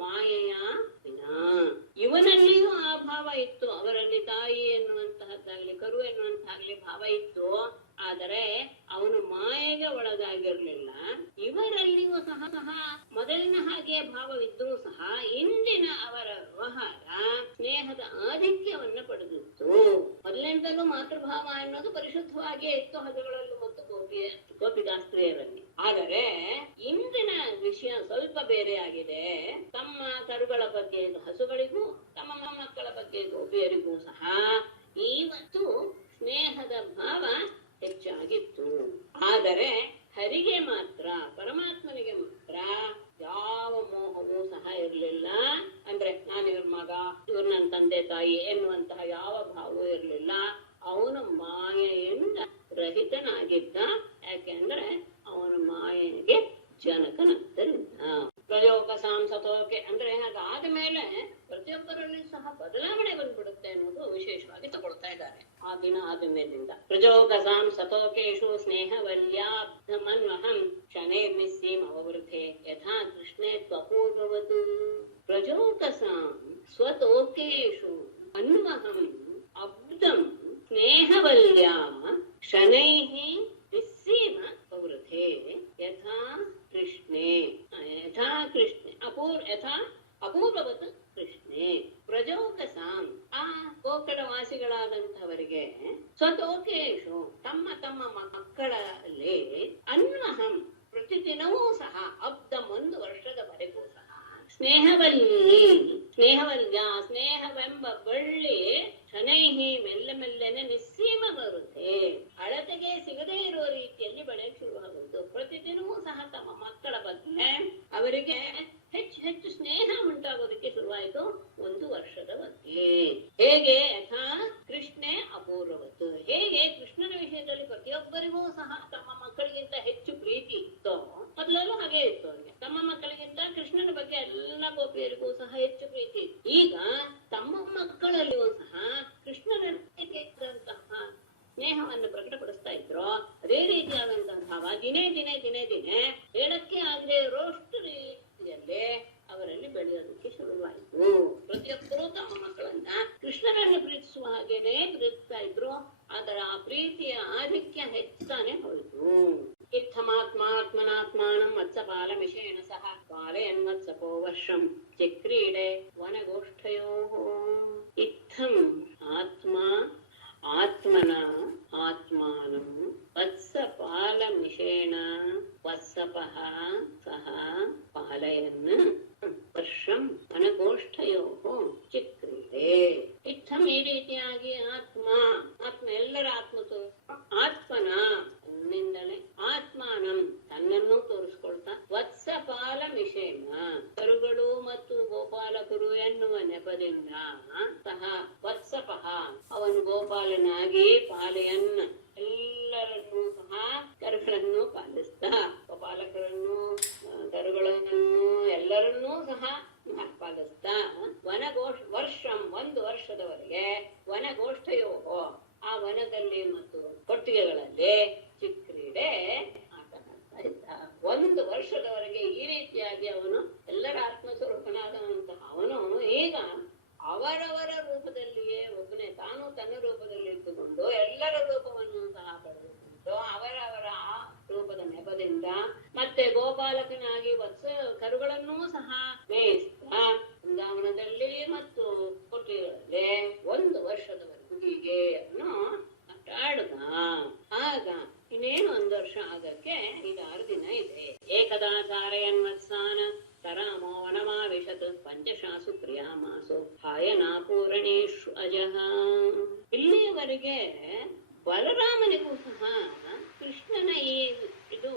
ಮಾಯೆಯ ವಿನಾ ಇವನಲ್ಲಿಯೂ ಆ ಭಾವ ಇತ್ತು. ಅವರಲ್ಲಿ ತಾಯಿ ಎನ್ನುವಂತಹದ್ದಾಗ್ಲಿ ಕರು ಎನ್ನುವಂತಾಗ್ಲಿ ಭಾವ ಇತ್ತು. ಆದರೆ ಅವನು ಮಾಯೆಗೆ ಒಳಗಾಗಿರ್ಲಿಲ್ಲ. ಇವರಲ್ಲಿಯೂ ಸಹ ಮೊದಲಿನ ಹಾಗೆ ಭಾವವಿದ್ರೂ ಸಹ ಇಂದಿನ ಅವರ ವ್ಯವಹಾರ ಸ್ನೇಹದ ಆಧಿಕ್ಯವನ್ನ ಪಡೆದಿತ್ತು. ಮೊದಲಿನಿಂದಲೂ ಮಾತೃಭಾವ ಅನ್ನೋದು ಪರಿಶುದ್ಧವಾಗಿಯೇ ಇತ್ತು ಹಸುಗಳಲ್ಲೂ ಮತ್ತು ಗೋಪಿಗಾಸ್ತ್ರೀಯರಲ್ಲಿ. ಆದರೆ ಇಂದಿನ ವಿಷಯ ಸ್ವಲ್ಪ ಬೇರೆ ಆಗಿದೆ. ತಮ್ಮ ಕರುಗಳ ಬಗ್ಗೆ ಹಸುಗಳಿಗೂ ತಮ್ಮ ಮಕ್ಕಳ ಬಗ್ಗೆ ಗೋಪಿಯರಿಗೂ ಸಹ ಇವತ್ತು ಸ್ನೇಹದ ಭಾವ ಹೆಚ್ಚಾಗಿತ್ತು. ಆದರೆ ಹರಿಗೆ ಮಾತ್ರ ಪರಮಾತ್ಮನಿಗೆ ಮಾತ್ರ ಯಾವ ಮೋಹವೂ ಸಹ ಇರಲಿಲ್ಲ. ಅಂದ್ರೆ ನಾನು ಇವ್ರ ಮಗ ಇವ್ರ ನನ್ನ ತಂದೆ ತಾಯಿ ಎನ್ನುವಂತಹ ಯಾವ ಭಾವವೂ ಇರಲಿಲ್ಲ. ಅವನು ಮಾಯೆಯಿಂದ ರಹಿತನಾಗಿದ್ದ. ಯಾಕೆಂದ್ರೆ ಅವನು ಮಾಯೆಗೆ ಜನಕನಾದ್ದರಿಂದ. ಪ್ರಯೋಗ ಸಾಂಸತೋಕೆ ಅಂದ್ರೆ ಅದಾದ ಮೇಲೆ ಪ್ರತಿಯೊಬ್ಬರಲ್ಲಿ ಸಹ ಬದಲಾವಣೆ ಬಂದ್ಬಿಡುತ್ತೆ ಅನ್ನೋದು ವಿಶೇಷವಾಗಿ ತಗೊಳ್ತಾ ಇದ್ದಾರೆ. ಆ ಆದಿಮೇಲಿಂದ ಪ್ರಜೋಗಸಾಂ ಸತೋಕೇಶು ಸ್ನೇಹವಲ್ಯಾಬ್ಧಮನ್ವಹಂ ಶನೈರ್ನಿಸ್ಸೀಂ ಅವವೃಥೆ ಯಥಾ ಕೃಷ್ಣೇ ತ್ವಪೂರ್ವವತ್ ಪ್ರಜೋಗಸಾಂ ಸ್ವತೋಕೇಶು ಅನ್ವಹಂ ಅಬ್ಧಂ ಸ್ನೇಹವಲ್ಯಾ ಶನೈಃ ನಿಸ್ಸೀಮ ಅವವೃಥೆ ಯಥಾ ಕೃಷ್ಣೇ ಯಥಾ ಅಪೂರ್ವವತ್ ಕೃಷ್ಣೇ ಪ್ರಜೋಗಸಾಂ ಆ ಗೋಕಳವಾಸಿಗಳಾದಂಥವರಿಗೆ ಸ್ವತೋಕೇಶು ತಮ್ಮ ತಮ್ಮ ಮಕ್ಕಳಲ್ಲಿ ಅನ್ವಹಂ ಪ್ರತಿದಿನವೂ ಸಹ ಅಬ್ಧಂ 1 ವರ್ಷದವರೆಗೂ ಸಹ ಸ್ನೇಹವಲ್ಯ ಸ್ನೇಹವೆಂಬ ಬಳ್ಳಿ ಶನೈಹಿ ಮೆಲ್ಲನೆ ನಿಸ್ಸೀಮ ಬರುತ್ತೆ, ಅಳತೆಗೆ ಸಿಗದೇ ಇರುವ ರೀತಿಯಲ್ಲಿ ಬೆಳೆಯಲು ಶುರುವಾಗುವುದು. ಪ್ರತಿದಿನವೂ ಸಹ ತಮ್ಮ ಮಕ್ಕಳ ಬಗ್ಗೆ ಅವರಿಗೆ ಹೆಚ್ಚು ಸ್ನೇಹ ಉಂಟಾಗೋದಕ್ಕೆ ಶುರುವಾಯಿತು 1 ವರ್ಷದವರೆಗೆ. ಹೇಗೆ ಯಥಾ ಕೃಷ್ಣೇ ಅಪೂರ್ವವತ್, ಹೇಗೆ ಕೃಷ್ಣನ ವಿಷಯದಲ್ಲಿ ಪ್ರತಿಯೊಬ್ಬರಿಗೂ ಸಹ ತಮ್ಮ ಮಕ್ಕಳಿಗಿಂತ ಹೆಚ್ಚು ಪ್ರೀತಿ ಇತ್ತೋ, ಮೊದಲಲ್ಲೂ ಹಾಗೆ ಇತ್ತು ಅವರಿಗೆ. ತಮ್ಮ ಮಕ್ಕಳಿಗಿಂತ ಕೃಷ್ಣನ ಬಗ್ಗೆ ಎಲ್ಲ ಗೋಪಿಯರಿಗೂ ಸಹ ಹೆಚ್ಚು ಪ್ರೀತಿ ಇತ್ತು. ಈಗ ತಮ್ಮ ಮಕ್ಕಳಲ್ಲಿಯೂ ಸಹ ಕೃಷ್ಣನಂತಹ ಸ್ನೇಹವನ್ನು ಪ್ರಕಟಪಡಿಸ್ತಾ ಇದ್ರು. ಅದೇ ರೀತಿಯಾದಂತಹ ಭಾವ ದಿನೇ ಹೇಳಕ್ಕೆ ಆಗದೆ ಇರೋಷ್ಟು ರೀತಿಯಲ್ಲೇ ಅವರಲ್ಲಿ ಬೆಳೆಯೋದಕ್ಕೆ ಶುರುವಾಯಿತು. ಪ್ರತಿಯೊಬ್ಬರೂ ತಮ್ಮ ಮಕ್ಕಳನ್ನ ಕೃಷ್ಣನನ್ನು ಪ್ರೀತಿಸುವ ಹಾಗೇನೆ ಪ್ರೀತಿಸ್ತಾ ಇದ್ರು. ಅದರ ಆ ಪ್ರೀತಿಯ ಆಧಿಕ್ಯ ಹೆಚ್ಚಾನೆ ಹೋಯಿತು. ಇತ್ತಮಾತ್ಮಾತ್ಮನಾತ್ಮಾನಂ ಮತ್ಸಪಾಲಮಿಷೇಣ ಸಹ ಪಾಲಯನ್ಮತ್ಸಪೋ ವರ್ಷಂ ಚಕ್ರೀಡೆ ವನಗೋಷ್ಠಯೋಃ. ಇತ್ತಂ ಆತ್ಮನ ಆತ್ಮಾನಂ ವತ್ಸಪಾಲಮಿಷೇಣ ವತ್ಸಪಃ ಸಹ ಪಾಲಯನ್ ವರ್ಷಂ ವನಗೋಷ್ಠಯೋಃ ಚಿಕ್ರೀಡೆ. ಇತ್ತಂ ಈ ರೀತಿಯಾಗಿ ಆತ್ಮ ಎಲ್ಲರ ಆತ್ಮನ ನಿಂದನೆ ಆತ್ಮಾನಂ ತನ್ನನ್ನು ತೋರಿಸ್ಕೊಳ್ತಾ ವತ್ಸಪಾಲ ಮಿಷೇನ ಕರುಗಳು ಮತ್ತು ಗೋಪಾಲಕರು ಎನ್ನುವ ನೆಪದಿಂದ ಸಹ ವತ್ಸಪಃ ಅವನು ಗೋಪಾಲನಾಗಿ ಪಾಲಯನ್ನ ಎಲ್ಲರನ್ನೂ ಸಹ ಕರುಗಳನ್ನು ಪಾಲಿಸ್ತಾ ಗೋಪಾಲಕರನ್ನು ಕರುಗಳನ್ನು ಎಲ್ಲರನ್ನೂ ಸಹ ಪಾಲಿಸ್ತಾ ವರ್ಷಂ 1 ವರ್ಷದವರೆಗೆ ವನಗೋಷ್ಠಯೋಹೋ ಆ ವನದಲ್ಲಿ ಮತ್ತು ಕೊಟ್ಟಿಗೆಗಳಲ್ಲಿ ಚಿಕ್ರೀಡೆ ಆಟ ಆಡ್ತಾ ಇದ್ದ. 1 ವರ್ಷದವರೆಗೆ ಈ ರೀತಿಯಾಗಿ ಅವನು ಎಲ್ಲರ ಆತ್ಮಸ್ವರೂಪನಾದಂತಹ ಅವನು ಈಗ ಅವರವರ ರೂಪದಲ್ಲಿಯೇ ಒಬ್ಬನೇ ತಾನು ತನ್ನ ರೂಪದಲ್ಲಿ ಇದ್ದುಕೊಂಡು ಎಲ್ಲರ ರೂಪವನ್ನು ಸಹ ಪಡೆದುಕೊಂಡು ಅವರವರ ಆ ರೂಪದ ನೆಪದಿಂದ ಮತ್ತೆ ಗೋಪಾಲಕನಾಗಿ ಕರುಗಳನ್ನೂ ಸಹ ಮೇಯಿಸ್ತಾ ಬೃಂದಾವನದಲ್ಲಿ ಮತ್ತು ಕೊಟ್ಟಿಗೆಗಳಲ್ಲಿ 1 ವರ್ಷದವರೆಗೂ ಹೀಗೆ ಆಟಾಡುದ. ಆಗ ಇನ್ನೇನು 1 ವರ್ಷ ಆಗಕ್ಕೆ 5-6 ದಿನ ಇದೆ. ಏಕದಾಚಾರಯನ್ಮತ್ಸಾನ ತರಾಮೋ ವನಮಾವಿಶತ್ ಪಂಚಶಾಸು ಪ್ರಿಯಾಮಾಸು ಹಾಯನಾಪೂರಣೇಶು ಅಜಃ. ಇಲ್ಲಿಯವರೆಗೆ ಬಲರಾಮನಿಗೂ ಸಹ ಕೃಷ್ಣನ ಇದು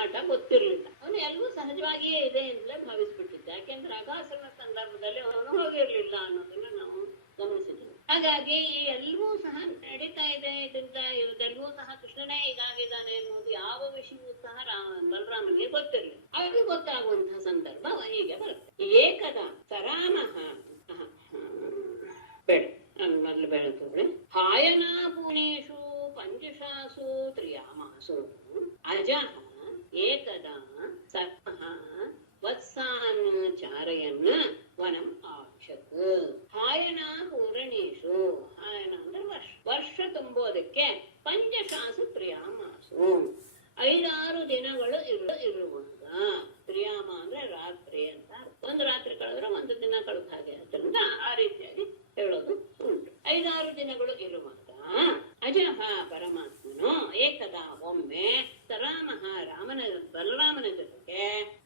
ಆಟ ಗೊತ್ತಿರ್ಲಿಲ್ಲ. ಅವನು ಎಲ್ಲವೂ ಸಹಜವಾಗಿಯೇ ಇದೆ ಅಂತಲೇ ಭಾವಿಸ್ಬಿಟ್ಟಿದ್ದ. ಯಾಕೆಂದ್ರೆ ಅಗಾಸುರನ ಸಂದರ್ಭದಲ್ಲಿ ಅವನು ಹೋಗಿರ್ಲಿಲ್ಲ ಅನ್ನೋದನ್ನ ನಾವು ಗಮನಿಸಿದ್ವಿ. ಹಾಗಾಗಿ ಎಲ್ಲವೂ ಸಹ ನಡೀತಾ ಇದೆ, ಇದೆಲ್ಲವೂ ಸಹ ಕೃಷ್ಣನೇ ಹೀಗಾಗಿದ್ದಾನೆ ಅನ್ನೋದು ಯಾವ ವಿಷಯವೂ ಸಹ ಬಲರಾಮನಿಗೆ ಗೊತ್ತಿರಲಿಲ್ಲ. ಅವರಿಗೆ ಗೊತ್ತಾಗುವಂತಹ ಸಂದರ್ಭ ಹೀಗೆ ಬರುತ್ತೆ. ಏಕದ ಸರಾಮಃ ಮೊದಲು ಬೆಳತುದ್ರೆ ಹಾಯನಾ ಪೂಣೇಶು ಪಂಚಶಾಸು ತ್ರಿಯಾಮಾಸು ಅಜಃ ಏಕದ ಸರ್ಪಃ ವತ್ಸಾನ್ ಚಾರಯನ್ ವನಂ ಆಕ್ಷತ್. ಹಾಯನ ಪೂರಣೇಶು, ಹಾಯನ ಅಂದ್ರೆ ವರ್ಷ ತುಂಬೋದಕ್ಕೆ ಪಂಚಶಾಸು ಪ್ರಿಯಾಮಾಸು 5-6 ದಿನಗಳು ಇರುವಾಗ, ಪ್ರಿಯಾಮ ಅಂದ್ರೆ ರಾತ್ರಿ ಅಂತ. 1 ರಾತ್ರಿ ಕಳೆದ್ರೆ 1 ದಿನ ಕಳೆದ ಹಾಗೆ. ಅದರಿಂದ ಆ ರೀತಿಯಾಗಿ ಹೇಳೋದು ಉಂಟು. 5-6 ದಿನಗಳು ಇರುವಾಗ ಅಜಃ ಪರಮಾತ್ಮನು ಏಕದಾ ಒಮ್ಮೆ ಸರಾಮಃ ಬಲರಾಮನ ಜೊತೆಗೆ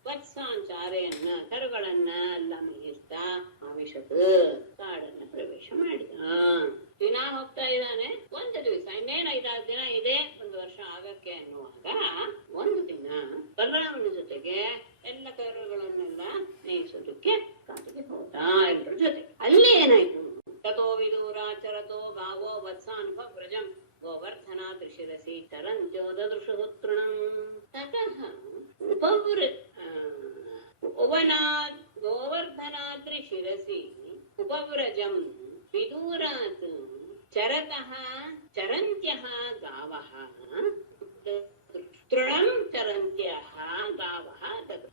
ವತ್ಸಾಂಚಾರೆಯನ್ನ ಕರುಗಳನ್ನ ಎಲ್ಲ ಮೇಯಿಸ್ತಾ ಆವಿಷತ್ ಕಾಡನ್ನ ಪ್ರವೇಶ ಮಾಡಿದ. ದಿನ ಹೋಗ್ತಾ ಇದ್ದಾನೆ. 1 ದಿವಸ ಇನ್ನೇನು 5-6 ದಿನ ಇದೆ 1 ವರ್ಷ ಆಗಕ್ಕೆ ಅನ್ನುವಾಗ 1 ದಿನ ಬಲರಾಮನ ಜೊತೆಗೆ ಎಲ್ಲ ಕರುಗಳನ್ನೆಲ್ಲ ಮೇಯಿಸೋದಕ್ಕೆ ಕಾಡಿಗೆ ಹೋದ ಎಲ್ಲರ ಜೊತೆ. ಅಲ್ಲಿ ಏನಾಯ್ತು? ತಥೋ ವಿದೂರಾಚರತೋ ಗಾವೋ ವತ್ಸಾನ್ ವ್ರಜಂ ಗೋವರ್ಧನಾದ್ರಿ ಶಿರಸಿ ಚರಂತ್ಯೋದೃಶುತೃಣಂ ತತಃ ಗೋವರ್ಧನಾದ್ರಿ ಶಿರಸಿ ಉಪವ್ರಜಂ ವಿದೂರಾತ್ ಚರತಃ ಚರಂತ್ಯಃ ಗಾವಃ ತೃಣಂ ಚರಂತ್ಯಃ ಗಾವಃ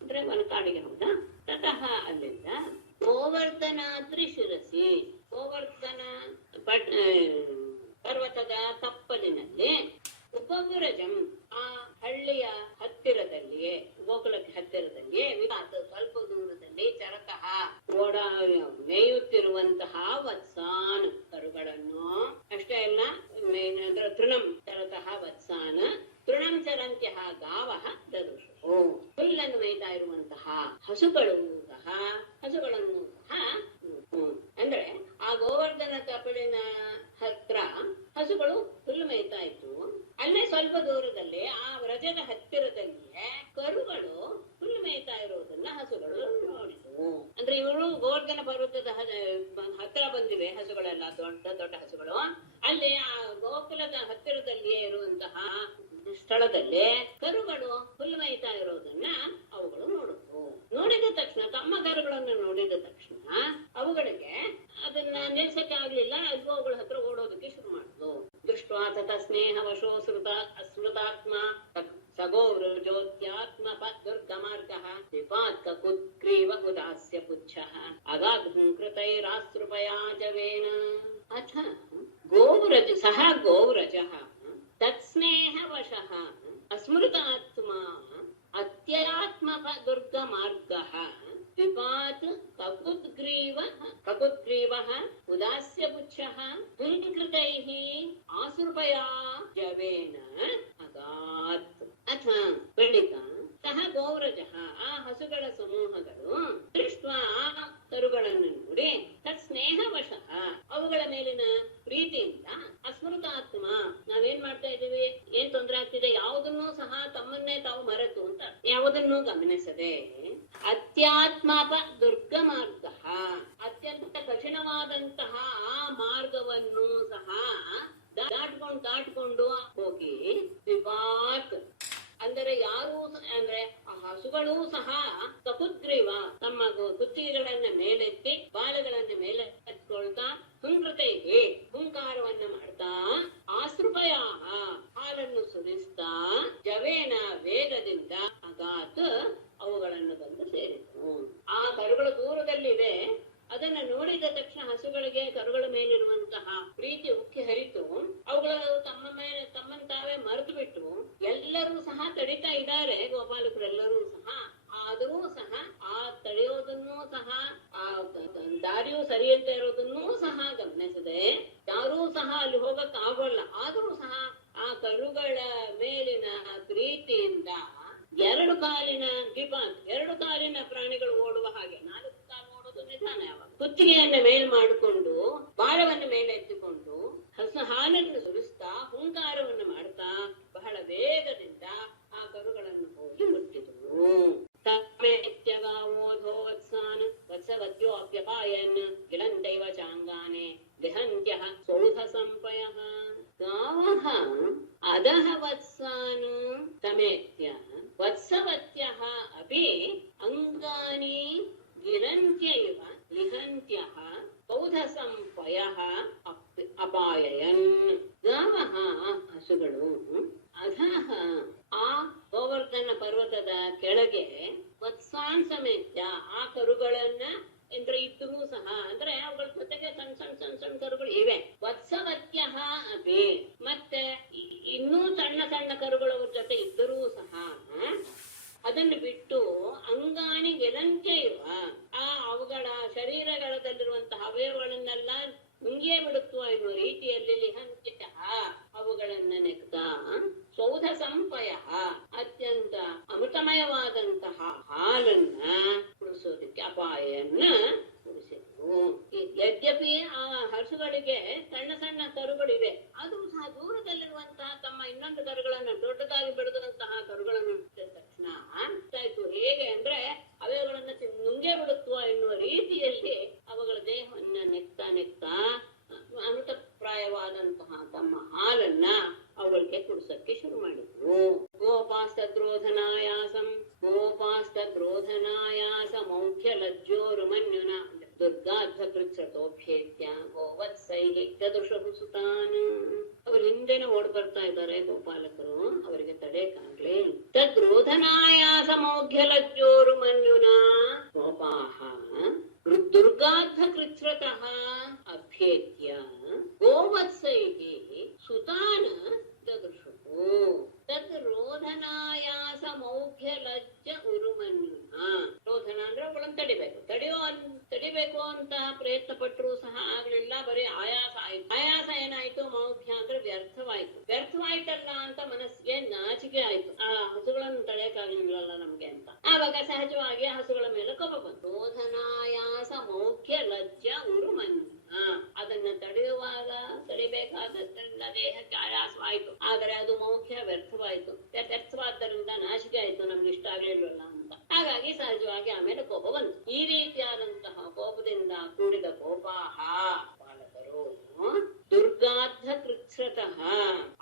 ಅಂದ್ರೆ ವನಕಾಡಿಗೆ ಹೌದಾ. ತತಃ ಅಲ್ಲಿಂದ ಗೋವರ್ಧನಾದ್ರಿ ಶಿರಸಿ, ಗೋವರ್ಧನ ಪರ್ವತದ ತಪ್ಪಲಿನಲ್ಲಿ ಉಪವಿರಜಂ ಆ ಹಳ್ಳಿಯ ಹತ್ತಿರದಲ್ಲಿಯೇ, ಗೋಕುಲಕ್ಕೆ ಹತ್ತಿರದಲ್ಲಿಯೇ ಸ್ವಲ್ಪ ದೂರದಲ್ಲಿ ಚರತಃ ಮೇಯುತ್ತಿರುವಂತಹ ವತ್ಸಾನ್ ಕರುಗಳನ್ನು, ಅಷ್ಟೇ ಅಲ್ಲ ತೃಣಂ ಚರತಃ ವತ್ಸಾನ್ ತೃಣಂ ಚರಂತ್ಯ ಗಾವಃ ದದೃಶು, ಹುಲ್ಲನ್ನು ಮೇಯ್ತಾ ಇರುವಂತಹ ಹಸುಗಳನ್ನು ಸಹ ಅಂದ್ರೆ ಆ ಗೋವರ್ಧನ ತಪಲಿನ ಹತ್ರ ಹಸುಗಳು ಹುಲ್ಲು ಮೇಯ್ತಾ ಇತ್ತು. ಅಲ್ಲೇ ಸ್ವಲ್ಪ ದೂರದಲ್ಲಿ ಆ ವ್ರಜದ ಹತ್ತಿರದಲ್ಲಿಯೇ ಕರುಗಳು ಹುಲ್ಲು ಮೇಯ್ತಾ ಇರೋದನ್ನ ಹಸುಗಳು ನೋಡಿದ್ವು. ಅಂದ್ರೆ ಇವರು ಗೋವರ್ಧನ ಪರ್ವತದ ಹತ್ತಿರ ಬಂದಿವೆ ಹಸುಗಳೆಲ್ಲ, ದೊಡ್ಡ ದೊಡ್ಡ ಹಸುಗಳು. ಅಲ್ಲಿ ಆ ಗೋಕುಲದ ಹತ್ತಿರದಲ್ಲಿಯೇ ಇರುವಂತಹ ಸ್ಥಳದಲ್ಲಿ ಕರುಗಳು ಹುಲ್ಲು ಮೇಯ್ತಾ ಇರೋದನ್ನ ಅವುಗಳು ನೋಡಿದ್ವು. ನೋಡಿದ ತಕ್ಷಣ, ತಮ್ಮ ಕರುಗಳನ್ನು ನೋಡಿದ ತಕ್ಷಣ ಅವುಗಳಿಗೆ ಅದನ್ನ ನಿಲ್ಸಕ್ಕೆ ಆಗ್ಲಿಲ್ಲ, ಅದು ಅವುಗಳ ಹತ್ರ ಓಡೋದಕ್ಕೆ ಶುರು ಮಾಡಿದ್ವು. ದೃಷ್ಟ್ವಾ ತತ ಸ್ನೇಹವಶೋ ಸ್ಮೃತಾತ್ಮ ಸಗೋವೃಜೋತ್ಯಾತ್ಮ ದುರ್ಗಮಾರ್ಗಃ ವಿಪಾತ್ ಕುತ್ಕ್ರೀವ ಉದಾಸ್ಯ ಪುಚ್ಛಃ ಅಗಾಘ್ಂ ಕೃತೈರಾಸ್ರುಪಯಾ ಜವೇನ ಅಥ ಗೋವ್ರಜ ಸಹ ಗೋವ್ರಜಃ ತತ್ಸ್ನೇಹವಶಃ ಅಸ್ಮೃತಾತ್ಮ ಅತ್ಯಾತ್ಮ ದುರ್ಗಮಾರ್ಗಃ ವಿಪಾತ್ ಕಕುತ್ಗ್ರೀವಃ ಉದಾಸ್ಯ ಪುಚ್ಛಃ ಹುಂಕೃತೈಃ ಆಸೃಪಯಾ ಜವೇನ ಅಗಾತ್. ಅಥ ಬಳಿಕ ಸಹ ಗೋವ್ರಜಃ ಆ ಹಸುಗಳ ಸಮೂಹಗಳು ದೃಷ್ಟ್ವಾ ಆ ಕರುಗಳನ್ನು ನೋಡಿ ತತ್ ಸ್ನೇಹವಶಃ ಅವುಗಳ ಮೇಲಿನ ಪ್ರೀತಿಯಿಂದ ಅಸ್ಮೃತಾತ್ಮ ನಾವೇನ್ ಮಾಡ್ತಾ ಇದೀವಿ, ಏನ್ ತೊಂದರೆ ಆಗ್ತಿದೆ, ಯಾವುದನ್ನೂ ಸಹ ತಮ್ಮನ್ನೇ ತಾವು ಮರೆತು ಅಂತ ಯಾವುದನ್ನೂ ಗಮನಿಸದೆ ಅತ್ಯಾತ್ಮಪ ದುರ್ಗ ಮಾರ್ಗ, ಅತ್ಯಂತ ಕಠಿಣವಾದಂತಹ ಆ ಮಾರ್ಗವನ್ನು ಸಹ ದಾಟ್ಕೊಂಡು ಹೋಗಿ ವಿಪಾತ್ ಅಂದರೆ ಯಾರು ಅಂದ್ರೆ ಆ ಹಸುಗಳೂ ಸಹ ಕಕುತ್ಗ್ರೀವ ತಮ್ಮ ಕುತ್ತಿಗೆಗಳನ್ನ ಮೇಲೆತ್ತಿ ಬಾಲಗಳನ್ನ ಮೇಲೆ ಎತ್ಕೊಳ್ತಾ ಹುಂಕೃತೈಹಿ ಹುಂಕಾರವನ್ನ ಮಾಡ್ತಾ ಆಸೃಪಯ ಹಾಲನ್ನು ಸುರಿಸ್ತಾ ಜವೇನ ವೇಗದಿಂದ ಅಗಾತ್ ಅವುಗಳನ್ನು ಬಂದು ಸೇರಿತು. ಆ ಕರುಗಳು ದೂರದಲ್ಲಿದೆ, ಅದನ್ನ ನೋಡಿದ ತಕ್ಷಣ ಹಸುಗಳಿಗೆ ಕರುಗಳ ಮೇಲಿರುವಂತಹ ಪ್ರೀತಿ ಉಕ್ಕಿ ಹರಿತು ಅವುಗಳು ತಮ್ಮನ್ನು ತಾವೇ ಮರೆತು ಬಿಟ್ಟು ಎಲ್ಲರೂ ಸಹ ತಡಿತಾ ಇದ್ದಾರೆ, ಗೋಪಾಲಕರೆಲ್ಲರೂ ಸಹ. ಆದರೂ ಸಹ ಆ ತಡೆಯೋದನ್ನೂ ಸಹ, ಆ ದಾರಿಯೂ ಸರಿಯಲ್ತಾ ಇರೋದನ್ನೂ ಸಹ ಗಮನಿಸದೆ ಯಾರೂ ಸಹ ಅಲ್ಲಿ ಹೋಗಕ್ ಆಗೋಲ್ಲ. ಆದರೂ ಸಹ ಆ ಕರುಗಳ ಮೇಲಿನ ಪ್ರೀತಿಯಿಂದ ಎರಡು ಕಾಲಿನ ಪ್ರಾಣಿಗಳು ಓಡುವ ಹಾಗೆ, 4 ಕಾಲು ಓಡೋದು ನಿಧಾನ, ಯಾವಾಗ ಕುತ್ತಿಗೆಯನ್ನ ಮೇಲ್ ಮಾಡಿಕೊಂಡು ಬಾಲವನ್ನು ಮೇಲೆ ಎತ್ತಿಕೊಂಡು ಹಾಲನ್ನು ಸುರಿಸ್ತಾ ಹುಂಕಾರವನ್ನು ಮಾಡ್ತಾ ಬಹಳ ವೇಗದಿಂದ ಆ ಕರುಗಳನ್ನು ಹೋಗಿ ಮುಟ್ಟಿದವು. ತಮೇತ್ಯಗಾವೋಧೋತ್ಸಾನ್ ವತ್ಸವತ್ಯೋ ಅಪ್ಯಪಾಯನ್ ಗಿಳಂತೈವ ಚಾಂಗಾನೆ ಲಿಹಂತ್ಯಃ ಸೌಧ ಸಂಪಯಃ ಗಾವಃ ಅಧಃ ವತ್ಸಾನ್ ತಮೇತ್ಯ ವತ್ಸವತ್ಯಃ ಅಪಿ ಅಂಗಾನಿ ಗಿರಂತ್ಯೈವ ಲಿಹಂತ್ಯಃ ಸೌಧ ಸಂಪಯಃ ಅಪಾಯಯನ್. ಗಾವಃ ಹಸುಗಳು ಅಧಃ ಆ ಗೋವರ್ಧನ ಪರ್ವತದ ಕೆಳಗೆ ವತ್ಸಾನ್ ಸಮೇತ್ಯ ಆ ಕರುಗಳನ್ನ ಅಂದ್ರೆ ಇದ್ರೂ ಸಹ, ಅಂದ್ರೆ ಅವುಗಳ ಜೊತೆಗೆ ಸಣ್ಣ ಕರುಗಳು ಇವೆ. ವತ್ಸವತ್ಯ ಅಪಿ ಮತ್ತೆ ಇನ್ನೂ ಸಣ್ಣ ಕರುಗಳು ಅವ್ರ ಜೊತೆ ಇದ್ದರೂ ಸಹ ಅದನ್ನು ಬಿಟ್ಟು ಅಂಗಾನಿ ಗೆಲಂತೆ ಇರುವ ಅವುಗಳ ಶರೀರಗಳಲ್ಲಿರುವಂತಹ ಅವಯವಗಳನ್ನೆಲ್ಲ ನುಂಗಿಯೇ ಬಿಡುತ್ತೋ ಎನ್ನುವ ರೀತಿಯಲ್ಲಿ ಲಿಹಂತ್ಯ ಅವುಗಳನ್ನ ನೆಕ್ತಾ ಸೌಧ ಸಂಪಯ ಅತ್ಯಂತ ಅಮೃತಮಯವಾದಂತಹ ಹಾಲನ್ನ ಕುಡಿಸೋದಕ್ಕೆ ಅಪಾಯವನ್ನ ಕುಡಿಸಿದ್ರು. ಯದ್ಯಪಿ ಆ ಹಸುಗಳಿಗೆ ಸಣ್ಣ ಕರುಗಳಿವೆ, ಆದರೂ ಸಹ ದೂರದಲ್ಲಿರುವಂತಹ ತಮ್ಮ ಇನ್ನೊಂದು ಕರುಗಳನ್ನ ದೊಡ್ಡದಾಗಿ ಬೆಳೆದಂತಹ ಕರುಗಳನ್ನು ನೋಡಿದ ತಕ್ಷಣ ಆಗ್ತಾಯಿತ್ತು. ಹೇಗೆ ಅಂದ್ರೆ ಅವಯಗಳನ್ನ ನುಂಗೇ ಬಿಡುತ್ತೋ ಎನ್ನುವ ರೀತಿಯಲ್ಲಿ ಅವುಗಳ ದೇಹವನ್ನ ನೆಕ್ತಾ ಅಮೃತಪ್ರಾಯವಾದಂತಹ ತಮ್ಮ ಹಾಲನ್ನ ಅವುಗಳಿಗೆ ಕುಡಿಸಕ್ಕೆ ಶುರು ಮಾಡಿದ್ರು. ಗೋಪಾಸ್ತದ್ರೋಧನಾಯಾಸ ಮೌಖ್ಯ ಲಜ್ಜೋರುಮನ್ಯುನ ದುರ್ಗಾಧ್ವಕೃಚ್ಛ್ರತೋಭ್ಯೇತ್ಯ ಗೋವತ್ಸೈಹಿ ದದೃಶಹು ಸುತಾನ್. ಅವರು ಹಿಂದೆನೆ ಓಡ್ ಬರ್ತಾ ಇದ್ದಾರೆ ಗೋಪಾಲಕರು, ಅವರಿಗೆ ತಡೆಯಕ್ಕಾಗ್ಲೇ. ತದ್ರೋಧನಾಯಾಸ ಮೌಢ್ಯ ಲಜ್ಜೋರು ಮನ್ಯುನಾ ಗೋಪಾಹ ದುರ್ಗಾಧ್ವಕೃಚ್ಛ್ರತಃ ಅಭ್ಯೇತ್ಯ ಗೋವತ್ಸೈಃ ಸುತಾನ್ ದದೃಶುಃ. ತದ್ ರೋಧನಾಯಾಸ ಮೌಢ್ಯ ಲಜ್ಜ ಉರುಮನ್ಯುನ. ರೋಧನ ಅಂದ್ರೆ ಅವಳನ್ನು ತಡಿಬೇಕು ಅಂತ ಪ್ರಯತ್ನ ಪಟ್ಟರು ಸಹ ಆಗ್ಲಿಲ್ಲ, ಬರೀ ಆಯಾಸ ಆಯ್ತು. ಆಯಾಸ ಏನಾಯ್ತು? ಮೌಢ್ಯ ಅಂದ್ರೆ ವ್ಯರ್ಥವಾಯ್ತಲ್ಲ ಅಂತ ಮನಸ್ಸಿಗೆ ನಾಚಿಕೆ ಆಯ್ತು. ಆ ಹಸುಗಳನ್ನು ತಡೆಯಕ್ಕಾಗ್ಲಿಲ್ಲಲ್ಲ ನಮ್ಗೆ ಅಂತ. ಆವಾಗ ಸಹಜವಾಗಿ ಹಸುಗಳ ಮೇಲೆ ಕೋಪ ಬಂತು. ರೋಧನಾಯಾಸ ಮೌಢ್ಯ ಲಜ್ಜ ಉರುಮನ್ಯುನ. ಅದನ್ನ ತಡಿಬೇಕಾದದ್ರಿಂದ ದೇಹಕ್ಕೆ ಆಯಾಸವಾಯ್ತು, ಆದರೆ ಅದು ಮೌಢ್ಯ ವ್ಯರ್ಥವಾದ್ದರಿಂದ ನಾಚಿಕೆ ಆಯ್ತು, ನಮ್ಗೆ ಇಷ್ಟ ಆಗ್ಲಿಲ್ವಲ್ಲ ಅಂತ. ಹಾಗಾಗಿ ಸಹಜವಾಗಿ ಆಮೇಲೆ ಕೋಪ ಬಂತು. ಈ ರೀತಿಯಾದಂತಹ ಕೋಪದಿಂದ ಕೂಡಿದ ಕೋಪಾಹ ಬಾಲಕರು ದುರ್ಗಾಧ್ವ ಕೃಚ್ಛ್ರತಃ.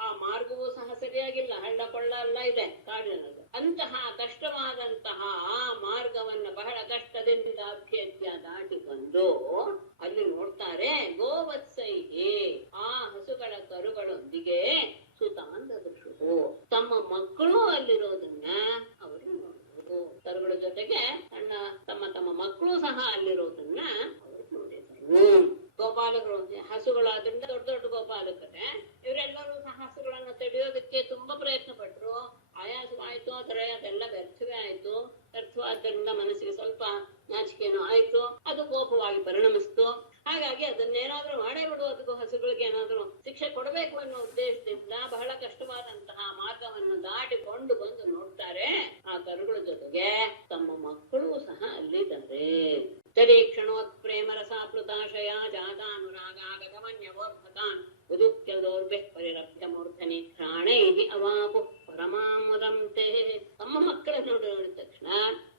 ಆ ಮಾರ್ಗವೂ ಸಹ ಸರಿಯಾಗಿಲ್ಲ, ಹಳ್ಳ ಕೊಳ್ಳ ಎಲ್ಲ ಇದೆ ಕಾಡಿನಲ್ಲಿ. ಅಂತಹ ಕಷ್ಟವಾದಂತಹ ಆ ಮಾರ್ಗವನ್ನ ಬಹಳ ಕಷ್ಟದಿಂದ ಅಭ್ಯರ್ಥ್ಯ ದಾಟಿಕೊಂಡು ಅಲ್ಲಿ ನೋಡ್ತಾರೆ ಗೋವತ್ಸೈಹಿ, ಆ ಹಸುಗಳ ಕರುಗಳೊಂದಿಗೆ ಸುತಾನ್ ದದೃಶುಃ, ತಮ್ಮ ಮಕ್ಕಳು ಅಲ್ಲಿರೋದನ್ನ ಅವರು ನೋಡಿದ್ರು. ಕರುಗಳ ಜೊತೆಗೆ ತಮ್ಮ ಮಕ್ಕಳು ಸಹ ಅಲ್ಲಿರೋದನ್ನ ಅವರು ನೋಡಿದರು. ಗೋಪಾಲಕರು ಹಸುಗಳಾದ್ರಿಂದ ದೊಡ್ಡ ಗೋಪಾಲಕರೇ, ಇವರೆಲ್ಲರೂ ಸಹ ಹಸುಗಳನ್ನ ತಡೆಯೋದಕ್ಕೆ ತುಂಬಾ ಪ್ರಯತ್ನ ಪಟ್ರು. ಆಯಾಸವಾಯ್ತು, ಅದೆಲ್ಲ ವ್ಯರ್ಥವೇ ಆಯ್ತು. ವ್ಯರ್ಥವಾದ್ದರಿಂದ ಮನಸ್ಸಿಗೆ ಸ್ವಲ್ಪ ನಾಚಿಕೆನೂ ಆಯ್ತು, ಅದು ಕೋಪವಾಗಿ ಪರಿಣಮಿಸ್ತು. ಹಾಗಾಗಿ ಅದನ್ನೇನಾದ್ರೂ ಮಾಡೇ ಬಿಡುವುದಕ್ಕೂ ಹಸುಗಳಿಗೆ ಏನಾದ್ರೂ ಶಿಕ್ಷೆ ಕೊಡಬೇಕು ಅನ್ನೋ ಉದ್ದೇಶದಿಂದ ಬಹಳ ಕಷ್ಟವಾದಂತಹ ಮಾರ್ಗವನ್ನು ದಾಟಿಕೊಂಡು ಬಂದು ನೋಡ್ತಾರೆ. ಆ ಕರುಗಳ ಜೊತೆಗೆ ತಮ್ಮ ಮಕ್ಕಳು ಸಹ ಅಲ್ಲಿದ್ದಾರೆ. ತರೀಕ್ಷಣೋತ್ ಪ್ರೇಮ ರಸಾಪ್ಲುತಾಶಯ ಜಾತಾನುರಾಗಾಗಮನ್ಯವೋರ್ಭತಾನ್ ಉದುಕ್ಯ ದೌರ್ಭ್ಯಃ ಪರಿರಬ್ಧ ಮೂರ್ಧನಿ ಪ್ರಾಣೈಃ ಅವಾಪು ಪರಮಾಮುದಂತೆ. ತಮ್ಮ ಮಕ್ಕಳನ್ನು ನೋಡಿದ ತಕ್ಷಣ,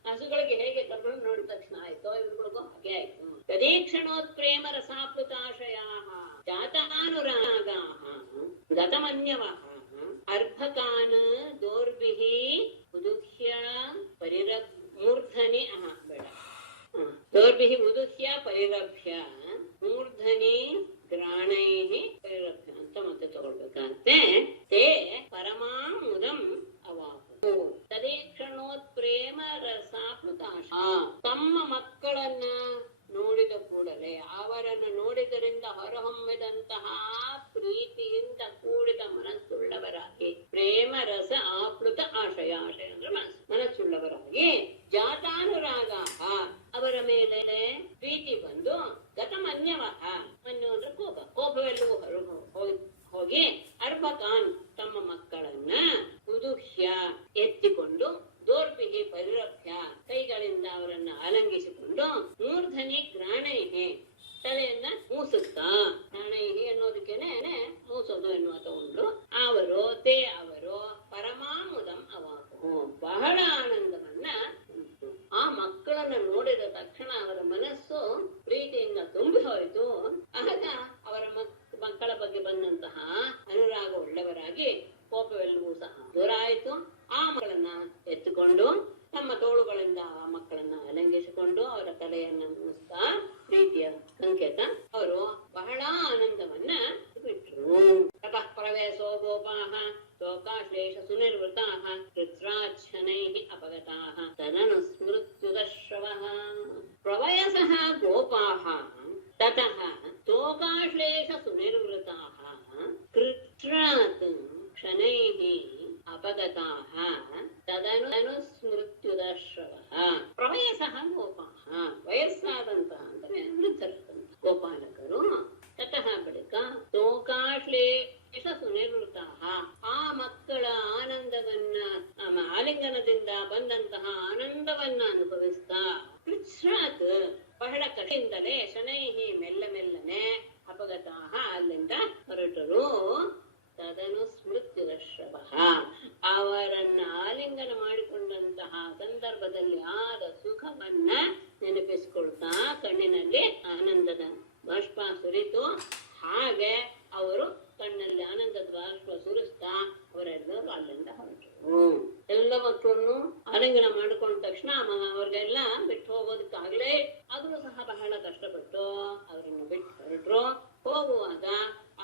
ಹಸುಗಳಿಗೆ ಹೇಗೆ ಕರುಗಳನ್ನು ನೋಡಿದ ತಕ್ಷಣ ಆಯ್ತೋ ಇವುಗಳಿಗೂ ಹಾಗೆ ಆಯ್ತು. ತದೀಕ್ಷಣೋತ್ ಪ್ರೇಮ ರಸಾಪ್ಲುತಾಶಯಾಃ ಜಾತಾನುರಾಗಾಃ ಗತಮನ್ಯವಃ ಅರ್ಭಕಾನ್ ದೌರ್ಭಿಃ ಉದುಹ್ಯ ಮೂರ್ಧನಿ ದೌರ್ಭಿಃ ಉದುಹ್ಯ ಪರಿರಭ್ಯ ಮೂರ್ಧನಿ ಗ್ರಾಣೈಃ ಪರಿರಭ್ಯ ಅಂತ ಮತ್ತೆ ತಗೊಳ್ಬೇಕಂತೆ. ತೇ ಪರಮಾಮುದಂ ಅವಾಪು. ತದೀಕ್ಷಣೋತ್ ಪ್ರೇಮ ರಸಾಪ್ಲುತಾಶ. ತಮ್ಮ ಮಕ್ಕಳನ್ನ ನೋಡಿದ ಕೂಡಲೇ, ಅವರನ್ನು ನೋಡಿದರಿಂದ ಹೊರಹೊಮ್ಮಿದಂತಹ ಪ್ರೀತಿಯಿಂದ ಕೂಡಿದ ಮನಸ್ಸುಳ್ಳವರಾಗಿ, ಪ್ರೇಮ ರಸ ಆಪ್ಲುತ ಆಶಯ ಅಂದ್ರೆ ಮನಸ್ಸುಳ್ಳವರಾಗಿ, ಜಾತಾನುರಾಗ ಅವರ ಮೇಲೆ ಪ್ರೀತಿ ಬಂದು, ಗತಮನ್ಯವಃ ಅನ್ನು ಅಂದ್ರೆ ಕೋಪವೆಲ್ಲವೂ ಹೋಗಿ, ಅರ್ಭಕಾನ್ ತಮ್ಮ ಮಕ್ಕಳನ್ನ ಉದುಹ್ಯ ಎತ್ತಿಕೊಂಡು, ದೌರ್ಭಿಃ ಪರಿರಭ್ಯ ಕೈಗಳಿಂದ ಅವರನ್ನ ಆಲಂಗಿಸಿಕೊಂಡು, ಮೂರ್ಧನಿ ಗ್ರಾಣೈಹಿ ತಲೆಯನ್ನ ಮೂಸುತ್ತಾ, ಗ್ರಾಣೈಹಿ ಅನ್ನೋದಕ್ಕೇನೆ ಮೂಸೋದು ಎನ್ನುವ ತಗೊಂಡು, ಅವರು ಪರಮಾಮುದಂ ಅವಾಪು ಬಹಳ ಆನಂದವನ್ನ. ಆ ಮಕ್ಕಳನ್ನ ನೋಡಿದ ತಕ್ಷಣ ಅವರ ಮನಸ್ಸು ಪ್ರೀತಿಯಿಂದ ತುಂಬಿ ಹೋಯಿತು. ಆಗ ಅವರ ಮಕ್ಕಳ ಬಗ್ಗೆ ಬಂದಂತಹ ಅನುರಾಗ ಉಳ್ಳವರಾಗಿ ಕೋಪವೆಲ್ಲವೂ ಸಹ ದೂರ ಆಯಿತು. ಆ ಮಕ್ಕಳನ್ನ ಎತ್ತುಕೊಂಡು ತಮ್ಮ ತೋಳುಗಳಿಂದ ಆ ಮಕ್ಕಳನ್ನ ಅಲಂಘಿಸಿಕೊಂಡು ಅವರ ತಲೆಯನ್ನ ಮುಸ್ತಾ ಪ್ರೀತಿಯ ಸಂಕೇತ ಅವರು ಬಹಳ ಆನಂದವನ್ನ ಬಿಟ್ರು. ತತಃ ಪ್ರವೇಶೋ ಗೋಪಾಃ ಶೋಕಾಶ್ಲೇಷ ಸುನಿರ್ವೃತಾಃ ಕೃತ್ರಾಚ್ಛನೈಃ ಅಪಗತಾಃ ತದನು ಸ್ಮೃತ್ಯುದಶ್ರವಃ. ಪ್ರವಯಸಃ ಗೋಪಾಃ ತತಃ ಶೋಕಾಶ್ಲೇಷ ಸುನಿರ್ವೃತಾಃ ಕೃತ್ರಾತ್ ಕ್ಷಣೈಃ ಅಪಗತಾಃ ತದನು ಸ್ಮೃತ್ಯುದಶ್ರವಃ. ಪ್ರವಯಸಃ ಗೋಪಾಃ ವಯಸ್ಸಾದಂತಹ ಅಂದರೆ ವೃದ್ಧರಾದಂತಹ ಗೋಪಾಲಕರು. ತತಃ ಬಳಿಕ ಶೋಕಾಶ್ಲೇಷ ಸುನಿರ್ವೃತಾಃ ಆ ಮಕ್ಕಳ ಆನಂದವನ್ನ, ಆಲಿಂಗನದಿಂದ ಬಂದಂತಹ ಆನಂದವನ್ನ ಅನುಭವಿಸ್ತಾ, ಕೃಚ್ಛ್ರಾತ್ ಬಹಳ ಕಡೆಯಿಂದಲೇ, ಶನೈಹಿ ಮೆಲ್ಲನೆ, ಅಪಗತಾಃ ಅಲ್ಲಿಂದ ಹೊರಟರು. ತದನು ಸ್ಮೃತ್ಯುದಶ್ರವಃ ಅವರನ್ನ ಆಲಿಂಗನ ಮಾಡಿಕೊಂಡಂತಹ ಸಂದರ್ಭದಲ್ಲಿ ಆದ ಸುಖವನ್ನ ನೆನಪಿಸಿಕೊಳ್ತಾ ಕಣ್ಣಿನಲ್ಲಿ ಆನಂದದ ಬಾಷ್ಪ ಸುರಿತು. ಹಾಗೆ ಅವರು ಕಣ್ಣಲ್ಲಿ ಆನಂದದ ಬಾಷ್ಪ ಸುರಿಸ್ತಾ ಅವರೆಲ್ಲರೂ ಅಲ್ಲಿಂದ ಹೊರಟರು. ಎಲ್ಲ ಮಕ್ಕಳನ್ನು ಆಲಿಂಗನ ಮಾಡಿಕೊಂಡ ತಕ್ಷಣ ಅವ್ರಿಗೆಲ್ಲ ಬಿಟ್ಟು ಹೋಗೋದಕ್ಕಾಗಲೇ ಆದ್ರೂ ಸಹ ಬಹಳ ಕಷ್ಟಪಟ್ಟು ಅವರನ್ನು ಬಿಟ್ಟು ಹೊರಟ್ರು. ಹೋಗುವಾಗ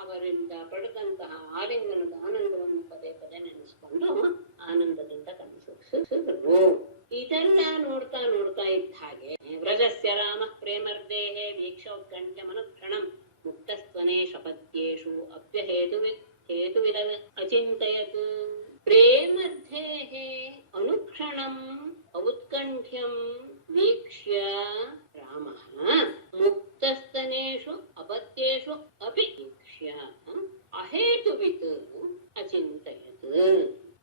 ಅವರಿಂದ ಪಡೆದಂತಹ ಆಲಿಂಗನದ ಆನಂದವನ್ನು ಪದೇ ಪದೇ ನೆನೆಸ್ಕೊಂಡು ಆನಂದದಿಂದ ಕನಸಿಸಿದರು. ಇದೆಲ್ಲ ನೋಡ್ತಾ ನೋಡ್ತಾ ಇದ್ದ ಹಾಗೆ ವ್ರಜಸ್ಯ ರಾಮ ಪ್ರೇಮರ್ದೇಹೇ ವೀಕ್ಷೋತ್ಕಂಠ್ಯ ಮನುಕ್ಷಣಂ ಮುಕ್ತಸ್ತ್ವನೇ ಶಪತ್ಯೇಷು ಅಪ್ಯಹೇತುವಿದ ಅಚಿಂತಯತ್. ಪ್ರೇಮರ್ಧೇಃ ಅನುಕ್ಷಣಂ ಔತ್ಕಂಠ್ಯಂ ವೀಕ್ಷ್ಯ ರಾಮಃ ಮುಕ್ತಸ್ತನೇಷು ಅಪತ್ಯೇಷು ಅಪಿ ವೀಕ್ಷ್ಯ ಅಹೇತುವಿತ್ ಅಚಿಂತಯತ್.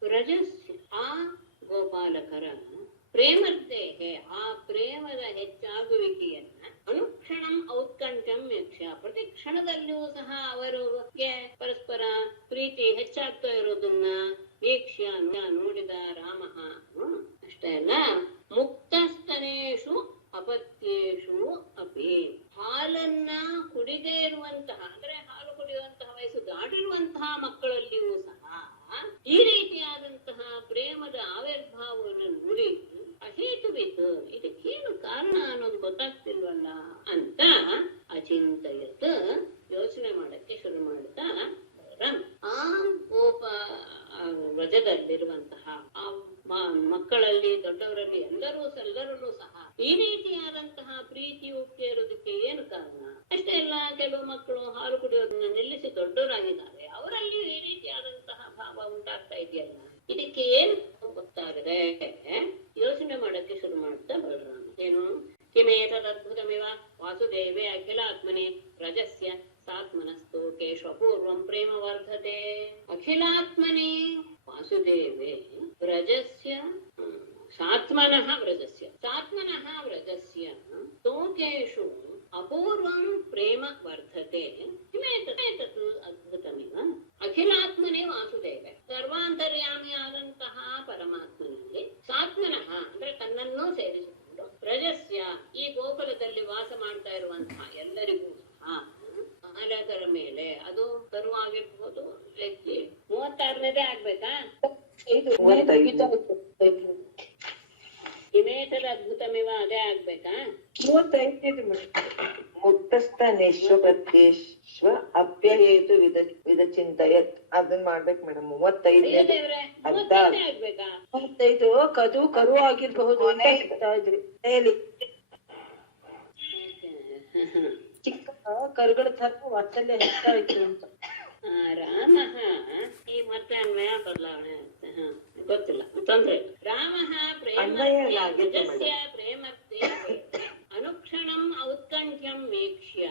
ವ್ರಜಸ್ಯ ಆ ಗೋಪಾಲಕರ ಪ್ರೇಮರ್ಧೇಹೆ ಆ ಪ್ರೇಮದ ಹೆಚ್ಚಾಗುವಿಕೆಯನ್ನ ಅನುಕ್ಷಣಂ ಔತ್ಕಂಠ್ಯಂ ವೀಕ್ಷ್ಯ ಪ್ರತಿ ಕ್ಷಣದಲ್ಲಿಯೂ ಸಹ ಅವರಿಗೆ ಪರಸ್ಪರ ಪ್ರೀತಿ ಹೆಚ್ಚಾಗ್ತಾ ಇರೋದನ್ನ ವೀಕ್ಷ್ಯ ನೋಡಿದ ರಾಮ. ಅಷ್ಟೇ ಅಲ್ಲ, ಮುಕ್ತಸ್ತನೇಷು ಅಪತ್ಯೇಷು ಅಪಿ ಹಾಲನ್ನ ಕುಡಿದೇ ಇರುವಂತಹ ಅಂದ್ರೆ ಹಾಲು ಕುಡಿಯುವಂತಹ ವಯಸ್ಸು ದಾಟಿರುವಂತಹ ಮಕ್ಕಳಲ್ಲಿಯೂ ಸಹ ಈ ರೀತಿಯಾದಂತಹ ಪ್ರೇಮದ ಆವಿರ್ಭಾವವನ್ನು ನೋಡಿ ಅಹೇತುವಿತು ಇದಕ್ಕೇನು ಕಾರಣ ಅನ್ನೋದು ಗೊತ್ತಾಗ್ತಿಲ್ವಲ್ಲ ಅಂತ ಅಚಿಂತಯತ್ ಯೋಚನೆ ಮಾಡಕ್ಕೆ ಶುರು ಮಾಡ್ತಾ ಆ ಗೋಪ ವ್ರಜದಲ್ಲಿರುವಂತಹ ಆ ಮಕ್ಕಳಲ್ಲಿ ದೊಡ್ಡವರಲ್ಲಿ ಎಲ್ಲರಲ್ಲೂ ಸಹ ಈ ರೀತಿಯಾದಂತಹ ಪ್ರೀತಿ ಹುಟ್ಟಿ ಇರೋದಕ್ಕೆ ಏನು ಕಾರಣ? ಅಷ್ಟೇ ಅಲ್ಲ, ಕೆಲವು ಮಕ್ಕಳು ಹಾಲು ಕುಡಿಯೋದನ್ನ ನಿಲ್ಲಿಸಿ ದೊಡ್ಡವರಾಗಿದ್ದಾರೆ, ಅವರಲ್ಲಿ ಈ ರೀತಿಯಾದಂತಹ ಭಾವ ಉಂಟಾಗ್ತಾ ಇದೆಯಲ್ಲ, ಇದಕ್ಕೆ ಏನು ಗೊತ್ತಾಗದೆ ಯೋಚನೆ ಮಾಡಕ್ಕೆ ಶುರು ಮಾಡ್ತಾ ಬಲರಾಮ. ಏನು ಕಿಮೇತದದ್ಭುತಮಿವ ವಾಸುದೇವೇ ಅಖಿಲಾತ್ಮನೆ ವ್ರಜಸ್ಯ ಸಾತ್ಮನಸ್ತು ಕೇಶವಪೂರ್ವಂ ಪ್ರೇಮ ವರ್ಧತೆ. ಅಖಿಲಾತ್ಮನೆ ವಾಸುದೇವೇ ವ್ರಜಸ್ಯ ಸಾತ್ಮನಃ ವ್ರಜಸ್ಯ ತೋಕೇಶು ಅಪೂರ್ವಂ ಪ್ರೇಮ ವರ್ಧತೆ. ಕಿಮೇತತ್ ಅದ್ಭುತಮಿವ ಅಖಿಲಾತ್ಮನೇ ವಾಸುದೇವೆ ಸರ್ವಾಂತರ್ಯಾಮಿ ಆದಂತಹ ಪರಮಾತ್ಮನಲ್ಲಿ ಸಾತ್ಮನಃ ಅಂದ್ರೆ ತನ್ನನ್ನೂ ಸೇರಿಸಿಕೊಂಡು ವ್ರಜಸ್ಯ ಈ ಗೋಕುಲದಲ್ಲಿ ವಾಸ ಮಾಡ್ತಾ ಇರುವಂತಹ ಎಲ್ಲರಿಗೂ ಸಹ ಬಾಲಕರ ಮೇಲೆ ಅದು ಕರುವಾಗಿರ್ಬೋದು, ವ್ಯಕ್ತಿ 36ನೇದೇ ಆಗ್ಬೇಕಾ? ಕಿಮೇತದ ಅದ್ಭುತಮಿವ ಅದೇ ಆಗ್ಬೇಕಾ? 35 ಮುಕ್ತಸ್ಥನೇಶ್ವ ಅಪ್ಯಹೇತು ವಿದಚಿಂತಯತ್ ಅದನ್ನ ಮಾಡ್ಬೇಕು ಮೇಡಮ್. 35 ಆಗ್ಬೇಕಾ? 35 ಕರು ಆಗಿರ್ಬಹುದು ಅಂತ ಹೇಳ್ತಾ ಇದ್ರಿ. ಹೇಳಿ, ಚಿಕ್ಕ ಕರುಗಳ ತರ ಒಟ್ಟಲ್ಲೇ ಹೆಚ್ಚಾ ಇತ್ತು ಅಂತ. ರಾಮ ಈ ಮತ್ತೆ ಅನ್ವಯ ಬದಲಾವಣೆ ಗೊತ್ತಿಲ್ಲ, ತೊಂದ್ರೆ. ರಾಮ ಪ್ರೇಮರ್ತೆ ಅನುಕ್ಷಣಂ ಔತ್ಕಂಠ್ಯಂ ವೀಕ್ಷ್ಯ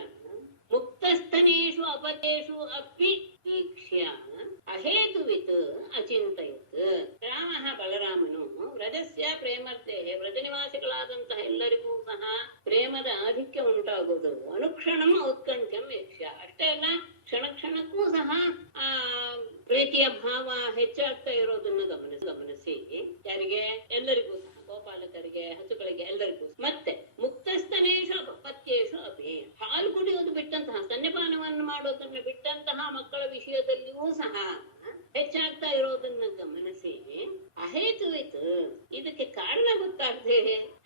ಮುಕ್ತಸ್ಥನೇಷು ಅಪತೇಷು ಅಪಿ ವೀಕ್ಷ್ಯ ಅಹೇತುವಿತ್ ಅಚಿಂತಯತ್. ರಾಮ ಬಲರಾಮನು ವ್ರಜಸ್ಯ ಪ್ರೇಮರ್ತೆ ವ್ರಜನಿವಾಸಿಗಳಾದಂತಹ ಎಲ್ಲರಿಗೂ ಸಹ ಪ್ರೇಮದ ಆಧಿಕ್ಯ ಉಂಟಾಗುವುದು. ಅನುಕ್ಷಣಂ ಔತ್ಕಂಠ್ಯಂ ವೀಕ್ಷ್ಯ ಅಷ್ಟೇ ಅಲ್ಲ, ಕ್ಷಣ ಕ್ಷಣಕ್ಕೂ ಸಹ ಆ ಪ್ರೀತಿಯ ಭಾವ ಹೆಚ್ಚಾಗ್ತಾ ಇರೋದನ್ನು ಗಮನಿಸಿ ಯಾರಿಗೆ ಎಲ್ಲರಿಗೂ ಸಹ ಗೋಪಾಲಕರಿಗೆ, ಹಸುಗಳಿಗೆ, ಎಲ್ಲರಿಗೂ. ಮತ್ತೆ ಮುಕ್ತಸ್ಥನೇಷು ಅಪತ್ಯೇಷು ಅಪಿ ಹಾಲು ಕುಡಿಯೋದು ಬಿಟ್ಟಂತಹ ಸ್ತನ್ಯಪಾನವನ್ನು ಮಾಡೋದನ್ನ ಬಿಟ್ಟಂತಹ ಮಕ್ಕಳ ವಿಷಯದಲ್ಲಿಯೂ ಸಹ ಹೆಚ್ಚಾಗ್ತಾ ಇರೋದನ್ನ ಗಮನಿಸಿ ಅಹೇತುವಿತ್ ಇದಕ್ಕೆ ಕಾರಣ ಗೊತ್ತಾಗದೆ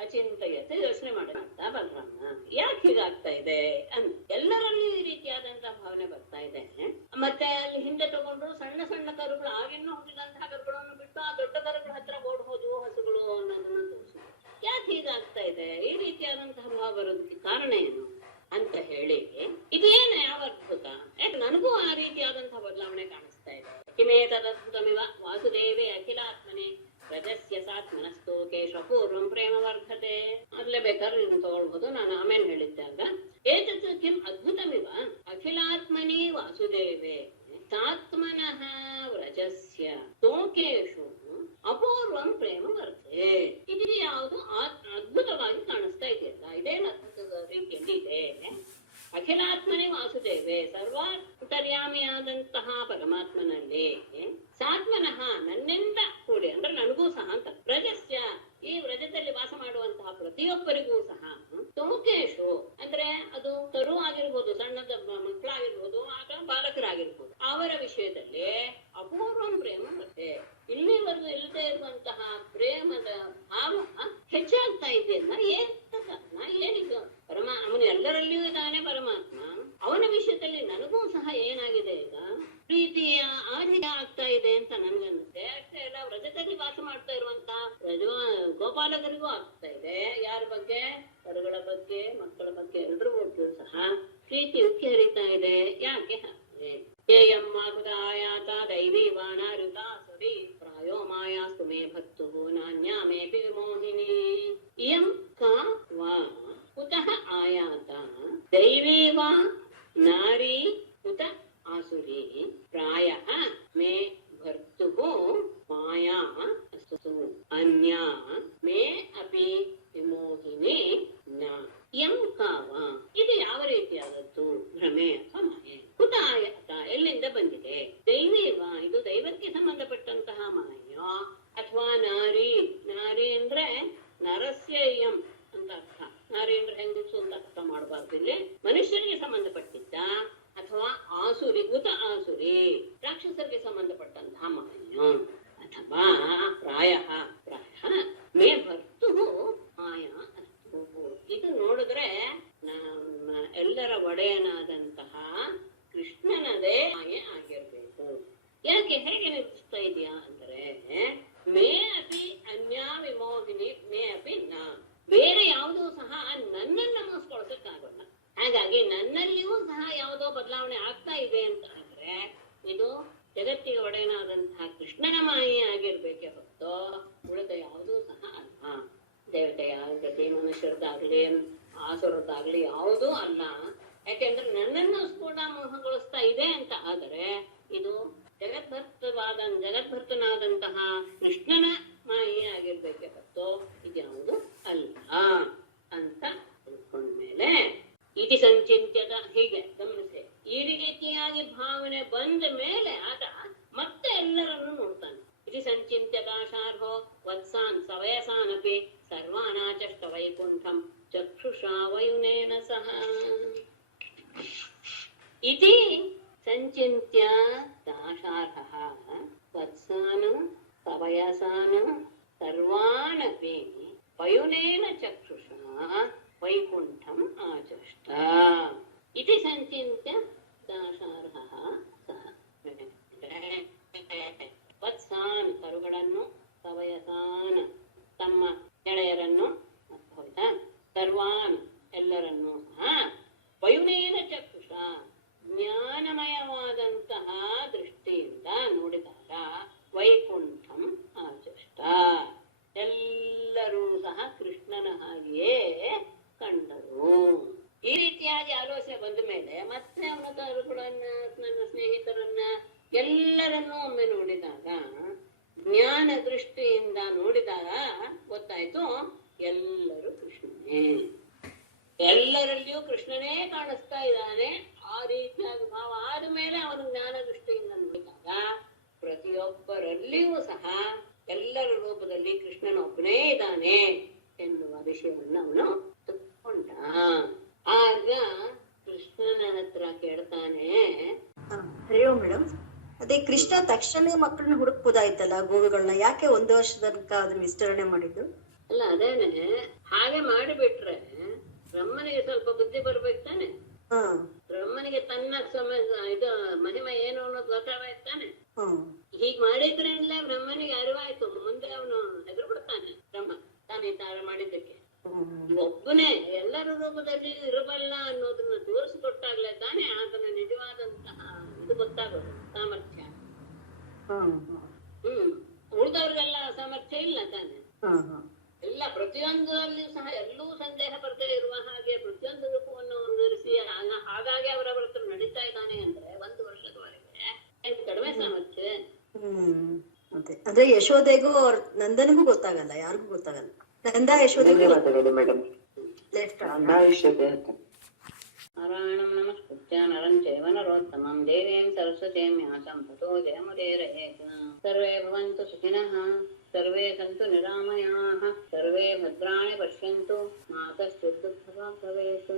ಅಚಿಂತಯತೆ ಯೋಚನೆ ಮಾಡ್ತಾ ಬಲರಾಮ ಯಾಕೆ ಹೀಗಾಗ್ತಾ ಇದೆ ಅಂತ ಎಲ್ಲರಲ್ಲಿ ಈ ರೀತಿಯಾದಂತಹ ಭಾವನೆ ಬರ್ತಾ ಇದೆ. ಮತ್ತೆ ಅಲ್ಲಿ ಹಿಂದೆ ತಗೊಂಡು ಸಣ್ಣ ಸಣ್ಣ ಕರುಗಳು ಆಗಿನ್ನೂ ಹುಟ್ಟಿದಂತಹ ಕರುಗಳನ್ನು ಬಿಟ್ಟು ಆ ದೊಡ್ಡ ಕರುಗಳ ಹತ್ರ ಓಡ್ ಹೋದ್ವು ಹಸುಗಳು ಅನ್ನೋದನ್ನ ತೋರಿಸಿದ್ರು. ಯಾಕೆ ಹೀಗಾಗ್ತಾ ಇದೆ, ಈ ರೀತಿಯಾದಂತಹ ಭಾವ ಬರೋದಕ್ಕೆ ಕಾರಣ ಏನು ಅಂತ ಹೇಳಿ ಇದೇನು ಯಾವ ಅದ್ಭುತ, ಯಾಕೆ ನನಗೂ ಆ ರೀತಿಯಾದಂತಹ ಬದಲಾವಣೆ ಕಾಣಿಸ್ತಾ ಇದೆ. ಕಿಮೇತದದ್ಭುತಮಿವ ವಾಸುದೇವೇ ಅಖಿಲಾತ್ಮನೆ ವ್ರಜಸ್ಯ ಸಾತ್ಮನಸ್ತು ಕೇಶವಪೂರ್ವಂ ಪ್ರೇಮ ವರ್ಧತೆ. ಮೊದಲೇ ಬೇಕಾದ್ರೆ ಇದನ್ನು ತಗೊಳ್ಬಹುದು, ನಾನು ಆಮೇಲೆ ಹೇಳಿದ್ದಾಗ ಏತತ್ ಕಿಂ ಅದ್ಭುತಮಿವ ಅಖಿಲಾತ್ಮನಿ ವಾಸುದೇವೇ ಸಾತ್ಮನಃ ವ್ರಜಸ್ಯ ತೋಕೇಶು ಅಪೂರ್ವಂ ಪ್ರೇಮ ವರ್ಧತೆ. ಇದು ಯಾವುದು ಅದ್ಭುತವಾಗಿ ಕಾಣಿಸ್ತಾ ಇದೆಯಲ್ಲ, ಇದೇನು ಅದ್ಭುತದ ರೀತಿಯಲ್ಲಿ ಇದೆ. ಅಖಿಲಾತ್ಮನೇ ವಾಸುದೇವೆ ಸರ್ವಾಂತರ್ಯಾಮಿಯಾದಂತಹ ಪರಮಾತ್ಮನಲ್ಲಿ ಸಾತ್ಮನಃ ನನ್ನಿಂದ ಕೂಡಿ ಅಂದ್ರೆ ನನಗೂ ಸಹ ಅಂತ ವ್ರಜಸ್ಯ ಈ ವ್ರಜದಲ್ಲಿ ವಾಸ ಮಾಡುವಂತಹ ಪ್ರತಿಯೊಬ್ಬರಿಗೂ ಸಹ ತೋಕೇಶು ಅಂದ್ರೆ ಅದು ತರು ಆಗಿರ್ಬೋದು, ಸಣ್ಣದ ಮಕ್ಕಳಾಗಿರ್ಬೋದು, ಆಗ ಬಾಲಕರಾಗಿರ್ಬೋದು, ಅವರ ವಿಷಯದಲ್ಲಿ ಅಪೂರ್ವಂ ಪ್ರೇಮ ಬರುತ್ತೆ. ಇಲ್ಲಿವರೆಗೂ ಇಲ್ಲದೆ ಇರುವಂತಹ ಪ್ರೇಮದ ಭಾವ ಹೆಚ್ಚಾಗ್ತಾ ಇದೆಯಲ್ಲ. ಏನಿದು ಅವನು ಎಲ್ಲರಲ್ಲಿಯೂ ಇದ್ದಾನೆ ಪರಮಾತ್ಮ. ಅವನ ವಿಷಯದಲ್ಲಿ ನನಗೂ ಸಹ ಏನಾಗಿದೆ ಈಗ ಪ್ರೀತಿಯ ಅಧಿಕ ಆಗ್ತಾ ಇದೆ ಅಂತ ನನ್ಗನ್ಸುತ್ತೆ. ಅಷ್ಟೇ ಅಲ್ಲ, ವ್ರಜದಲ್ಲಿ ವಾಸ ಮಾಡ್ತಾ ಇರುವಂತಹ ಗೋಪಾಲಕರಿಗೂ ಆಗ್ತಾ ಇದೆ. ಯಾರ ಬಗ್ಗೆ? ಕರುಗಳ ಬಗ್ಗೆ, ಮಕ್ಕಳ ಬಗ್ಗೆ, ಎಲ್ಲರೂ ಒಟ್ಟು ಸಹ ಪ್ರೀತಿ ಉಕ್ಕಿ ಹರಿತಾ ಇದೆ. ಯಾಕೆ ಹಾಗೆ? ಆಯಾತ ದೈವಿ ವಾನಾರುತ ಸುರಿ ಪ್ರಾಯೋ ಮಾಯಾಸ್ತು ಮೇ ಭಕ್ತು ನಾನ್ಯಾ ಮೇಪಿ ವಿಮೋಹಿನಿ ಇಯಂ ಕಾ ವಾ ಕುತಃ ಆಯಾತ ದೈವಿ ವಾ ನಾರಿ ಉತ ಆಸುರಿ ಪ್ರಾಯಃ ಮೇ ಭರ್ತುಃ ಮಾಯಾ ಅಸ್ತು ಅನ್ಯಾ ಮೇ ಅಪಿ ವಿಮೋಹಿನಿ ನ ಯಂ ಕಾವ. ಇದು ಯಾವ ರೀತಿಯಾದದ್ದು? ಭ್ರಮೆ ಅಥವಾ ಮಾಯೆ. ಕುತ ಆಯಾತ ಎಲ್ಲಿಂದ ಬಂದಿದೆ? ದೈವೇವ, ಇದು ದೈವಕ್ಕೆ ಸಂಬಂಧಪಟ್ಟಂತಹ ಮಾಯೋ ಅಥವಾ ನಾರಿ. ನಾರಿ ಅಂದ್ರೆ ನರಸ್ಯ ಯಂ ಅಂತ ಅರ್ಥ. ನಾರಿ ಅಂದ್ರೆ ಹೆಂಗಸು ಅಂತ ಅರ್ಥ ಮಾಡಬಾರ್ದು. ಇಲ್ಲಿ ಮನುಷ್ಯರಿಗೆ ಸಂಬಂಧಪಟ್ಟಿದ್ದ ಅಥವಾ ಆಸುರಿ, ಉತ ಆಸುರಿ ರಾಕ್ಷಸರಿಗೆ ಸಂಬಂಧಪಟ್ಟಂತಹ ಮಾಯೋ ಅಥವಾ ಪ್ರಾಯ ಮೇ ಭರ್ತು ಮಾಯಾ ಅಸ್ತು. ಇದು ನೋಡಿದ್ರೆ ನಮ್ಮ ಎಲ್ಲರ ಒಡೆಯನಾದಂತಹ ಕೃಷ್ಣನದೇ ಮಾಯೆ ಆಗಿರ್ಬೇಕು. ಯಾಕೆ ಹೇಗೆ ನಿರ್ಮಿಸ್ತಾ ಇದೆಯಾ ಅಂದ್ರೆ ಮೇ ಅಪಿ ಅನ್ಯಾ ವಿಮೋಹಿನಿ ಮೇ ಅಪಿ ನ, ಬೇರೆ ಯಾವುದೂ ಸಹ ನನ್ನನ್ನು ಮೋಸ್ಕೊಳ್ಸಕ್ಕಾಗಲ್ಲ. ಹಾಗಾಗಿ ನನ್ನಲ್ಲಿಯೂ ಸಹ ಯಾವುದೋ ಬದಲಾವಣೆ ಆಗ್ತಾ ಇದೆ ಅಂತ ಅಂದ್ರೆ ಇದು ಜಗತ್ತಿಗೆ ಒಡೆಯನಾದಂತಹ ಕೃಷ್ಣನ ಮಾಯೆ ಆಗಿರ್ಬೇಕೆ ಹೊತ್ತು ಉಳಿದ ಯಾವುದೂ ಸಹ ಅಲ್ಲ. ದೇವತೆಯಾಗಲಿ, ಮನುಷ್ಯರದಾಗ್ಲಿ, ಆಸುರದಾಗ್ಲಿ ಯಾವುದೂ ಅಲ್ಲ. ಯಾಕೆಂದ್ರೆ ನನ್ನನ್ನು ಕೂಡ ಮೋಹಗೊಳಿಸ್ತಾ ಇದೆ ಅಂತ ಆದರೆ ಇದು ಜಗದ್ಭರ್ತನಾದಂತಹ ಕೃಷ್ಣನ ಮಾಯೆ ಆಗಿರ್ಬೇಕೆ ಹೊತ್ತು ಇದ್ಯಾವುದು ಅಲ್ಲ ಅಂತ ತಿಳ್ಕೊಂಡ್ಮೇಲೆ ಇತಿ ಸಂಚಿತ್ಯದ, ಹೀಗೆ ಗಮನಿಸಿ, ಈ ರೀತಿಯಾಗಿ ಭಾವನೆ ಬಂದ ಮೇಲೆ ಆತ ಮತ್ತೆ ಎಲ್ಲರನ್ನು ನೋಡ್ತಾನೆ. ಇತಿ ಸಂಚಿತ್ಯದಾಶಾರ್ಹೋ ವತ್ಸಾನ್ ಸವಯಸಾನಪಿ ಸರ್ವಾನಾಚಷ್ಟ ವೈಕುಂಠಂ ಚಕ್ಷುಷಾ ವಯುನೇನ ಸಹ. ಇತಿ ಸಂಚಿತ್ಯ ದಾಶಾರ್ಹಃ ವತ್ಸಾನ್ ಸವಯಸಾನ್ ಸರ್ವಾನಪಿ ವಯುನೇನ ಚಕ್ಷುಷಾ ವೈಕುಂಠಂ ಆಚಷ್ಟ. ಇತಿ ಸಂಚಿತ್ಯ ದಾಶಾರ್ಹಃ ಸಹ ವತ್ಸಾನ್ ಕರುಗಳನ್ನು, ಸವಯಸಾನ್ ತಮ್ಮ ಗೆಳೆಯರನ್ನು, ಹೌದಾ, ಸರ್ವಾನ್ ಎಲ್ಲರನ್ನೂ ಸಹ ವಯುನೇನ ಚಕ್ಷುಷ ಜ್ಞಾನಮಯವಾದಂತಹ ದೃಷ್ಟಿಯಿಂದ ನೋಡಿದಾಗ ವೈಕುಂಠಂ ಆಚಷ್ಟ ಎಲ್ಲರೂ ಸಹ ಕೃಷ್ಣನ ಹಾಗೆಯೇ ಕಂಡರು. ಈ ರೀತಿಯಾಗಿ ಆಲೋಚನೆ ಬಂದ ಮೇಲೆ ಮತ್ತೆ ಅವನ ಕರುಗಳನ್ನ, ನನ್ನ ಸ್ನೇಹಿತರನ್ನ ಎಲ್ಲರನ್ನೂ ಒಮ್ಮೆ ನೋಡಿದಾಗ, ಜ್ಞಾನ ದೃಷ್ಟಿಯಿಂದ ನೋಡಿದಾಗ ಗೊತ್ತಾಯ್ತು ಎಲ್ಲರೂ ಕೃಷ್ಣನೇ, ಎಲ್ಲರಲ್ಲಿಯೂ ಕೃಷ್ಣನೇ ಕಾಣಿಸ್ತಾ ಇದ್ದಾನೆ. ಆ ರೀತಿಯಾಗಿ ಭಾವ ಆದ್ಮೇಲೆ ಅವನು ಜ್ಞಾನ ದೃಷ್ಟಿಯಿಂದ ನೋಡಿದಾಗ ಪ್ರತಿಯೊಬ್ಬರಲ್ಲಿಯೂ ಸಹ ಎಲ್ಲರ ರೂಪದಲ್ಲಿ ಕೃಷ್ಣನೊಬ್ಬನೇ ಇದ್ದಾನೆ ಎನ್ನುವ ವಿಷಯವನ್ನು ಅವನು ತಕ್ಕೊಂಡ. ಆಗ ಕೃಷ್ಣನ ಹತ್ರ ಕೇಳ್ತಾನೆ. ಅಯ್ಯೋ ಮೇಡಮ್, ಅದೇ ಕೃಷ್ಣ ತಕ್ಷಣ ಮಕ್ಕಳನ್ನ ಹುಡುಕ್ಬೋದಾಯ್ತಲ್ಲ, ಗೋವುಗಳನ್ನ ಯಾಕೆ 1 ವರ್ಷದ ತನಕ ಅದನ್ನ ವಿಸ್ತರಣೆ ಮಾಡಿದ್ದು? ಅಲ್ಲ, ಅದೇನೆ, ಹಾಗೆ ಮಾಡಿಬಿಟ್ರೆ ಬ್ರಹ್ಮನಿಗೆ ಸ್ವಲ್ಪ ಬುದ್ಧಿ ಬರ್ಬೇಕು ತಾನೆ. ಬ್ರಹ್ಮನಿಗೆ ತನ್ನ ಇದು ಮಹಿಮೆ ಏನು ಅನ್ನೋದು ಗೊತ್ತಾಗ್ತಾನೆ ತಾನೆ. ಹೀಗ್ ಮಾಡಿದ್ರಿಂದಲೇ ಬ್ರಹ್ಮನಿಗೆ ಅರಿವಾಯ್ತು. ಮುಂದೆ ಅವನು ಹೆದರು ಬಿಡ್ತಾನೆ ಬ್ರಹ್ಮ ತಾನು ಈ ತರ ಮಾಡಿದ್ದಕ್ಕೆ. ಒಬ್ಬನೇ ಎಲ್ಲರ ರೂಪದಲ್ಲಿ ಇರಬಲ್ಲ ಅನ್ನೋದನ್ನ ತೋರಿಸಿಕೊಟ್ಟಾಗ್ಲೇ ತಾನೆ ಆತನ ನಿಜವಾದಂತಹ ಇದು ಗೊತ್ತಾಗೋದು, ಸಾಮರ್ಥ್ಯ. ಉಳಿದವ್ರಿಗೆಲ್ಲ ಸಾಮರ್ಥ್ಯ ಇಲ್ಲ ತಾನೆ. ಎಲ್ಲ ಪ್ರತಿಯೊಂದರಲ್ಲಿಯೂ ಸಹ ಎಲ್ಲೂ ಸಂದೇಹ ಬರದೇ ಇರುವ ಹಾಗೆ ಪ್ರತಿಯೊಂದು ರೂಪವನ್ನು ನಿರ್ಸಿ ಹಾಗಾಗಿ ಅವರ ಹತ್ರ ನಡೀತಾ ಇದ್ದಾನೆ ಅಂದ್ರೆ 1 ವರ್ಷದವರೆಗೆ ಕಡಿಮೆ ಸಾಮರ್ಥ್ಯ. ಅಂದ್ರೆ ಯಶೋದೆಗೂ ಅವ್ರ ನಂದನಿಗೂ ಗೊತ್ತಾಗಲ್ಲ, ಯಾರಿಗೂ ಗೊತ್ತಾಗಲ್ಲ. ನಂದ ಯಶೋದೆ ನಾರಾಯಣಂ ನಮಸ್ಕೃತ್ಯ ನರಂ ಚೈವ ನರೋತ್ತಮಂ ದೇವೀಂ ಸರಸ್ವತೀಂ ವ್ಯಾಸಂ ತತೋ ಜಯಮುದೀರಯೇತ್. ಸರ್ವೇ ಭವಂತು ಸುಖಿನಃ, ಸರ್ವೇ ಸಂತು ನಿರಾಮಯಾಃ, ಸರ್ವೇ ಸರ್ವೇ ಭದ್ರಾಣಿ ಪಶ್ಯಂತು ಮಾ ಕಶ್ಚಿತ್ ದುಃಖ ಭಾಗ್ ಭವೇತ್.